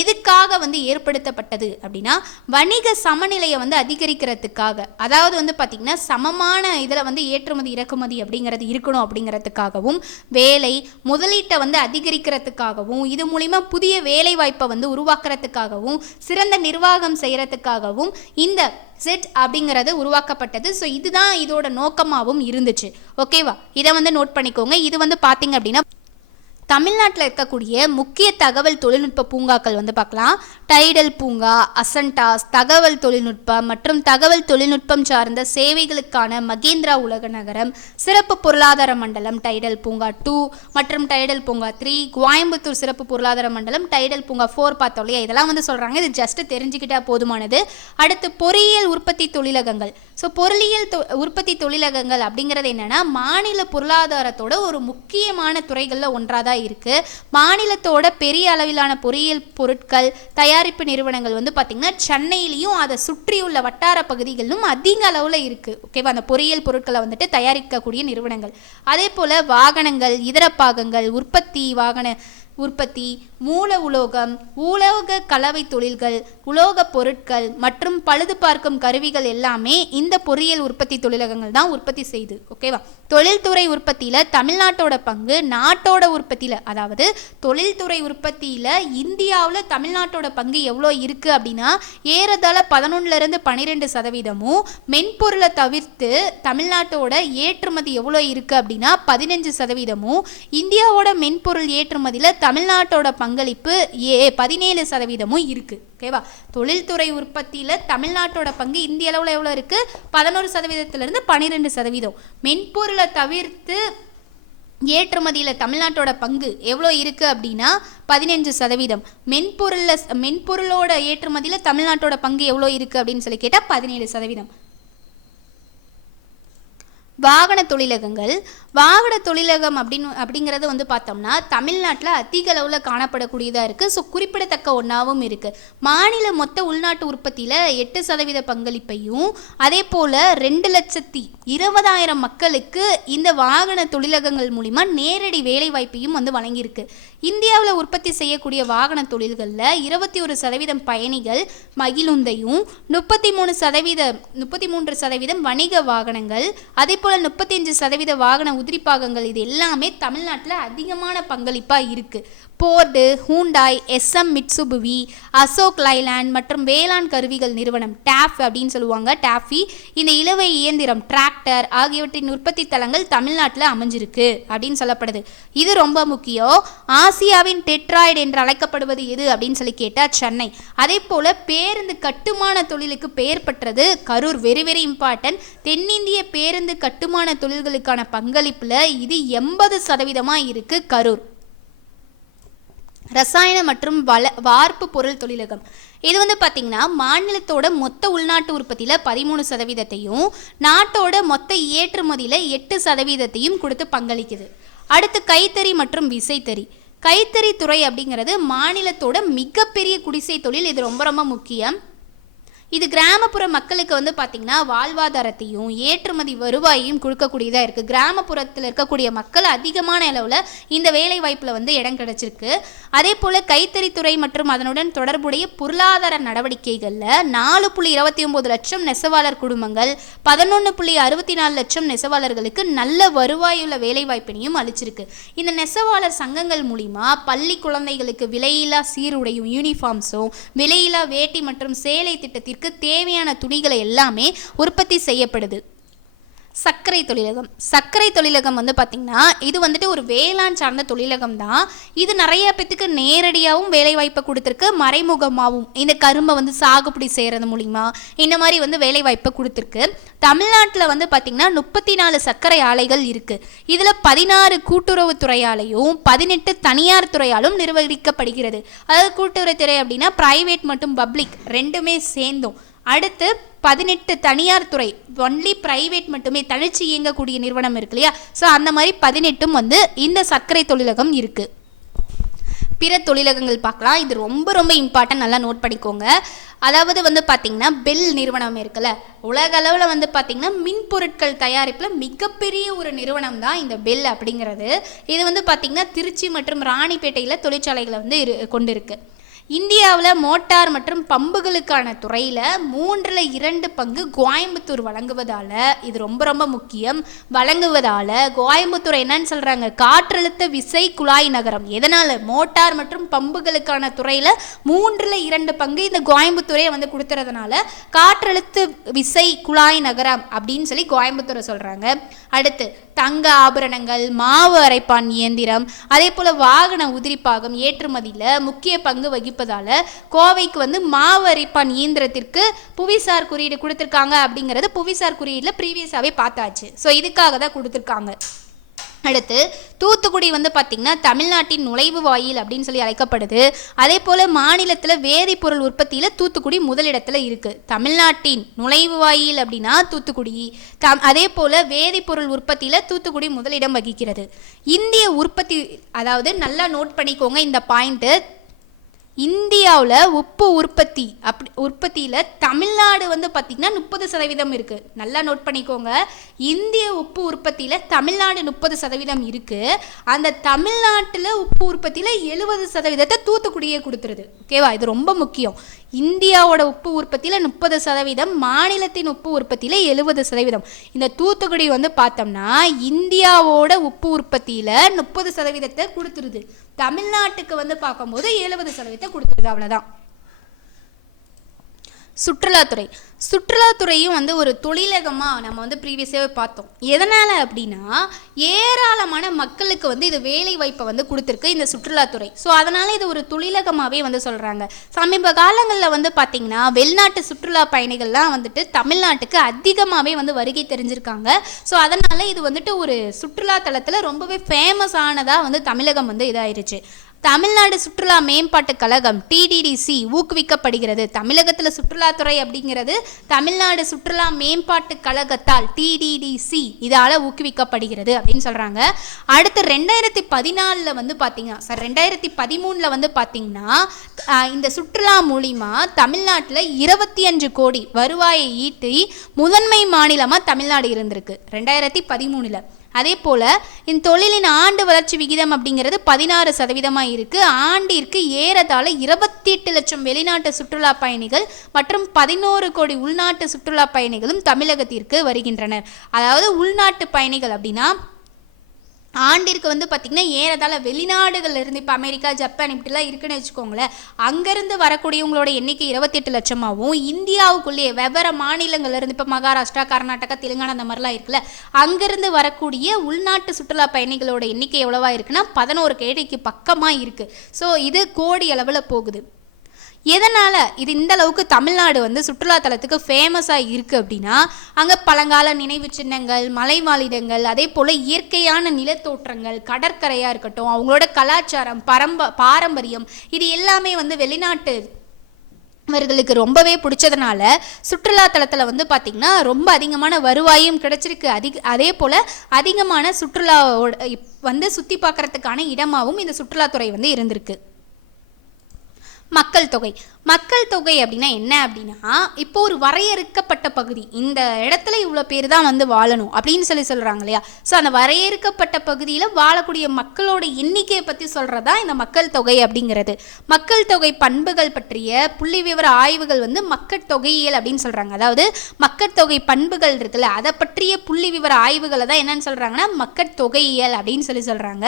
எதுக்காக ஏற்படுத்தப்பட்டது அப்படின்னா வணிக சமநிலையை அதிகரிக்கிறதுக்காக, அதாவது பார்த்தீங்கன்னா சமமான இதில் ஏற்றுமதி இறக்குமதி அப்படிங்கிறது இருக்கணும் அப்படிங்கிறதுக்காகவும், வேலை முதலீட்டை அதிகரிக்கிறதுக்காகவும், இது மூலிமா புதிய வேலை வாய்ப்பை உருவாக்குறதுக்காகவும், சிறந்த நிர்வாகம் செய்கிறதுக்காகவும் இந்த செட் அப்படிங்கிறது உருவாக்கப்பட்டது. ஸோ இதுதான் இதோட நோக்கமாகவும் இருந்துச்சு. ஓகேவா? இதை நோட் பண்ணிக்கோங்க. இது பார்த்தீங்க அப்படின்னா தமிழ்நாட்டில் இருக்கக்கூடிய முக்கிய தகவல் தொழில்நுட்ப பூங்காக்கள் பார்க்கலாம். டைடல் பூங்கா, அசன்டாஸ், தகவல் தொழில்நுட்பம் மற்றும் தகவல் தொழில்நுட்பம் சார்ந்த சேவைகளுக்கான மகேந்திரா உலக நகரம், சிறப்பு பொருளாதார மண்டலம் டைடல் பூங்கா 2 மற்றும் டைடல் பூங்கா 3, கோயம்புத்தூர் சிறப்பு பொருளாதார மண்டலம் டைடல் பூங்கா 4 பார்த்தோம் இல்லையா, இதெல்லாம் சொல்கிறாங்க. இது ஜஸ்ட் தெரிஞ்சுக்கிட்டா போதுமானது. அடுத்து பொறியியல் உற்பத்தி தொழிலகங்கள். ஸோ பொருளியல் உற்பத்தி தொழிலகங்கள் அப்படிங்கிறது என்னென்னா மாநில பொருளாதாரத்தோட ஒரு முக்கியமான துறைகளில் ஒன்றாக தான் இருக்குது. மாநிலத்தோட பெரிய அளவிலான பொறியியல் பொருட்கள் தயாரிப்பு நிறுவனங்கள் பார்த்திங்கன்னா சென்னையிலையும் அதை சுற்றியுள்ள வட்டார பகுதிகளிலும் அதிக அளவில் இருக்குது. ஓகேவா? அந்த பொறியியல் பொருட்களை தயாரிக்கக்கூடிய நிறுவனங்கள். அதே போல் வாகனங்கள், இதர பாகங்கள் உற்பத்தி, வாகன உற்பத்தி, மூல உலோகம், உலோக கலவை தொழில்கள், உலோக பொருட்கள் மற்றும் பழுது பார்க்கும் கருவிகள் எல்லாமே இந்த பொறியியல் உற்பத்தி தொழிலகங்கள் தான் உற்பத்தி செய்யுது. ஓகேவா? தொழில்துறை உற்பத்தியில் தமிழ்நாட்டோட பங்கு நாட்டோட உற்பத்தியில், அதாவது தொழில்துறை உற்பத்தியில் இந்தியாவில் தமிழ்நாட்டோட பங்கு எவ்வளோ இருக்குது அப்படின்னா ஏறதாழ 11-12%. மென்பொருளை தவிர்த்து தமிழ்நாட்டோட ஏற்றுமதி எவ்வளோ இருக்குது அப்படின்னா 15%. இந்தியாவோட மென்பொருள் ஏற்றுமதியில் தமிழ்நாட்டோட பங்களிப்பு 17% இருக்குது. ஓகேவா? தொழில்துறை உற்பத்தியில் தமிழ்நாட்டோட பங்கு இந்திய அளவில் எவ்வளோ இருக்குது? 11%-12%. மென்பொருளை தவிர்த்து ஏற்றுமதியில் தமிழ்நாட்டோட பங்கு எவ்வளோ இருக்குது அப்படின்னா 15%. மென்பொருளோட ஏற்றுமதியில் தமிழ்நாட்டோட பங்கு எவ்வளோ இருக்குது அப்படின்னு சொல்லி கேட்டால் 17%. வாகன தொழிலகங்கள். வாகன தொழிலகம் அப்படிங்கிறது பார்த்தோம்னா தமிழ்நாட்டில் அதிக அளவில் காணப்படக்கூடியதாக இருக்குது. ஸோ குறிப்பிடத்தக்க ஒன்றாகவும் இருக்குது. மாநில மொத்த உள்நாட்டு உற்பத்தியில் 8% பங்களிப்பையும், அதே போல் 2,20,000 மக்களுக்கு இந்த வாகன தொழிலகங்கள் மூலிமா நேரடி வேலை வாய்ப்பையும் வழங்கியிருக்கு. இந்தியாவில் உற்பத்தி செய்யக்கூடிய வாகன தொழில்களில் 21% பயணிகள் மகிழுந்தையும், 33% வணிக வாகனங்கள், அதே போல் 35% வாகன உதிரி பாகங்கள் இது எல்லாமே தமிழ்நாட்டில் அதிகமான பங்களிப்பாக இருக்குது. Board, Hyundai, SM Mitsubishi, Ashok Leyland மற்றும் வேளாண் கருவிகள் நிறுவனம் டாஃப் அப்படின்னு சொல்லுவாங்க, டாஃபி, இந்த இழுவை இயந்திரம் டிராக்டர் ஆகியவற்றின் உற்பத்தி தளங்கள் தமிழ்நாட்டில் அமைஞ்சிருக்கு அப்படின்னு சொல்லப்படுது. இது ரொம்ப முக்கியம். ஆசியாவின் டெட்ராய்டு என்று அழைக்கப்படுவது எது அப்படின்னு சொல்லி கேட்டால் சென்னை. அதே போல் பேருந்து கட்டுமான தொழிலுக்கு பெயர் பெற்றது கரூர். Very very important. தென்னிந்திய பேருந்து கட்டுமான தொழில்களுக்கான பங்களிப்பில் இது 80% இருக்கு கரூர். ரசாயன மற்றும் வார்ப்பு பொருள் தொழிலகம் இது வந்து பார்த்திங்கன்னா மாநிலத்தோட மொத்த உள்நாட்டு உற்பத்தியில் 13%, நாட்டோட மொத்த ஏற்றுமதியில் 8% கொடுத்து பங்களிக்குது. அடுத்து கைத்தறி மற்றும் விசைத்தறி. கைத்தறி துறை அப்படிங்கிறது மாநிலத்தோட மிகப்பெரிய குடிசை தொழில். இது ரொம்ப ரொம்ப முக்கியம். இது கிராமப்புற மக்களுக்கு வந்து பார்த்திங்கன்னா வாழ்வாதாரத்தையும் ஏற்றுமதி வருவாயையும் கொடுக்கக்கூடியதாக இருக்குது. கிராமப்புறத்தில் இருக்கக்கூடிய மக்கள் அதிகமான அளவில் இந்த வேலை வாய்ப்பில் வந்து இடம் கிடச்சிருக்கு. அதே போல் கைத்தறித்துறை மற்றும் அதனுடன் தொடர்புடைய பொருளாதார நடவடிக்கைகளில் 4.29 லட்சம் நெசவாளர் குடும்பங்கள் 11.64 லட்சம் நெசவாளர்களுக்கு நல்ல வருவாயுள்ள வேலை வாய்ப்பினையும் அளிச்சிருக்கு. இந்த நெசவாளர் சங்கங்கள் மூலிமா பள்ளி குழந்தைகளுக்கு விலையில்லா சீருடையும் யூனிஃபார்ம்ஸும் விலையில்லா வேட்டி மற்றும் சேலை திட்டத்திற்கு தேவையான துணிகளை எல்லாமே உற்பத்தி செய்யப்படுது. சர்க்கரை தொழிலகம். சர்க்கரை தொழிலகம் வந்து பார்த்திங்கன்னா இது வந்துட்டு ஒரு வேளாண் சார்ந்த தொழிலகம் தான். இது நிறைய பேத்துக்கு நேரடியாகவும் வேலைவாய்ப்பை கொடுத்துருக்கு, மறைமுகமாகவும் இந்த கரும்பை வந்து சாகுபடி செய்கிறது மூலிமா இந்த மாதிரி வந்து வேலைவாய்ப்பை கொடுத்துருக்கு. தமிழ்நாட்டில் வந்து பார்த்திங்கன்னா 34 சர்க்கரை ஆலைகள் இருக்குது. இதில் 16 கூட்டுறவு துறையாலையும் 18 தனியார் துறையாலும் நிர்வகிக்கப்படுகிறது. அதாவது கூட்டுறவு துறை அப்படின்னா ப்ரைவேட் மற்றும் பப்ளிக் ரெண்டுமே சேர்ந்தோம். அடுத்து 18 தனியார் துறை, ஒன்லி பிரைவேட் மட்டுமே தனிச்சு இயங்கக்கூடிய நிறுவனம் இருக்கு இல்லையா, ஸோ அந்த மாதிரி 18 வந்து இந்த சர்க்கரை தொழிலகம் இருக்குது. பிற தொழிலகங்கள் பார்க்கலாம். இது ரொம்ப ரொம்ப இம்பார்ட்டன்ட், நல்லா நோட் பண்ணிக்கோங்க. அதாவது வந்து பார்த்திங்கன்னா பெல் நிறுவனம் இருக்குல்ல, உலக அளவில் வந்து பார்த்திங்கன்னா மின்பொருட்கள் தயாரிப்பில் மிகப்பெரிய ஒரு நிறுவனம் தான் இந்த பெல் அப்படிங்கிறது. இது வந்து பார்த்திங்கன்னா திருச்சி மற்றும் ராணிப்பேட்டையில் தொழிற்சாலைகளை வந்து கொண்டு இருக்கு. இந்தியாவில் மோட்டார் மற்றும் பம்புகளுக்கான துறையில் 2/3 பங்கு கோயம்புத்தூர் வழங்குவதால் இது ரொம்ப ரொம்ப முக்கியம். கோயம்புத்தூர் என்னன்னு சொல்கிறாங்க, காற்றழுத்த விசை குழாய் நகரம். எதனால்? மோட்டார் மற்றும் பம்புகளுக்கான துறையில் 2/3 பங்கு இந்த கோயம்புத்தூரே வந்து கொடுத்துறதுனால காற்றழுத்த விசை குழாய் நகரம் அப்படின்னு சொல்லி கோயம்புத்தூரை சொல்கிறாங்க. அடுத்து தங்க ஆபரணங்கள், மாவு அரைப்பான் இயந்திரம், அதே போல் வாகன உதிரிப்பாகம் ஏற்றுமதியில் முக்கிய பங்கு வகிப்பதால் கோவைக்கு வந்து மாவு அரைப்பான் இயந்திரத்திற்கு புவிசார் குறியீடு கொடுத்துருக்காங்க. அப்படிங்கிறது புவிசார் குறியீடில் ப்ரீவியஸாகவே பார்த்தாச்சு. ஸோ இதுக்காக தான் கொடுத்துருக்காங்க. அடுத்து தூத்துக்குடி வந்து பார்த்திங்கன்னா தமிழ்நாட்டின் நுழைவு வாயில் அப்படின்னு சொல்லி அழைக்கப்படுது. அதே போல் மாநிலத்தில் வேதிப்பொருள் உற்பத்தியில் தூத்துக்குடி முதலிடத்தில் இருக்குது. தமிழ்நாட்டின் நுழைவு வாயில் அப்படின்னா தூத்துக்குடி. அதே போல் வேதிப்பொருள் உற்பத்தியில் தூத்துக்குடி முதலிடம் வகிக்கிறது. இந்திய உற்பத்தி, அதாவது நல்லா நோட் பண்ணிக்கோங்க இந்த பாயிண்ட்டு, இந்தியாவில் உப்பு உற்பத்தியில் தமிழ்நாடு வந்து பார்த்திங்கன்னா 30% இருக்குது. நல்லா நோட் பண்ணிக்கோங்க. இந்திய உப்பு உற்பத்தியில் தமிழ்நாடு 30% இருக்குது. அந்த தமிழ்நாட்டில் உப்பு உற்பத்தியில் 70% தூத்துக்குடியே கொடுத்துருது. ஓகேவா? இது ரொம்ப முக்கியம். இந்தியாவோட உப்பு உற்பத்தியில் 30%, மாநிலத்தின் உப்பு உற்பத்தியில் 70%. இந்த தூத்துக்குடி வந்து பார்த்தோம்னா இந்தியாவோட உப்பு உற்பத்தியில் 30% கொடுத்துருது. தமிழ்நாட்டுக்கு வந்து பார்க்கும்போது 70% கொடுத்துருது. அவ்வளோதான். சுற்றுலாத்துறையும் வந்து ஒரு தொழிலகமாக நம்ம வந்து ப்ரீவியஸாகவே பார்த்தோம். எதனால் அப்படின்னா ஏராளமான மக்களுக்கு வந்து இது வேலை வாய்ப்பை வந்து கொடுத்துருக்கு இந்த சுற்றுலாத்துறை. ஸோ அதனால் இது ஒரு தொழிலகமாகவே வந்து சொல்கிறாங்க. சமீப காலங்களில் வந்து பார்த்திங்கன்னா வெளிநாட்டு சுற்றுலா பயணிகள்லாம் வந்துட்டு தமிழ்நாட்டுக்கு அதிகமாகவே வந்து வருகை தெரிஞ்சிருக்காங்க. ஸோ அதனால் இது வந்துட்டு ஒரு சுற்றுலா தலத்தில் ரொம்பவே ஃபேமஸ் ஆனதாக வந்து தமிழகம் வந்து இதாயிருச்சு. தமிழ்நாடு சுற்றுலா மேம்பாட்டு கழகம் TDDC ஊக்குவிக்கப்படுகிறது. தமிழகத்தில் சுற்றுலாத்துறை அப்படிங்கிறது தமிழ்நாடு சுற்றுலா மேம்பாட்டு கழகத்தால் TDDC இதால் ஊக்குவிக்கப்படுகிறது அப்படின்னு சொல்கிறாங்க. அடுத்து 2014 வந்து பார்த்தீங்கன்னா 2013 வந்து பார்த்தீங்கன்னா இந்த சுற்றுலா மூலிமா தமிழ்நாட்டில் 25 கோடி வருவாயை ஈட்டி முதன்மை மாநிலமாக தமிழ்நாடு இருந்திருக்கு 2013. அதே போல் இந்த தொழிலின் ஆண்டு வளர்ச்சி விகிதம் அப்படிங்கிறது 16% இருக்குது. ஆண்டிற்கு ஏறத்தாழ 28 லட்சம் வெளிநாட்டு சுற்றுலா பயணிகள் மற்றும் 11 கோடி உள்நாட்டு சுற்றுலா பயணிகளும் தமிழகத்திற்கு வருகின்றனர். அதாவது உள்நாட்டு பயணிகள் அப்படின்னா ஆண்டிற்கு வந்து பார்த்திங்கன்னா ஏறதாழ வெளிநாடுகள் இருந்து இப்போ அமெரிக்கா ஜப்பான் இப்படிலாம் இருக்குன்னு வச்சுக்கோங்களேன், அங்கேருந்து வரக்கூடியவங்களோட எண்ணிக்கை 28 லட்சமாகவும் இந்தியாவுக்குள்ளேயே வெவ்வேறு மாநிலங்கள்லேருந்து இப்போ மகாராஷ்டிரா கர்நாடகா தெலுங்கானா அந்த மாதிரிலாம் இருக்குல்ல, அங்கேருந்து வரக்கூடிய உள்நாட்டு சுற்றுலா பயணிகளோட எண்ணிக்கை எவ்வளவா இருக்குன்னா 11 கோடிக்கு பக்கமாக இருக்குது. ஸோ இது கோடி அளவில் போகுது. எதனால் இது இந்த அளவுக்கு தமிழ்நாடு வந்து சுற்றுலாத்தலத்துக்கு ஃபேமஸாக இருக்குது அப்படின்னா, அங்கே பழங்கால நினைவு சின்னங்கள், மலை மாளிடங்கள், அதே போல் இயற்கையான நிலத்தோற்றங்கள், கடற்கரையாக இருக்கட்டும், அவங்களோட கலாச்சாரம், பாரம்பரியம், இது எல்லாமே வந்து வெளிநாட்டு அவர்களுக்கு ரொம்பவே பிடிச்சதுனால சுற்றுலாத்தலத்தில் வந்து பார்த்திங்கன்னா ரொம்ப அதிகமான வருவாயும் கிடைச்சிருக்கு. அதே போல் அதிகமான சுற்றுலாவோட வந்து சுற்றி பார்க்குறதுக்கான இடமாகவும் இந்த சுற்றுலாத்துறை வந்து இருந்திருக்கு. மக்கள் தொகை அப்படின்னா என்ன அப்படின்னா, இப்போ ஒரு வரையறுக்கப்பட்ட பகுதி, இந்த இடத்துல இவ்வளோ பேர் தான் வந்து வாழணும் அப்படின்னு சொல்கிறாங்க இல்லையா. ஸோ அந்த வரையறுக்கப்பட்ட பகுதியில் வாழக்கூடிய மக்களோட எண்ணிக்கையை பற்றி சொல்கிறதா இந்த மக்கள் தொகை அப்படிங்கிறது. மக்கள் தொகை பண்புகள் பற்றிய புள்ளி விவர ஆய்வுகள் வந்து மக்கள் தொகையியல் அப்படின்னு சொல்கிறாங்க. அதாவது மக்கள் தொகை பண்புகள் இருக்குல்ல, அதை பற்றிய புள்ளி விவர ஆய்வுகளை தான் என்னன்னு சொல்கிறாங்கன்னா மக்கள் தொகையியல் அப்படின்னு சொல்கிறாங்க.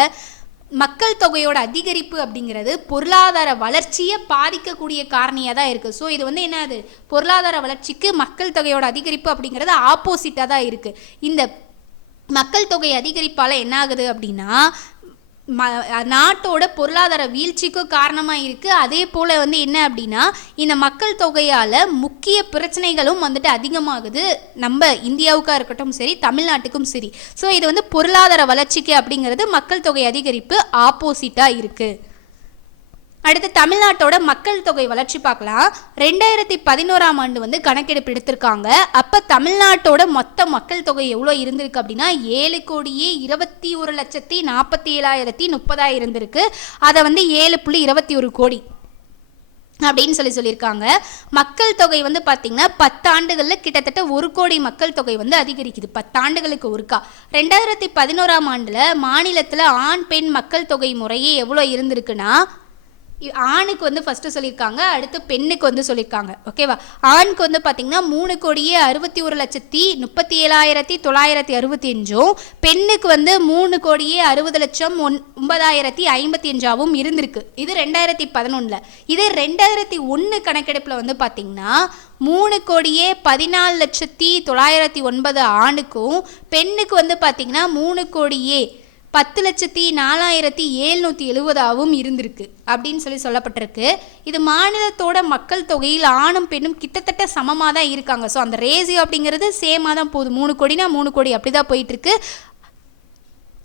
மக்கள் தொகையோட அதிகரிப்பு அப்படிங்கிறது பொருளாதார வளர்ச்சியை பாதிக்கக்கூடிய காரணியாக தான் இருக்குது. ஸோ இது வந்து என்னது, பொருளாதார வளர்ச்சிக்கு மக்கள் தொகையோட அதிகரிப்பு அப்படிங்கிறது ஆப்போசிட்டாக தான் இருக்குது. இந்த மக்கள் தொகை அதிகரிப்பால் என்ன ஆகுது அப்படின்னா நாட்டோட பொருளாதார வீழ்ச்சிக்கும் காரணமாக இருக்குது. அதே போல் வந்து என்ன அப்படின்னா இந்த மக்கள் தொகையால் முக்கிய பிரச்சனைகளும் வந்துட்டு அதிகமாகுது, நம்ம இந்தியாவுக்காக இருக்கட்டும் சரி தமிழ்நாட்டுக்கும் சரி. ஸோ இது வந்து பொருளாதார வளர்ச்சிக்கு அப்படிங்கிறது மக்கள் தொகை அதிகரிப்பு ஆப்போசிட்டாக இருக்குது. அடுத்து தமிழ்நாட்டோட மக்கள் தொகை வளர்ச்சி பார்க்கலாம். 2011ஆம் ஆண்டு வந்து கணக்கெடுப்பு எடுத்திருக்காங்க. அப்போ தமிழ்நாட்டோட மொத்த மக்கள் தொகை எவ்வளோ இருந்திருக்கு அப்படின்னா 7,21,47,030 இருந்திருக்கு. அதை வந்து 7.21 கோடி அப்படின்னு சொல்லியிருக்காங்க. மக்கள் தொகை வந்து பார்த்திங்கன்னா 10 ஆண்டுகளில் கிட்டத்தட்ட 1 கோடி மக்கள் தொகை வந்து அதிகரிக்குது, 10 ஆண்டுகளுக்கு ஒருக்கா. 2011ஆம் ஆண்டில் மாநிலத்தில் ஆண் பெண் மக்கள் தொகை முறையே எவ்வளோ இருந்திருக்குன்னா, ஆணுக்கு வந்து ஃபஸ்ட்டு சொல்லியிருக்காங்க, அடுத்து பெண்ணுக்கு வந்து சொல்லியிருக்காங்க. ஓகேவா. ஆணுக்கு வந்து பார்த்திங்கன்னா 3,61,37,965, பெண்ணுக்கு வந்து 3,60,60,09,055 இருந்திருக்கு. இது 2011. இதே 2001 கணக்கெடுப்பில் வந்து பார்த்திங்கன்னா 3,14,09,009 ஆணுக்கும் பெண்ணுக்கு வந்து பார்த்திங்கன்னா 3,10,04,770 இருந்திருக்கு அப்படின்னு சொல்லப்பட்டிருக்கு. இது மாநிலத்தோட மக்கள் தொகையில் ஆணும் பெண்ணும் கிட்டத்தட்ட சமமாக தான் இருக்காங்க. ஸோ அந்த ரேசியோ அப்படிங்கிறது சேமாக தான் போகுது. 3 கோடினா 3 கோடி அப்படி தான் போயிட்டுருக்கு.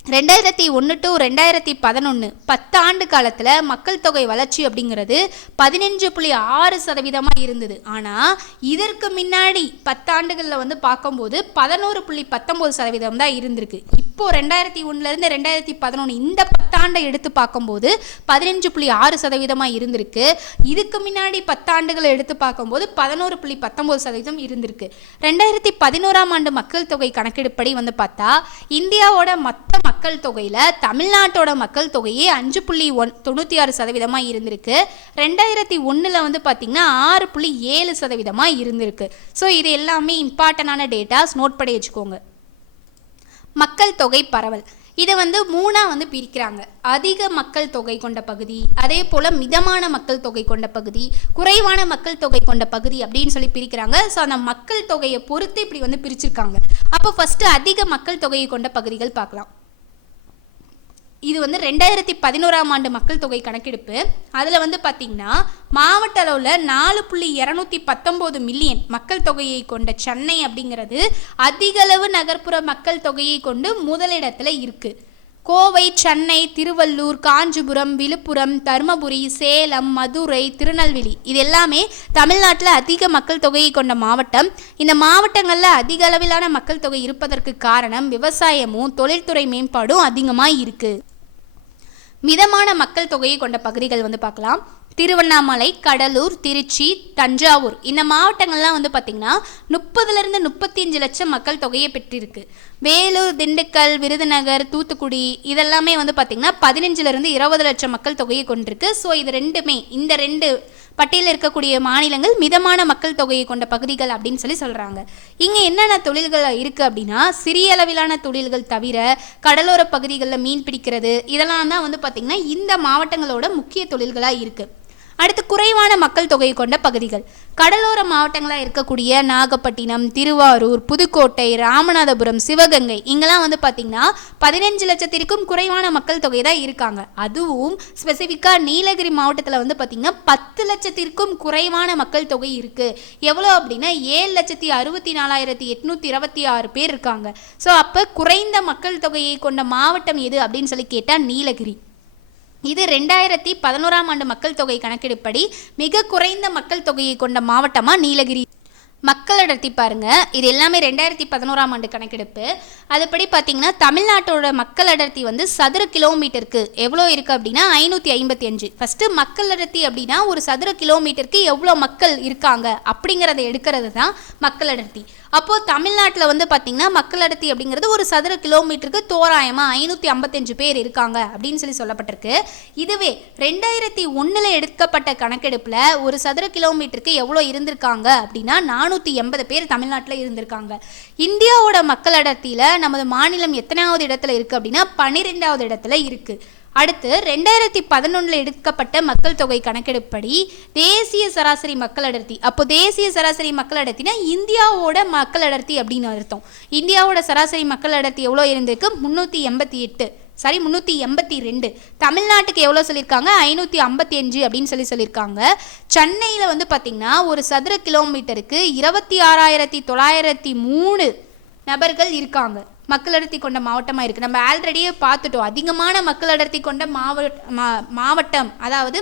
2001 to 2011 10 ஆண்டு காலத்தில் மக்கள் தொகை வளர்ச்சி அப்படிங்கிறது 15.6% இருந்தது. ஆனால் இதற்கு முன்னாடி 10 ஆண்டுகளில் வந்து பார்க்கும்போது 11.19% தான் இருந்திருக்கு. இப்போ 2001 2011 இந்த 10 ஆண்டை எடுத்து பார்க்கும்போது 15.6% இருந்திருக்கு. இதுக்கு முன்னாடி 10 ஆண்டுகளை எடுத்து பார்க்கும்போது 11.19% இருந்திருக்கு. 2011ஆம் ஆண்டு மக்கள் தொகை கணக்கெடுப்படி வந்து பார்த்தா இந்தியாவோட மொத்த மக்கள் தொகையில் தமிழ்நாட்டோட மக்கள் தொகையே 5.96% இருந்திருக்கு. 2001 வந்து பார்த்தீங்கன்னா 6.7% இருந்திருக்கு. ஸோ இது எல்லாமே இம்பார்ட்டண்டான டேட்டாஸ், நோட் பண்ணி வச்சுக்கோங்க. மக்கள் தொகை பரவல் இதை வந்து 3ஆக வந்து பிரிக்கிறாங்க. அதிக மக்கள் தொகை கொண்ட பகுதி, அதே போல் மிதமான மக்கள் தொகை கொண்ட பகுதி, குறைவான மக்கள் தொகை கொண்ட பகுதி அப்படின்னு சொல்லி பிரிக்கிறாங்க. ஸோ அந்த மக்கள் தொகையை பொறுத்து இப்படி வந்து பிரிச்சிருக்காங்க. அப்போ ஃபஸ்ட்டு அதிக மக்கள் தொகையை கொண்ட பகுதிகள் பார்க்கலாம். இது வந்து 2011ஆம் ஆண்டு மக்கள் தொகை கணக்கெடுப்பு. அதில் வந்து பார்த்திங்கன்னா மாவட்ட அளவில் 4.219 மில்லியன் மக்கள் தொகையை கொண்ட சென்னை அப்படிங்கிறது அதிகளவு நகர்ப்புற மக்கள் தொகையை கொண்டு முதலிடத்தில் இருக்குது. கோவை, சென்னை, திருவள்ளூர், காஞ்சிபுரம், விழுப்புரம், தருமபுரி, சேலம், மதுரை, திருநெல்வேலி இது எல்லாமே தமிழ்நாட்டில் அதிக மக்கள் தொகையை கொண்ட மாவட்டம். இந்த மாவட்டங்களில் அதிக அளவிலான மக்கள் தொகை இருப்பதற்கு காரணம் விவசாயமும் தொழில்துறை மேம்பாடும் அதிகமாக இருக்குது. மிதமான மக்கள் தொகையை கொண்ட பகுதிகள் வந்து பார்க்கலாம். திருவண்ணாமலை, கடலூர், திருச்சி, தஞ்சாவூர் இந்த மாவட்டங்கள்லாம் வந்து பார்த்திங்கன்னா 30லேருந்து 35 லட்சம் மக்கள் தொகையை பெற்றிருக்கு. வேலூர், திண்டுக்கல், விருதுநகர், தூத்துக்குடி இதெல்லாமே வந்து பார்த்திங்கன்னா 15லேருந்து 20 லட்சம் மக்கள் தொகையை கொண்டிருக்கு. ஸோ இது ரெண்டுமே, இந்த ரெண்டு பட்டியலில் இருக்கக்கூடிய மாநிலங்கள் மிதமான மக்கள் தொகையை கொண்ட பகுதிகள் அப்படின்னு சொல்கிறாங்க. இங்கே என்னென்ன தொழில்கள் இருக்குது அப்படின்னா, சிறிய அளவிலான தொழில்கள் தவிர கடலோர பகுதிகளில் மீன் பிடிக்கிறது இதெல்லாம் தான் வந்து பார்த்திங்கன்னா இந்த மாவட்டங்களோட முக்கிய தொழில்களாக இருக்குது. அடுத்து குறைவான மக்கள் தொகை கொண்ட பகுதிகள். கடலோர மாவட்டங்களாக இருக்கக்கூடிய நாகப்பட்டினம், திருவாரூர், புதுக்கோட்டை, ராமநாதபுரம், சிவகங்கை இங்கெல்லாம் வந்து பார்த்திங்கன்னா 15 லட்சத்திற்கும் குறைவான மக்கள் தொகை தான் இருக்காங்க. அதுவும் ஸ்பெசிஃபிக்காக நீலகிரி மாவட்டத்தில் வந்து பார்த்திங்கன்னா 10 லட்சத்திற்கும் குறைவான மக்கள் தொகை இருக்குது. எவ்வளோ அப்படின்னா 7,64,826 பேர் இருக்காங்க. ஸோ அப்போ குறைந்த மக்கள் தொகையை கொண்ட மாவட்டம் எது அப்படின்னு கேட்டால் நீலகிரி. இது 2011ஆம் ஆண்டு மக்கள் தொகை கணக்கெடுப்படி மிக குறைந்த மக்கள் தொகையை கொண்ட மாவட்டமாக நீலகிரி. மக்கள் அடர்த்தி பாருங்கள், இது எல்லாமே 2011ஆம் ஆண்டு கணக்கெடுப்பு. அதுபடி பார்த்திங்கன்னா தமிழ்நாட்டோட மக்கள் அடர்த்தி வந்து சதுர கிலோமீட்டருக்கு எவ்வளோ இருக்குது அப்படின்னா 555. ஃபஸ்ட்டு மக்கள் அடர்த்தி அப்படின்னா ஒரு சதுர கிலோமீட்டருக்கு எவ்வளோ மக்கள் இருக்காங்க அப்படிங்கிறத எடுக்கிறது தான் மக்கள் அடர்த்தி. அப்போது தமிழ்நாட்டில் வந்து பார்த்திங்கன்னா மக்கள் அடர்த்தி அப்படிங்கிறது ஒரு சதுர கிலோமீட்டருக்கு தோராயமாக 555 பேர் இருக்காங்க அப்படின்னு சொல்லப்பட்டிருக்கு. இதுவே 2001 எடுக்கப்பட்ட கணக்கெடுப்பில் ஒரு சதுர கிலோமீட்டருக்கு எவ்வளோ இருந்திருக்காங்க அப்படின்னா 480 பேர் தமிழ்நாட்டில் இருந்திருக்காங்க. இந்தியாவோட மக்கள் அடர்த்தியில் நமது மாநிலம் எத்தனாவது இடத்துல இருக்குது அப்படின்னா 12வது இடத்துல இருக்குது. அடுத்து 2011 எடுக்கப்பட்ட மக்கள் தொகை கணக்கெடுப்படி தேசிய சராசரி மக்கள் அடர்த்தி. அப்போ தேசிய சராசரி மக்கள் அடர்த்தினா இந்தியாவோட மக்கள் அடர்த்தி அப்படின்னு அர்த்தம். இந்தியாவோட சராசரி மக்கள் அடர்த்தி எவ்வளோ இருந்திருக்கு? 382. தமிழ்நாட்டுக்கு எவ்வளோ சொல்லியிருக்காங்க? 555 அப்படின்னு சொல்லியிருக்காங்க. சென்னையில் வந்து பார்த்திங்கன்னா ஒரு சதுர கிலோமீட்டருக்கு 26,903 நபர்கள் இருக்காங்க. மக்கள் அடர்த்தி கொண்ட மாவட்டமாக இருக்குது. நம்ம ஆல்ரெடியே பார்த்துட்டோம். அதிகமான மக்கள் அடர்த்தி கொண்ட மாவட்டம் அதாவது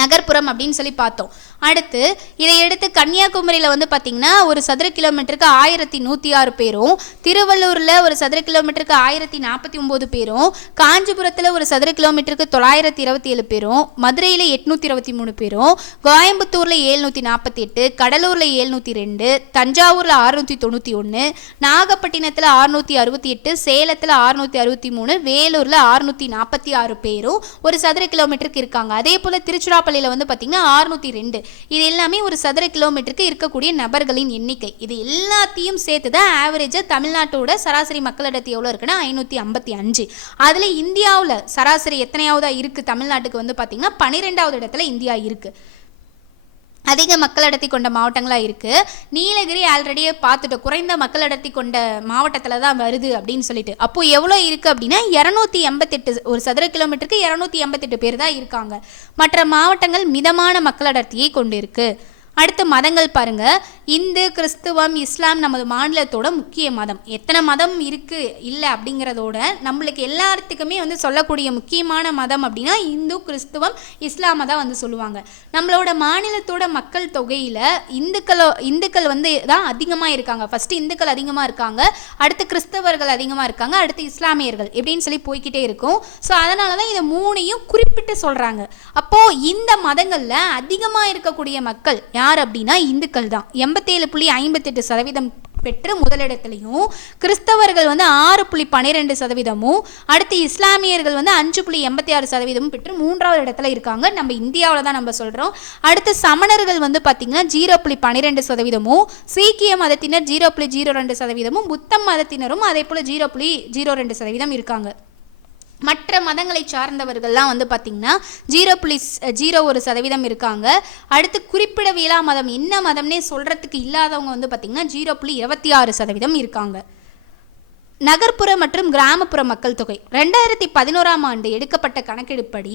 நகர்ப்புறம் அப்படின்னு பார்த்தோம். அடுத்து இதை எடுத்து கன்னியாகுமரியில் வந்து பார்த்திங்கன்னா ஒரு சதுர கிலோமீட்டருக்கு 1106 பேரும், திருவள்ளூரில் ஒரு சதுர கிலோமீட்டருக்கு 1049 பேரும், காஞ்சிபுரத்தில் ஒரு சதுர கிலோமீட்டருக்கு 927 பேரும், மதுரையில் 823 பேரும், கோயம்புத்தூரில் 748, கடலூரில் 702, தஞ்சாவூரில் 691, நாகப்பட்டினத்தில் 668, சேலத்தில் 663, வேலூரில் 646 பேரும் ஒரு சதுர கிலோமீட்டருக்கு இருக்காங்க. அதே போல் திருச்சிராப்பள்ளியில் வந்து பார்த்திங்கன்னா 602. இது எல்லாமே ஒரு சதுர கிலோமீட்டருக்கு இருக்கக்கூடிய நபர்களின் எண்ணிக்கை. இது எல்லாத்தையும் சேர்த்து தான் ஆவரேஜாக தமிழ்நாட்டோட சராசரி மக்கள் அடர்த்தி எவ்வளோ இருக்குன்னா 555. அதில் இந்தியாவில் சராசரி எத்தனையாவதா இருக்குது? தமிழ்நாட்டுக்கு வந்து பார்த்திங்கன்னா 12வது இடத்துல இந்தியா இருக்குது. அதிக மக்கள் அடர்த்தி கொண்ட மாவட்டங்களாக இருக்குது. நீலகிரி ஆல்ரெடியே பார்த்துட்டோம், குறைந்த மக்கள் அடர்த்தி கொண்ட மாவட்டத்தில் தான் வருது அப்படின்னு சொல்லிட்டு. அப்போது எவ்வளோ இருக்குது அப்படின்னா 288. ஒரு சதுர கிலோமீட்டருக்கு 288 பேர் தான் இருக்காங்க. மற்ற மாவட்டங்கள் மிதமான மக்கள் அடர்த்தியை கொண்டு இருக்குது. அடுத்து மதங்கள் பாருங்கள். இந்து, கிறிஸ்துவம், இஸ்லாம் நமது மாநிலத்தோட முக்கிய மதம். எத்தனை மதம் இருக்குது இல்லை அப்படிங்கிறதோட நம்மளுக்கு எல்லாத்துக்குமே வந்து சொல்லக்கூடிய முக்கியமான மதம் அப்படின்னா இந்து, கிறிஸ்துவம், இஸ்லாமை தான் வந்து சொல்லுவாங்க. நம்மளோட மாநிலத்தோட மக்கள் தொகையில் இந்துக்கள் வந்து தான் அதிகமாக இருக்காங்க. ஃபஸ்ட்டு இந்துக்கள் அதிகமாக இருக்காங்க, அடுத்து கிறிஸ்தவர்கள் அதிகமாக இருக்காங்க, அடுத்து இஸ்லாமியர்கள் எப்படின்னு போய்கிட்டே இருக்கும். ஸோ அதனால தான் இதை மூணையும் குறிப்பிட்டு சொல்கிறாங்க. அப்போது இந்த மதங்களில் அதிகமாக இருக்கக்கூடிய மக்கள் யார் அப்படின்னா இந்துக்கள் தான். 87.58% பெற்று முதலிடத்திலையும், கிறிஸ்தவர்கள் வந்து 6.12%, அடுத்து இஸ்லாமியர்கள் வந்து 5.86% பெற்று 3வது இடத்துல இருக்காங்க. நம்ம இந்தியாவில் தான் நம்ம சொல்கிறோம். அடுத்து சமணர்கள் வந்து பார்த்திங்கன்னா 0.12%, சீக்கிய மதத்தினர் 0.02%, புத்த மதத்தினரும் அதே போல் 0.02% இருக்காங்க. மற்ற மதங்களை சார்ந்தவர்கள்லாம் வந்து பார்த்திங்கன்னா 0.01% இருக்காங்க. அடுத்து குறிப்பிடவியலா மதம், என்ன மதம்னே சொல்கிறதுக்கு இல்லாதவங்க வந்து பார்த்திங்கன்னா 0.26% இருக்காங்க. நகர்ப்புற மற்றும் கிராமப்புற மக்கள் தொகை 2011ஆம் ஆண்டு எடுக்கப்பட்ட கணக்கெடுப்படி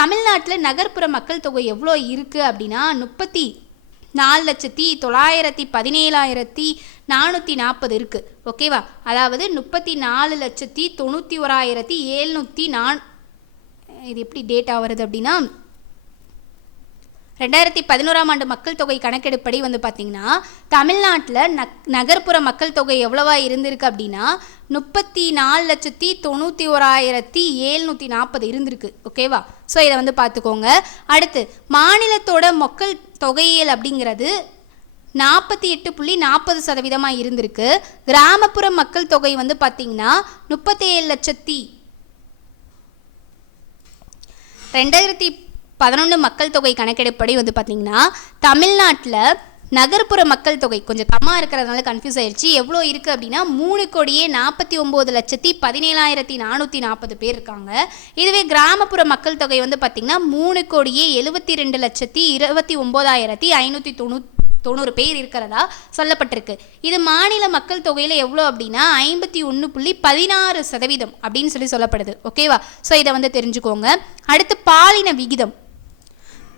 தமிழ்நாட்டில் நகர்ப்புற மக்கள் தொகை எவ்வளோ இருக்குது அப்படின்னா 34,917,440 இருக்குது. ஓகேவா? அதாவது 34,91,704. இது எப்படி டேட்டா வருது அப்படின்னா 2011ஆம் ஆண்டு மக்கள் தொகை கணக்கெடுப்படி வந்து பார்த்திங்கன்னா தமிழ்நாட்டில் நகர்ப்புற மக்கள் தொகை எவ்வளவா இருந்திருக்கு அப்படின்னா 34,91,740 இருந்திருக்கு. ஓகேவா? ஸோ இதை வந்து பார்த்துக்கோங்க. அடுத்து மாநிலத்தோட மக்கள் தொகையியல் அப்படிங்கிறது 48.40% இருந்திருக்கு. கிராமப்புற மக்கள் தொகை வந்து பார்த்திங்கன்னா 37,2011 மக்கள் தொகை கணக்கெடுப்படி வந்து பார்த்திங்கன்னா தமிழ்நாட்டில் நகர்ப்புற மக்கள் தொகை கொஞ்சம் கம்மாக இருக்கிறதுனால கன்ஃபியூஸ் ஆயிடுச்சு. எவ்வளோ இருக்குது அப்படின்னா 3,49,17,440 பேர் இருக்காங்க. இதுவே கிராமப்புற மக்கள் தொகை வந்து பார்த்திங்கன்னா 3,72,29,590 பேர் இருக்கிறதா சொல்லப்பட்டிருக்கு. இது மாநில மக்கள் தொகையில் எவ்வளோ அப்படின்னா 51.16% அப்படின்னு சொல்லப்படுது. ஓகேவா? ஸோ இதை வந்து தெரிஞ்சுக்கோங்க. அடுத்து பாலின விகிதம்.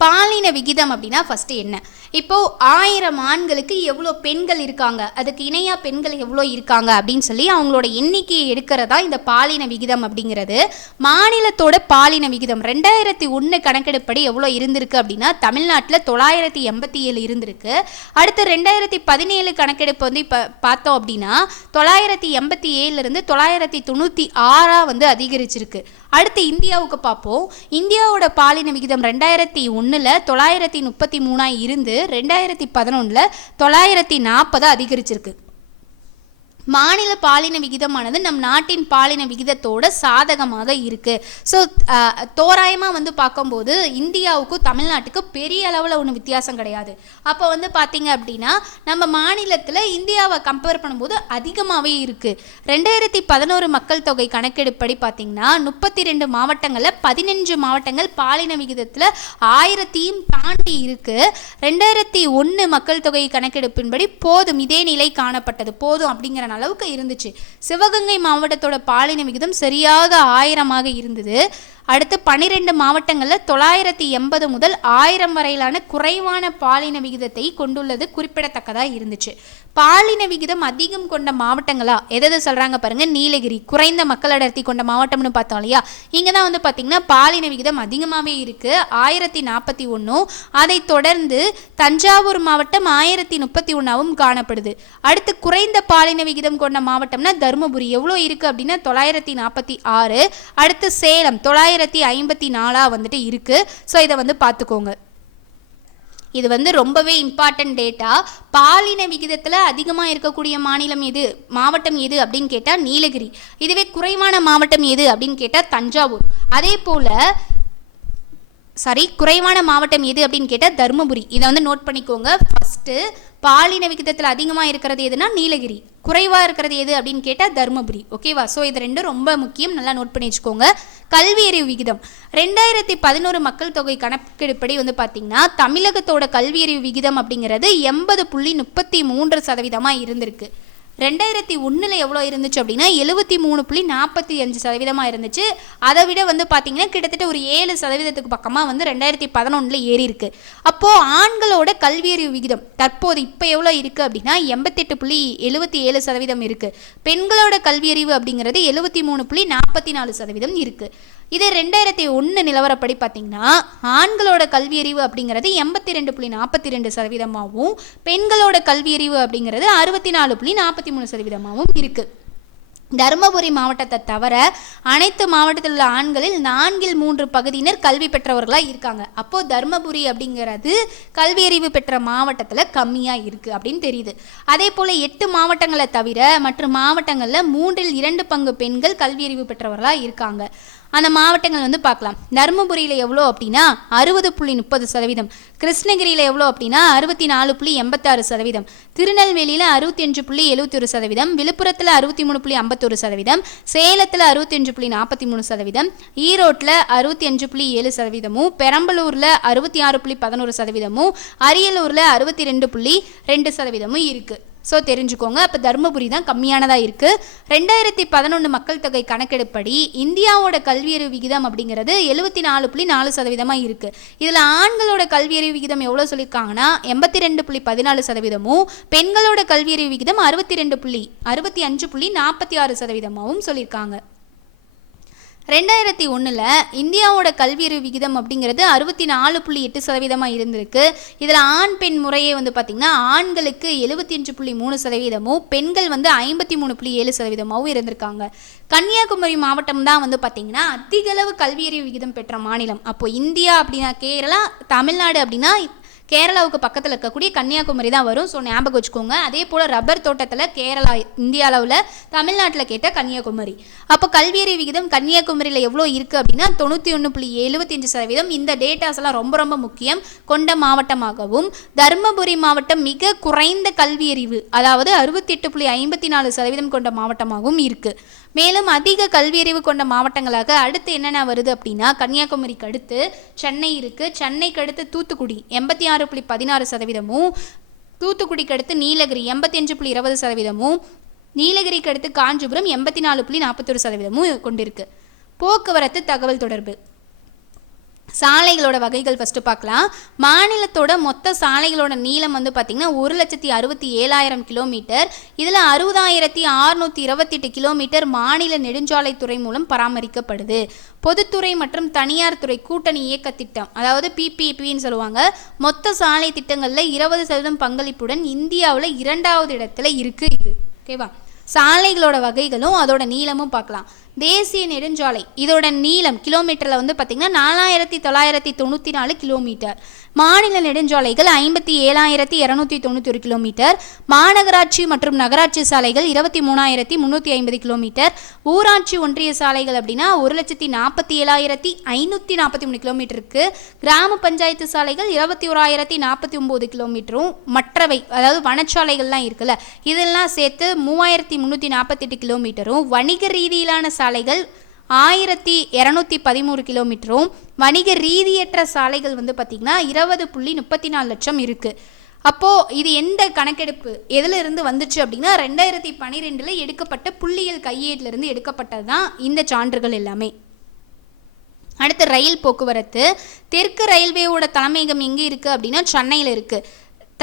பாலின விகிதம் அப்படின்னா ஃபஸ்ட்டு என்ன? இப்போது 1000 ஆண்களுக்கு எவ்வளோ பெண்கள் இருக்காங்க, அதுக்கு இணையாக பெண்கள் எவ்வளோ இருக்காங்க அப்படின்னு சொல்லி அவங்களோட எண்ணிக்கையை எடுக்கிறதா இந்த பாலின விகிதம் அப்படிங்கிறது. மாநிலத்தோட பாலின விகிதம் 2001 கணக்கெடுப்படி எவ்வளோ இருந்திருக்கு அப்படின்னா தமிழ்நாட்டில் 987 இருந்திருக்கு. அடுத்து 2017 கணக்கெடுப்பு வந்து இப்போ பார்த்தோம் அப்படின்னா 987 996 வந்து அதிகரிச்சிருக்கு. அடுத்து இந்தியாவுக்கு பார்ப்போம். இந்தியாவோட பாலின விகிதம் 2001 933 இருந்து 2011 940 அதிகரிச்சிருக்கு. மாநில பாலின விகிதமானது நம் நாட்டின் பாலின விகிதத்தோட சாதகமாக இருக்குது. ஸோ தோராயமாக வந்து பார்க்கும்போது இந்தியாவுக்கும் தமிழ்நாட்டுக்கு பெரிய அளவில் ஒன்றும் வித்தியாசம் கிடையாது. அப்போ வந்து பார்த்திங்க அப்படின்னா நம்ம மாநிலத்தில் இந்தியாவை கம்பேர் பண்ணும்போது அதிகமாகவே இருக்குது. 2011 மக்கள் தொகை கணக்கெடுப்படி பார்த்திங்கன்னா 32 மாவட்டங்களில் 15 மாவட்டங்கள் பாலின விகிதத்தில் 1000 தாண்டி இருக்குது. 2001 மக்கள் தொகை கணக்கெடுப்பின்படி போதும், இதே நிலை காணப்பட்டது, போதும் அப்படிங்கிற அளவுக்கு இருந்துச்சு. சிவகங்கை மாவட்டத்தோட பாலின விகிதம் சரியாக 1000 இருந்தது. அடுத்து 12 மாவட்டங்களில் 980 முதல் 1000 வரையிலான குறைவான பாலின விகிதத்தை கொண்டுள்ளது குறிப்பிடத்தக்கதாக இருந்துச்சு. பாலின விகிதம் அதிகம் கொண்ட மாவட்டங்களா எதாவது சொல்கிறாங்க பாருங்கள். நீலகிரி குறைந்த மக்கள் அடர்த்தி கொண்ட மாவட்டம்னு பார்த்தோம் இல்லையா, இங்கே தான் வந்து பார்த்திங்கன்னா பாலின விகிதம் அதிகமாகவே இருக்குது, 1041. அதை தொடர்ந்து தஞ்சாவூர் மாவட்டம் 1031 காணப்படுது. அடுத்து குறைந்த பாலின விகிதம் கொண்ட மாவட்டம்னா தருமபுரி எவ்வளோ இருக்குது அப்படின்னா 946. அடுத்து சேலம் 954 வந்துட்டு இருக்குது. ஸோ இதை வந்து பார்த்துக்கோங்க. இது வந்து ரொம்பவே இம்பார்ட்டன்ட் டேட்டா. பாலின விகிதத்தில் அதிகமாக இருக்கக்கூடிய மாவட்டம் எது அப்படின்னு கேட்டால் நீலகிரி. இதுவே குறைவான மாவட்டம் எது அப்படின்னு கேட்டால் தஞ்சாவூர். அதே போல் குறைவான மாவட்டம் எது அப்படின்னு கேட்டால் தருமபுரி. இதை வந்து நோட் பண்ணிக்கோங்க. ஃபஸ்ட்டு பாலின விகிதத்தில் அதிகமாக இருக்கிறது எதுனா நீலகிரி, குறைவாக இருக்கிறது எது அப்படின்னு கேட்டால் தருமபுரி. ஓகேவா? ஸோ இது ரெண்டும் ரொம்ப முக்கியம், நல்லா நோட் பண்ணி வச்சுக்கோங்க. கல்வி அறிவு விகிதம் 2011 மக்கள் தொகை கணக்கெடுப்படி வந்து பார்த்திங்கன்னா தமிழகத்தோட கல்வி அறிவு விகிதம் அப்படிங்கிறது 80.33% இருந்திருக்கு. 2001 எவ்வளோ இருந்துச்சு அப்படின்னா 73.45% இருந்துச்சு. அதை விட வந்து பார்த்திங்கன்னா கிட்டத்தட்ட ஒரு 7% பக்கமாக வந்து 2011 ஏறி இருக்கு. அப்போது ஆண்களோட கல்வியறிவு விகிதம் தற்போது இப்போ எவ்வளோ இருக்குது அப்படின்னா 88.77% இருக்குது. பெண்களோட கல்வியறிவு அப்படிங்கிறது 73.44% இருக்குது. இதே 2001 நிலவரப்படி பார்த்திங்கன்னா ஆண்களோட கல்வியறிவு அப்படிங்கிறது 82.42%, பெண்களோட கல்வியறிவு அப்படிங்கிறது 64.43% இருக்குது. தருமபுரி மாவட்டத்தை தவிர அனைத்து மாவட்டத்தில் உள்ள ஆண்களில் 4/3 பகுதியினர் கல்வி பெற்றவர்களாக இருக்காங்க. அப்போது தருமபுரி அப்படிங்கிறது கல்வியறிவு பெற்ற மாவட்டத்தில் கம்மியாக இருக்குது அப்படின்னு தெரியுது. அதே போல் 8 மாவட்டங்களை தவிர மற்ற மாவட்டங்களில் 3/2 பங்கு பெண்கள் கல்வியறிவு பெற்றவர்களாக இருக்காங்க. அந்த மாவட்டங்கள் வந்து பார்க்கலாம். தருமபுரியில் எவ்வளோ அப்படின்னா 60.30%, கிருஷ்ணகிரியில் எவ்வளோ அப்படின்னா 64.86%, திருநெல்வேலியில் 65.71%, விழுப்புரத்தில் 63.51%, சேலத்தில் 65.43%, ஈரோட்டில் 65.7%, பெரம்பலூரில் 66.11%, அரியலூரில் 62.2% இருக்குது. ஸோ தெரிஞ்சுக்கோங்க. அப்போ தருமபுரி தான் கம்மியானதாக இருக்குது. 2011 மக்கள் தொகை கணக்கெடுப்படி இந்தியாவோட கல்வியறிவு விகிதம் அப்படிங்கிறது 74.4% இருக்குது. இதில் ஆண்களோட கல்வியறிவு விகிதம் எவ்வளோ சொல்லியிருக்காங்கன்னா 82.14%, பெண்களோட கல்வியறிவு விகிதம் 65.46% சொல்லியிருக்காங்க. 2001 இந்தியாவோட கல்வியறிவு விகிதம் அப்படிங்கிறது 64.8% இருந்திருக்கு. இதில் ஆண் பெண் முறையே வந்து பார்த்திங்கன்னா ஆண்களுக்கு 75.3%, பெண்கள் வந்து 53.7% இருந்திருக்காங்க. கன்னியாகுமரி மாவட்டம் தான் வந்து பார்த்திங்கன்னா அதிகளவு கல்வியறிவு விகிதம் பெற்ற மாநிலம். அப்போது இந்தியா அப்படின்னா கேரளா, தமிழ்நாடு அப்படின்னா கேரளாவுக்கு பக்கத்தில் இருக்கக்கூடிய கன்னியாகுமரி தான் வரும். ஸோ ஞாபகம் வச்சுக்கோங்க. அதே போல் ரப்பர் தோட்டத்தில் கேரளா இந்திய அளவில், தமிழ்நாட்டில் கேட்ட கன்னியாகுமரி. அப்போ கல்வியறிவு விகிதம் கன்னியாகுமரியில் எவ்வளோ இருக்குது அப்படின்னா 91.75%. இந்த டேட்டாஸ் எல்லாம் ரொம்ப ரொம்ப முக்கியம் கொண்ட மாவட்டமாகவும், தருமபுரி மாவட்டம் மிக குறைந்த கல்வியறிவு, அதாவது 68.54% கொண்ட மாவட்டமாகவும் இருக்குது. மேலும் அதிக கல்வியறிவு கொண்ட மாவட்டங்களாக அடுத்து என்னென்ன வருது அப்படின்னா கன்னியாகுமரிக்கு அடுத்து சென்னை இருக்குது. சென்னைக்கு அடுத்து தூத்துக்குடி 86.16%, தூத்துக்குடிக்கு அடுத்து நீலகிரி 85.20%, நீலகிரிக்கு அடுத்து காஞ்சிபுரம் 84.41% கொண்டிருக்கு. போக்குவரத்து தகவல் தொடர்பு சாலைகளோட வகைகள் ஃபஸ்ட்டு பார்க்கலாம். மாநிலத்தோட மொத்த சாலைகளோட நீளம் வந்து பார்த்திங்கன்னா 1,67,000 கிலோமீட்டர். இதில் 60,628 கிலோமீட்டர் மாநில நெடுஞ்சாலைத்துறை மூலம் பராமரிக்கப்படுது. பொதுத்துறை மற்றும் தனியார் துறை கூட்டணி இயக்க திட்டம், அதாவது PPPன்னு சொல்லுவாங்க, மொத்த சாலை திட்டங்களில் 20% பங்களிப்புடன் இந்தியாவில் 2வது இடத்துல இருக்குது இது. ஓகேவா? சாலைகளோட வகைகளும் அதோட நீளமும் பார்க்கலாம். தேசிய நெடுஞ்சாலை இதோட நீளம் கிலோமீட்டரில் வந்து பார்த்திங்கன்னா 4,994 கிலோமீட்டர். மாநில நெடுஞ்சாலைகள் 57,291 கிலோமீட்டர். மாநகராட்சி மற்றும் நகராட்சி சாலைகள் 23,350 கிலோமீட்டர். ஊராட்சி ஒன்றிய சாலைகள் அப்படின்னா 1,47,543 கிலோமீட்டருக்கு. கிராம பஞ்சாயத்து சாலைகள் 21,049 கிலோமீட்டரும். மற்றவை அதாவது வனச்சாலைகள்லாம் இருக்குல்ல, இதெல்லாம் சேர்த்து 3,348 கிலோமீட்டரும். வணிக ரீதியிலான சாலைகள் 1,213 கிலோமீட்டரும். வணிக ரீதியற்ற சாலைகள் வந்து பார்த்திங்கன்னா 20.34 லட்சம் இருக்குது. அப்போது இது எந்த கணக்கெடுப்பு எதில் இருந்து வந்துச்சு அப்படின்னா 2012 எடுக்கப்பட்ட புள்ளியியல் கையேட்டிலிருந்து எடுக்கப்பட்டது தான் இந்த சான்றுகள் எல்லாமே. அடுத்து ரயில் போக்குவரத்து. தெற்கு ரயில்வேயோட தலைமையகம் எங்கே இருக்குது அப்படின்னா சென்னையில் இருக்குது.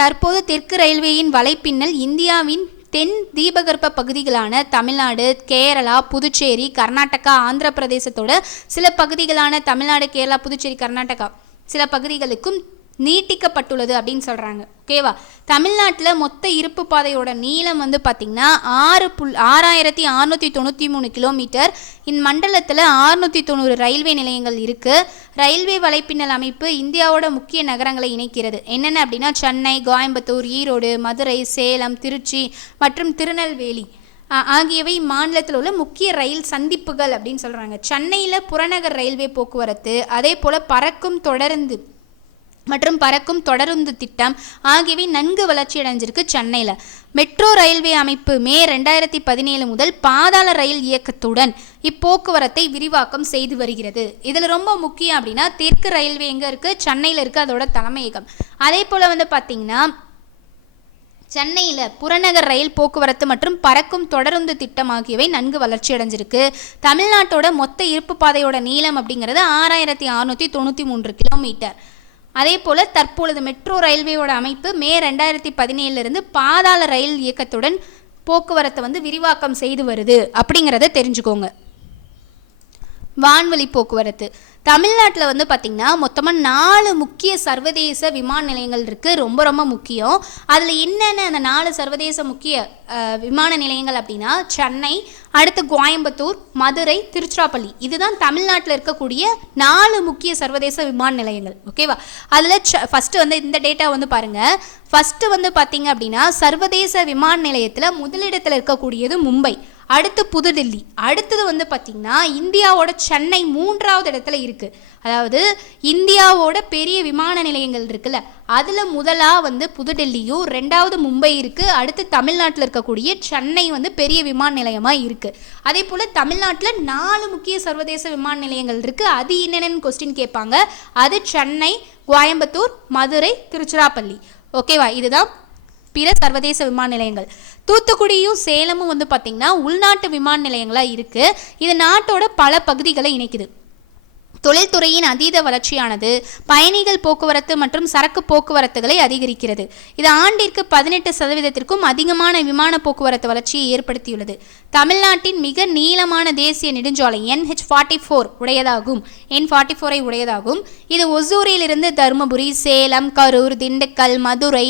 தற்போது தெற்கு ரயில்வேயின் வலைப்பின்னல் இந்தியாவின் தென் தீபகற்ப பகுதிகளான தமிழ்நாடு, கேரளா, புதுச்சேரி, கர்நாடகா, ஆந்திர பிரதேசத்தோட சில பகுதிகளான தமிழ்நாடு, கேரளா, புதுச்சேரி, கர்நாடகா சில பகுதிகளுக்கும் நீட்டிக்கப்பட்டுள்ளது அப்படின்னு சொல்கிறாங்க. ஓகேவா? தமிழ்நாட்டில் மொத்த இருப்பு பாதையோட நீளம் வந்து பார்த்திங்கன்னா 6,693 கிலோமீட்டர். இம்மண்டலத்தில் 690 ரயில்வே நிலையங்கள் இருக்குது. ரயில்வே வலைப்பின்னல் அமைப்பு இந்தியாவோட முக்கிய நகரங்களை இணைக்கிறது. என்னென்ன அப்படின்னா சென்னை, கோயம்புத்தூர், ஈரோடு, மதுரை, சேலம், திருச்சி மற்றும் திருநெல்வேலி ஆகியவை மாநிலத்தில் உள்ள முக்கிய ரயில் சந்திப்புகள் அப்படின்னு சொல்கிறாங்க. சென்னையில் புறநகர் ரயில்வே போக்குவரத்து, அதே போல் பறக்கும் தொடருந்து திட்டம் ஆகியவை நன்கு வளர்ச்சியடைஞ்சிருக்கு சென்னையில். மெட்ரோ ரயில்வே அமைப்பு மே 2017 முதல் பாதாள ரயில் இயக்கத்துடன் இப்போக்குவரத்தை விரிவாக்கம் செய்து வருகிறது. இதில் ரொம்ப முக்கியம் அப்படின்னா தெற்கு ரயில்வே எங்கே இருக்குது? சென்னையில் இருக்குது, அதோட தலைமையகம். அதே போல் வந்து பார்த்திங்கன்னா சென்னையில் புறநகர் ரயில் போக்குவரத்து மற்றும் பறக்கும் தொடருந்து திட்டம் ஆகியவை நன்கு வளர்ச்சி அடைஞ்சிருக்கு. தமிழ்நாட்டோட மொத்த இருப்பு பாதையோட நீளம் அப்படிங்கிறது 6,693 கிலோமீட்டர். அதே போல் தற்பொழுது மெட்ரோ ரயில்வேயோட அமைப்பு மே 2017 பாதாள ரயில் இயக்கத்துடன் போக்குவரத்தை வந்து விரிவாக்கம் செய்து வருது அப்படிங்கிறத தெரிஞ்சுக்கோங்க. வான்வழி போக்குவரத்து. தமிழ்நாட்டில் வந்து பார்த்திங்கன்னா மொத்தமாக 4 முக்கிய சர்வதேச விமான நிலையங்கள் இருக்குது. ரொம்ப ரொம்ப முக்கியம். அதில் என்னென்ன அந்த 4 சர்வதேச முக்கிய விமான நிலையங்கள் அப்படின்னா சென்னை, அடுத்து கோயம்புத்தூர், மதுரை, திருச்சிராப்பள்ளி. இதுதான் தமிழ்நாட்டில் இருக்கக்கூடிய 4 முக்கிய சர்வதேச விமான நிலையங்கள். ஓகேவா? அதில் ஃபஸ்ட்டு வந்து இந்த டேட்டா வந்து பாருங்கள். ஃபஸ்ட்டு வந்து பார்த்திங்க அப்படின்னா சர்வதேச விமான நிலையத்தில் முதலிடத்தில் இருக்கக்கூடியது மும்பை, அடுத்து புதுடெல்லி, அடுத்தது வந்து பார்த்திங்கன்னா இந்தியாவோட சென்னை 3வது இடத்துல இருக்குது. அதாவது இந்தியாவோட பெரிய விமான நிலையங்கள் இருக்குல்ல, அதில் முதலாக வந்து புதுடெல்லியும், 2வது மும்பை இருக்குது, அடுத்து தமிழ்நாட்டில் இருக்கக்கூடிய சென்னை வந்து பெரிய விமான நிலையமாக இருக்குது. அதே போல் தமிழ்நாட்டில் 4 முக்கிய சர்வதேச விமான நிலையங்கள் இருக்குது. அது என்னென்னு கொஸ்டின் கேட்பாங்க. அது சென்னை, கோயம்புத்தூர், மதுரை, திருச்சிராப்பள்ளி. ஓகேவா? இதுதான் பிற சர்வதேச விமான நிலையங்கள். தூத்துக்குடியும் சேலமும் வந்து பார்த்திங்கன்னா உள்நாட்டு விமான நிலையங்களாக இருக்குது. இது நாட்டோட பல பகுதிகளை இணைக்குது. தொழில்துறையின் அதீத வளர்ச்சியானது பயணிகள் போக்குவரத்து மற்றும் சரக்கு போக்குவரத்துகளை அதிகரிக்கிறது. இது ஆண்டிற்கு 18% அதிகமான விமான போக்குவரத்து வளர்ச்சியை ஏற்படுத்தியுள்ளது. தமிழ்நாட்டின் மிக நீளமான தேசிய நெடுஞ்சாலை NH44 உடையதாகும். N44 உடையதாகும். இது ஒசூரிலிருந்து தருமபுரி, சேலம், கரூர், திண்டுக்கல், மதுரை,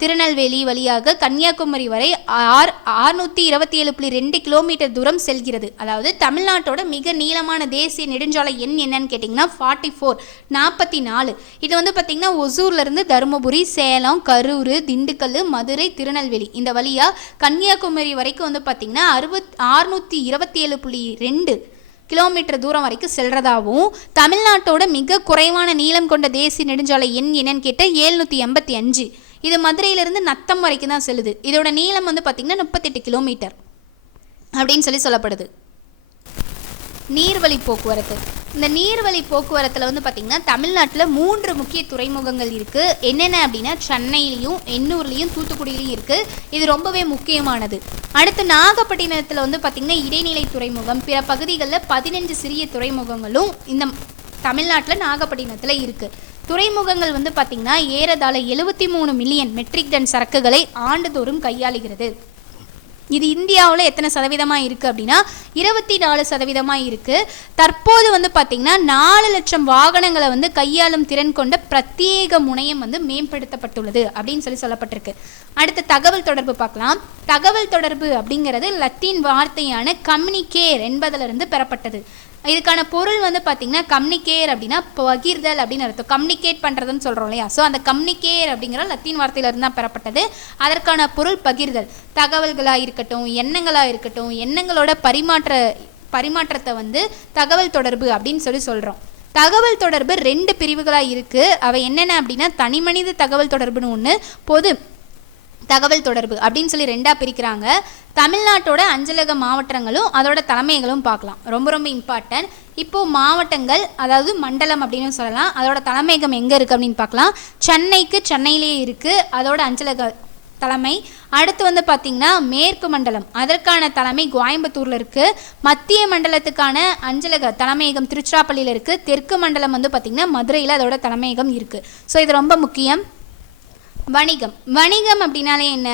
திருநெல்வேலி வழியாக கன்னியாகுமரி வரை 627.2 கிலோமீட்டர் தூரம் செல்கிறது. அதாவது தமிழ்நாட்டோட மிக நீளமான தேசிய நெடுஞ்சாலை என்னன்னு கேட்டிங்கன்னா 44. இது வந்து பார்த்திங்கன்னா ஒசூர்லேருந்து தருமபுரி, சேலம், கரூர், திண்டுக்கல், மதுரை, திருநெல்வேலி இந்த வழியாக கன்னியாகுமரி வரைக்கும் வந்து பார்த்திங்கன்னா 627.2 கிலோமீட்டர் தூரம் வரைக்கும் செல்றதாகவும், தமிழ்நாட்டோட மிக குறைவான நீளம் கொண்ட தேசிய நெடுஞ்சாலை என்னன்னு கேட்டால் 785. இது மதுரையிலிருந்து நத்தம் வரைக்கும் தான் செல்லுது. இதோட நீளம் வந்து பார்த்திங்கன்னா 38 கிலோமீட்டர் அப்படின்னு சொல்லப்படுது. நீர்வழி போக்குவரத்து. இந்த நீர்வழி போக்குவரத்தில் வந்து பார்த்திங்கன்னா தமிழ்நாட்டில் 3 முக்கிய துறைமுகங்கள் இருக்குது. என்னென்ன அப்படின்னா சென்னையிலையும், எண்ணூர்லேயும், தூத்துக்குடியிலையும் இருக்குது. இது ரொம்பவே முக்கியமானது. அடுத்து நாகப்பட்டினத்தில் வந்து பார்த்திங்கன்னா இடைநிலை துறைமுகம், பிற பகுதிகளில் 15 சிறிய துறைமுகங்களும் இந்த தமிழ்நாட்டில் நாகப்பட்டினத்தில் இருக்குது. துறைமுகங்கள் வந்து பார்த்திங்கன்னா ஏறத்தாழ 73 மில்லியன் மெட்ரிக் டன் சரக்குகளை ஆண்டுதோறும் கையாளுகிறது. இது இந்தியாவில் எத்தனை சதவீதமாக இருக்குது அப்படின்னா 24% இருக்குது. தற்போது வந்து பார்த்திங்கன்னா 4 லட்சம் வாகனங்களை வந்து கையாளும் திறன் கொண்ட பிரத்யேக முனையம் வந்து மேம்படுத்தப்பட்டுள்ளது அப்படின்னு சொல்லப்பட்டிருக்கு. அடுத்த தகவல் தொடர்பு பார்க்கலாம். தகவல் தொடர்பு அப்படிங்கிறது லத்தீன் வார்த்தையான கம்யூனிகேர் என்பதிலிருந்து பெறப்பட்டது. இதுக்கான பொருள் வந்து பார்த்திங்கன்னா கம்யூனிகேர் அப்படின்னா பகிர்தல் அப்படின்னு அர்த்தம். கம்யூனிகேட் பண்ணுறதுன்னு சொல்கிறோம் இல்லையா? ஸோ அந்த கம்யூனிகேர் அப்படிங்கிற லத்தீன் வார்த்தையிலிருந்து தான் பெறப்பட்டது. அதற்கான பொருள் பகிர்தல். தகவல்களாக இருக்கட்டும், எண்ணங்களாக இருக்கட்டும், எண்ணங்களோட பரிமாற்றத்தை வந்து தகவல் தொடர்பு அப்படின்னு சொல்கிறோம். தகவல் தொடர்பு 2 பிரிவுகளாக இருக்குது. அவை என்னென்ன அப்படின்னா தனிமனித தகவல் தொடர்புன்னு ஒன்று, பொது தகவல் தொடர்பு அப்படின்னு 2ஆக பிரிக்கிறாங்க. தமிழ்நாட்டோட அஞ்சலக மாவட்டங்களும் அதோட தலைமைகளும் பார்க்கலாம். ரொம்ப ரொம்ப இம்பார்ட்டன்ட். இப்போது மாவட்டங்கள், அதாவது மண்டலம் அப்படின்னு சொல்லலாம், அதோட தலைமையகம் எங்கே இருக்குது அப்படின்னு பார்க்கலாம். சென்னையிலேயே இருக்குது அதோட அஞ்சலக தலைமை. அடுத்து வந்து பார்த்திங்கன்னா மேற்கு மண்டலம், அதற்கான தலைமை கோயம்புத்தூரில் இருக்குது. மத்திய மண்டலத்துக்கான அஞ்சலக தலைமையகம் திருச்சிராப்பள்ளியில் இருக்குது. தெற்கு மண்டலம் வந்து பார்த்திங்கன்னா மதுரையில் அதோட தலைமையகம் இருக்குது. ஸோ இது ரொம்ப முக்கியம். வணிகம் அப்படின்னாலே என்ன?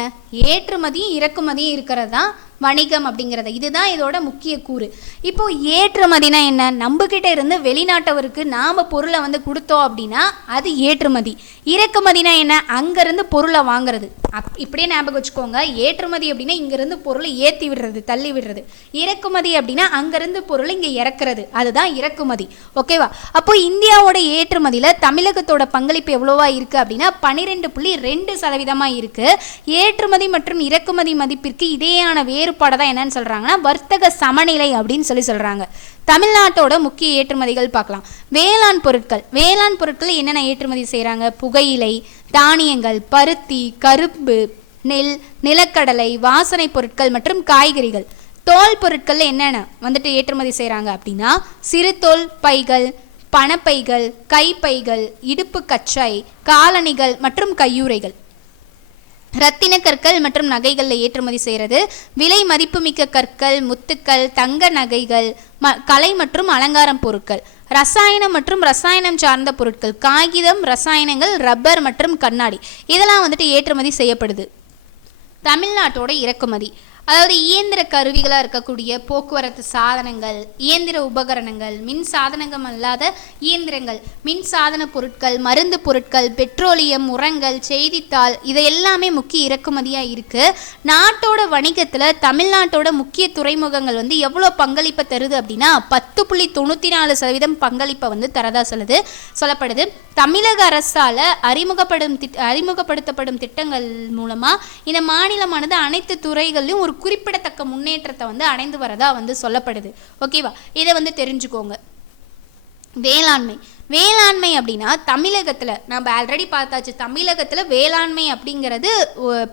ஏற்றுமதியும் இறக்குமதியும் இருக்கிறது தான் வணிகம் அப்படிங்கிறது. இதுதான் இதோட முக்கிய கூறு. இப்போது ஏற்றுமதினா என்ன? நம்மக்கிட்ட இருந்து வெளிநாட்டவருக்கு நாம் பொருளை வந்து கொடுத்தோம் அப்படின்னா அது ஏற்றுமதி. இறக்குமதினா என்ன? அங்கேருந்து பொருளை வாங்குறது. இப்படியே ஞாபகம் வச்சுக்கோங்க. ஏற்றுமதி அப்படின்னா இங்கேருந்து பொருளை ஏற்றி விடுறது, தள்ளி விடுறது. இறக்குமதி அப்படின்னா அங்கேருந்து பொருளை இங்கே இறக்குறது, அதுதான் இறக்குமதி. ஓகேவா? அப்போ இந்தியாவோட ஏற்றுமதியில் தமிழகத்தோட பங்களிப்பு எவ்வளோவா இருக்குது அப்படின்னா 12.2% இருக்குது. ஏற்றுமதி மற்றும் இறக்குமதி மதிப்பிற்கு இடையேயான வேறுபாடு தான் என்னன்னு சொல்கிறாங்கன்னா வர்த்தக சமநிலை அப்படின்னு சொல்கிறாங்க. தமிழ்நாட்டோட முக்கிய ஏற்றுமதிகள் பார்க்கலாம். வேளாண் பொருட்கள் என்னென்ன ஏற்றுமதி செய்கிறாங்க? புகையிலை, தானியங்கள், பருத்தி, கரும்பு, நெல், நிலக்கடலை, வாசனை பொருட்கள் மற்றும் காய்கறிகள். தோல் பொருட்கள் என்னென்ன வந்துட்டு ஏற்றுமதி செய்கிறாங்க அப்படின்னா சிறுதோல் பைகள், பணப்பைகள், கைப்பைகள், இடுப்பு கச்சை, காலணிகள் மற்றும் கையுறைகள். ரத்தின கற்கள் மற்றும் நகைகளில் ஏற்றுமதி செய்கிறது. விலை மதிப்புமிக்க கற்கள், முத்துக்கள், தங்க நகைகள், கலை மற்றும் அலங்காரம் பொருட்கள். ரசாயனம் மற்றும் ரசாயனம் சார்ந்த பொருட்கள், காகிதம், ரசாயனங்கள், ரப்பர் மற்றும் கண்ணாடி, இதெல்லாம் வந்துட்டு ஏற்றுமதி செய்யப்படுது. தமிழ்நாட்டோட இறக்குமதி, அதாவது இயந்திர கருவிகளாக இருக்கக்கூடிய போக்குவரத்து சாதனங்கள், இயந்திர உபகரணங்கள், மின் சாதனங்கள் அல்லாத இயந்திரங்கள், மின் சாதன பொருட்கள், மருந்து பொருட்கள், பெட்ரோலியம், உரங்கள், செய்தித்தாள், இது எல்லாமே முக்கிய இறக்குமதியாக இருக்குது. நாட்டோட வணிகத்தில் தமிழ்நாட்டோட முக்கிய துறைமுகங்கள் வந்து எவ்வளோ பங்களிப்பை தருது அப்படின்னா 10.94% பங்களிப்பை வந்து தரதா சொல்லப்படுது. தமிழக அரசால் அறிமுகப்படுத்தப்படும் திட்டங்கள் மூலமாக இந்த மாநிலமானது அனைத்து துறைகளிலும் ஒரு குறிப்பிடத்தக்க முன்னேற்றத்தை வந்து அடைந்து வரதா வந்து சொல்லப்படுது. ஓகேவா? இதை வந்து தெரிஞ்சுக்கோங்க. வேளாண்மை அப்படின்னா தமிழகத்தில் நம்ம ஆல்ரெடி பார்த்தாச்சு, தமிழகத்தில் வேளாண்மை அப்படிங்கிறது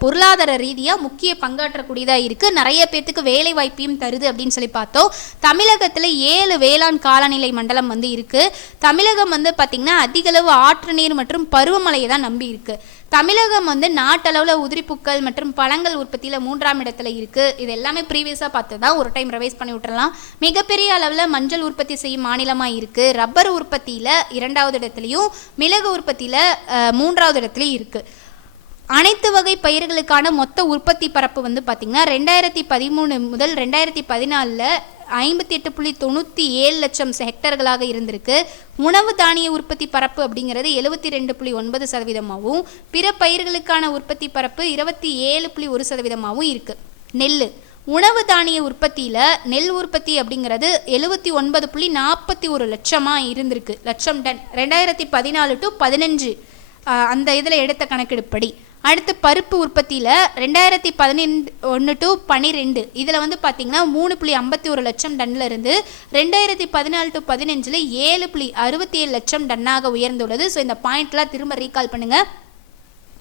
பொருளாதார ரீதியாக முக்கிய பங்காற்றக்கூடியதாக இருக்குது, நிறைய பேர்த்துக்கு வேலை வாய்ப்பையும் தருது அப்படின்னு சொல்லி பார்த்தோம். தமிழகத்தில் 7 வேளாண் காலநிலை மண்டலம் வந்து இருக்குது. தமிழகம் வந்து பார்த்திங்கன்னா அதிகளவு ஆற்று நீர் மற்றும் பருவமழையை தான் நம்பி இருக்குது. தமிழகம் வந்து நாட்டளவில் உதிரிப்புக்கள் மற்றும் பழங்கள் உற்பத்தியில் 3ஆம் இடத்துல இருக்குது. இது எல்லாமே ப்ரீவியஸாக பார்த்து தான் ஒரு டைம் ரிவைஸ் பண்ணி விட்டுறலாம். மிகப்பெரிய அளவில் மஞ்சள் உற்பத்தி செய்யும் மாநிலமாக இருக்குது. ரப்பர் உற்பத்தியில் 2வது இடத்துலையும் மிளகு உற்பத்தியில் 3வது இடத்துலையும் இருக்குது. அனைத்து வகை பயிர்களுக்கான மொத்த உற்பத்தி பரப்பு வந்து பார்த்திங்கன்னா 2013 முதல் 2014 58.97 லட்சம் ஹெக்டர்களாக இருந்திருக்கு. உணவு தானிய உற்பத்தி பரப்பு அப்படிங்கிறது 72.9%, பிற பயிர்களுக்கான உற்பத்தி பரப்பு 27.1% இருக்குது. நெல் உணவு தானிய உற்பத்தியில் நெல் உற்பத்தி அப்படிங்கிறது 79.41 லட்சமாக இருந்திருக்கு, லட்சம் டன் 2014 to 15 அந்த இதில் எடுத்த கணக்கெடுப்படி. அடுத்து பருப்பு உற்பத்தியில் 2011 to 12 இதில் வந்து பார்த்திங்கன்னா 3.51 லட்சம் டன்னில் இருந்து 2014 to 15 7.67 லட்சம் டன்னாக உயர்ந்துள்ளது. ஸோ இந்த பாயிண்ட்லாம் திரும்ப ரீகால் பண்ணுங்கள்.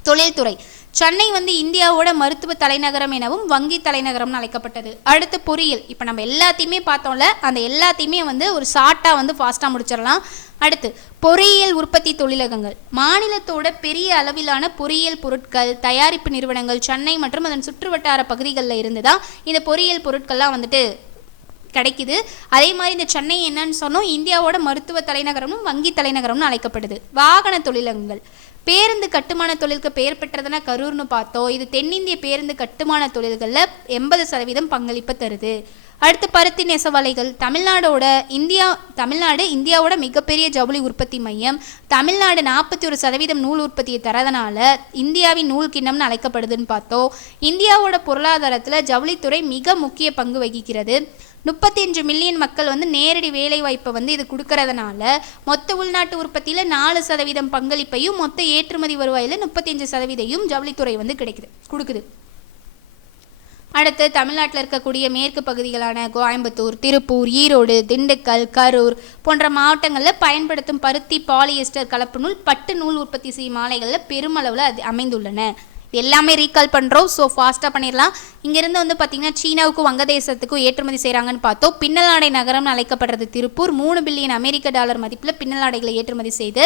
தொழில்துறை சென்னை வந்து இந்தியாவோட மருத்துவ தலைநகரம் எனவும் வங்கி தலைநகரம்னு அழைக்கப்பட்டது. அடுத்து பொறியியல், இப்போ நம்ம எல்லாத்தையுமே பார்த்தோம்ல, அந்த எல்லாத்தையுமே வந்து ஒரு ஷார்ட்டாக வந்து ஃபாஸ்ட்டாக முடிச்சிடலாம். அடுத்து பொறியியல் உற்பத்தி தொழிலகங்கள், மாநிலத்தோட பெரிய அளவிலான பொறியியல் பொருட்கள் தயாரிப்பு நிறுவனங்கள் சென்னை மற்றும் அதன் சுற்றுவட்டார பகுதிகளில் இருந்து தான் இந்த பொறியியல் பொருட்கள்லாம் வந்துட்டு கிடைக்குது. அதே மாதிரி இந்த சென்னை என்னன்னு சொன்னோம், இந்தியாவோட மருத்துவ தலைநகரமும் வங்கி தலைநகரம்னு அழைக்கப்படுது. வாகன தொழிலகங்கள், பேருந்து கட்டுமான தொழிலுக்கு பெயர் பெற்றதுன்னா கரூர்னு பார்த்தோம். இது தென்னிந்திய பேருந்து கட்டுமான தொழில்களில் 80% பங்களிப்பு தருது. அடுத்து பருத்தி நெசவாலைகள், தமிழ்நாடு இந்தியாவோட மிகப்பெரிய ஜவுளி உற்பத்தி மையம். தமிழ்நாடு 41% நூல் உற்பத்தியை தரதுனால இந்தியாவின் நூல் கிண்ணம்னு அழைக்கப்படுதுன்னு பார்த்தோம். இந்தியாவோட பொருளாதாரத்தில் ஜவுளித்துறை மிக முக்கிய பங்கு வகிக்கிறது. 35 மில்லியன் மக்கள் வந்து நேரடி வேலை வாய்ப்பை வந்து இது கொடுக்கறதுனால மொத்த உள்நாட்டு உற்பத்தியில் 4% பங்களிப்பையும் மொத்த ஏற்றுமதி வருவாயில் 35% ஜவுளித்துறை வந்து கொடுக்குது. அடுத்து தமிழ்நாட்டில் இருக்கக்கூடிய மேற்கு பகுதிகளான கோயம்புத்தூர், திருப்பூர், ஈரோடு, திண்டுக்கல், கரூர் போன்ற மாவட்டங்களில் பயன்படுத்தும் பருத்தி பாலியஸ்டர் கலப்பு நூல் பட்டு நூல் உற்பத்தி செய்யும் ஆலைகளில் பெருமளவில் அது அமைந்துள்ளன. எல்லாமே ரீகால் பண்ணுறோம். ஸோ ஃபாஸ்ட்டாக பண்ணிடலாம். இங்கேருந்து வந்து பார்த்திங்கன்னா சீனாவுக்கும் வங்கதேசத்துக்கும் ஏற்றுமதி செய்கிறாங்கன்னு பார்த்தோம். பின்னலாடை நகரம்னு அழைக்கப்படுறது திருப்பூர். 3 பில்லியன் அமெரிக்க டாலர் மதிப்பில் பின்னலாடைகளை ஏற்றுமதி செய்து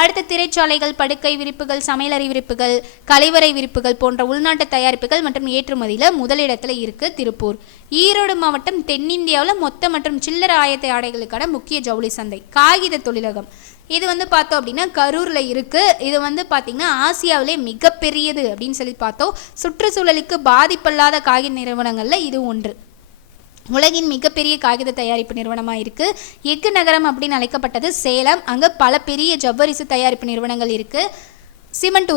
அடுத்த திரைச்சாலைகள், படுக்கை விரிப்புகள், சமையலறை விரிப்புகள், கழிவறை விரிப்புகள் போன்ற உள்நாட்டு தயாரிப்புகள் மற்றும் ஏற்றுமதியில் முதலிடத்தில் இருக்குது திருப்பூர். ஈரோடு மாவட்டம் தென்னிந்தியாவில் மொத்த மற்றும் சில்லறை ஆயத்த ஆடைகளுக்கான முக்கிய ஜவுளி சந்தை. காகித தொழிலகம், இது வந்து பார்த்தோம் அப்படின்னா கரூரில் இருக்குது. இது வந்து பார்த்திங்கன்னா ஆசியாவிலே மிகப்பெரியது அப்படின்னு சொல்லி பார்த்தோம். சுற்றுச்சூழலுக்கு பாதிப்பில்லாத காகித நிறுவனங்களில் இது ஒன்று. உலகின் மிகப்பெரிய காகித தயாரிப்பு நிறுவனமாக இருக்குது. எஃகு நகரம் அப்படின்னு அழைக்கப்பட்டது சேலம். அங்கே பல பெரிய ஜவ்வரிசு தயாரிப்பு நிறுவனங்கள் இருக்குது. சிமெண்ட்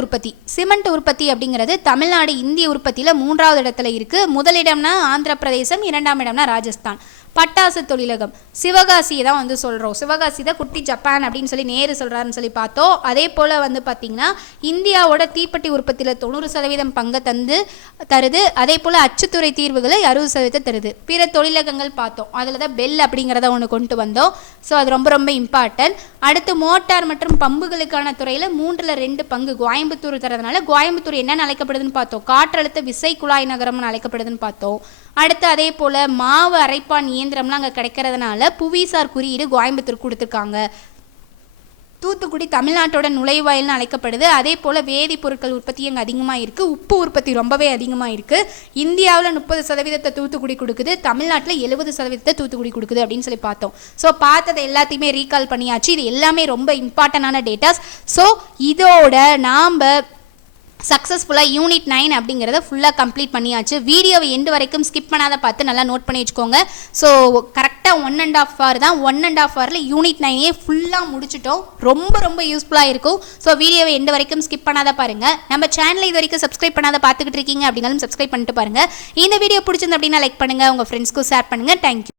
உற்பத்தி அப்படிங்கிறது தமிழ்நாடு இந்திய உற்பத்தியில் 3வது இடத்துல இருக்குது. முதலிடம்னா ஆந்திர பிரதேசம், 2ஆம் இடம்னா ராஜஸ்தான். பட்டாசு தொழிலகம், சிவகாசியை தான் வந்து சொல்கிறோம். சிவகாசி தான் குட்டி ஜப்பான் அப்படின்னு சொல்லி நேரு சொல்கிறாருன்னு சொல்லி பார்த்தோம். அதே போல் வந்து பார்த்திங்கன்னா இந்தியாவோட தீப்பெட்டி உற்பத்தியில் 90% பங்கை தருது. அதே போல் அச்சுத்துறை தீர்வுகளை 60% தருது. பிற தொழிலகங்கள் பார்த்தோம், அதில் தான் பெல் அப்படிங்கிறத ஒன்று கொண்டு வந்தோம். ஸோ அது ரொம்ப ரொம்ப இம்பார்ட்டன்ட். அடுத்து மோட்டார் மற்றும் பம்புகளுக்கான துறையில் 3/2 பங்கு கோயம்புத்தூர் தரதுனால கோயம்புத்தூர் என்னென்னு அழைக்கப்படுதுன்னு பார்த்தோம். காற்றழுத்த விசை குழாய் நகரம்னு அழைக்கப்படுதுன்னு பார்த்தோம். அடுத்து அதே போல் மாவு அரைப்பான் இயந்திரம்லாம் அங்கே கிடைக்கிறதுனால புவிசார் குறியீடு கோயம்புத்தூர் கொடுத்துருக்காங்க. தூத்துக்குடி தமிழ்நாட்டோட நுழைவாயில்னு அழைக்கப்படுது. அதே போல் வேதிப்பொருட்கள் உற்பத்தி அங்கே அதிகமாக இருக்குது. உப்பு உற்பத்தி ரொம்பவே அதிகமாக இருக்குது. இந்தியாவில் 30% தூத்துக்குடி கொடுக்குது, தமிழ்நாட்டில் 70% தூத்துக்குடி கொடுக்குது அப்படின்னு சொல்லி பார்த்தோம். ஸோ பார்த்ததை எல்லாத்தையுமே ரீகால் பண்ணியாச்சு. இது எல்லாமே ரொம்ப இம்பார்ட்டண்டான டேட்டாஸ். ஸோ இதோட நாம் சக்ஸஸ்ஃபுல்லாக யூனிட் 9 அப்படிங்கிறத ஃபுல்லாக கம்ப்ளீட் பண்ணியாச்சு. வீடியோவை எண்டு வரைக்கும் ஸ்கிப் பண்ணாத பார்த்து நல்லா நோட் பண்ணி வச்சுக்கோங்க. ஸோ கரெக்டாக 1.5 hour தான். 1.5 hourல யூனிட் 9 ஃபுல்லாக முடிச்சிட்டோம். ரொம்ப ரொம்ப யூஸ்ஃபுல்லாக இருக்கும். ஸோ வீடியோவை எண்டு வரைக்கும் ஸ்கிப் பண்ணாத பாருங்கள். நம்ம சேனலை இது வரைக்கும் சப்ஸ்கிரைப் பண்ணாத பார்த்துக்கிட்டு இருக்கீங்க அப்படின்னாலும் சப்ஸ்கிரைப் பண்ணிட்டு பாருங்கள். இந்த வீடியோ பிடிச்சிருந்து அப்படின்னா லைக் பண்ணுங்கள், உங்கள் ஃப்ரெண்ட்ஸ்க்கும் ஷேர் பண்ணுங்கள். தேங்க்யூ.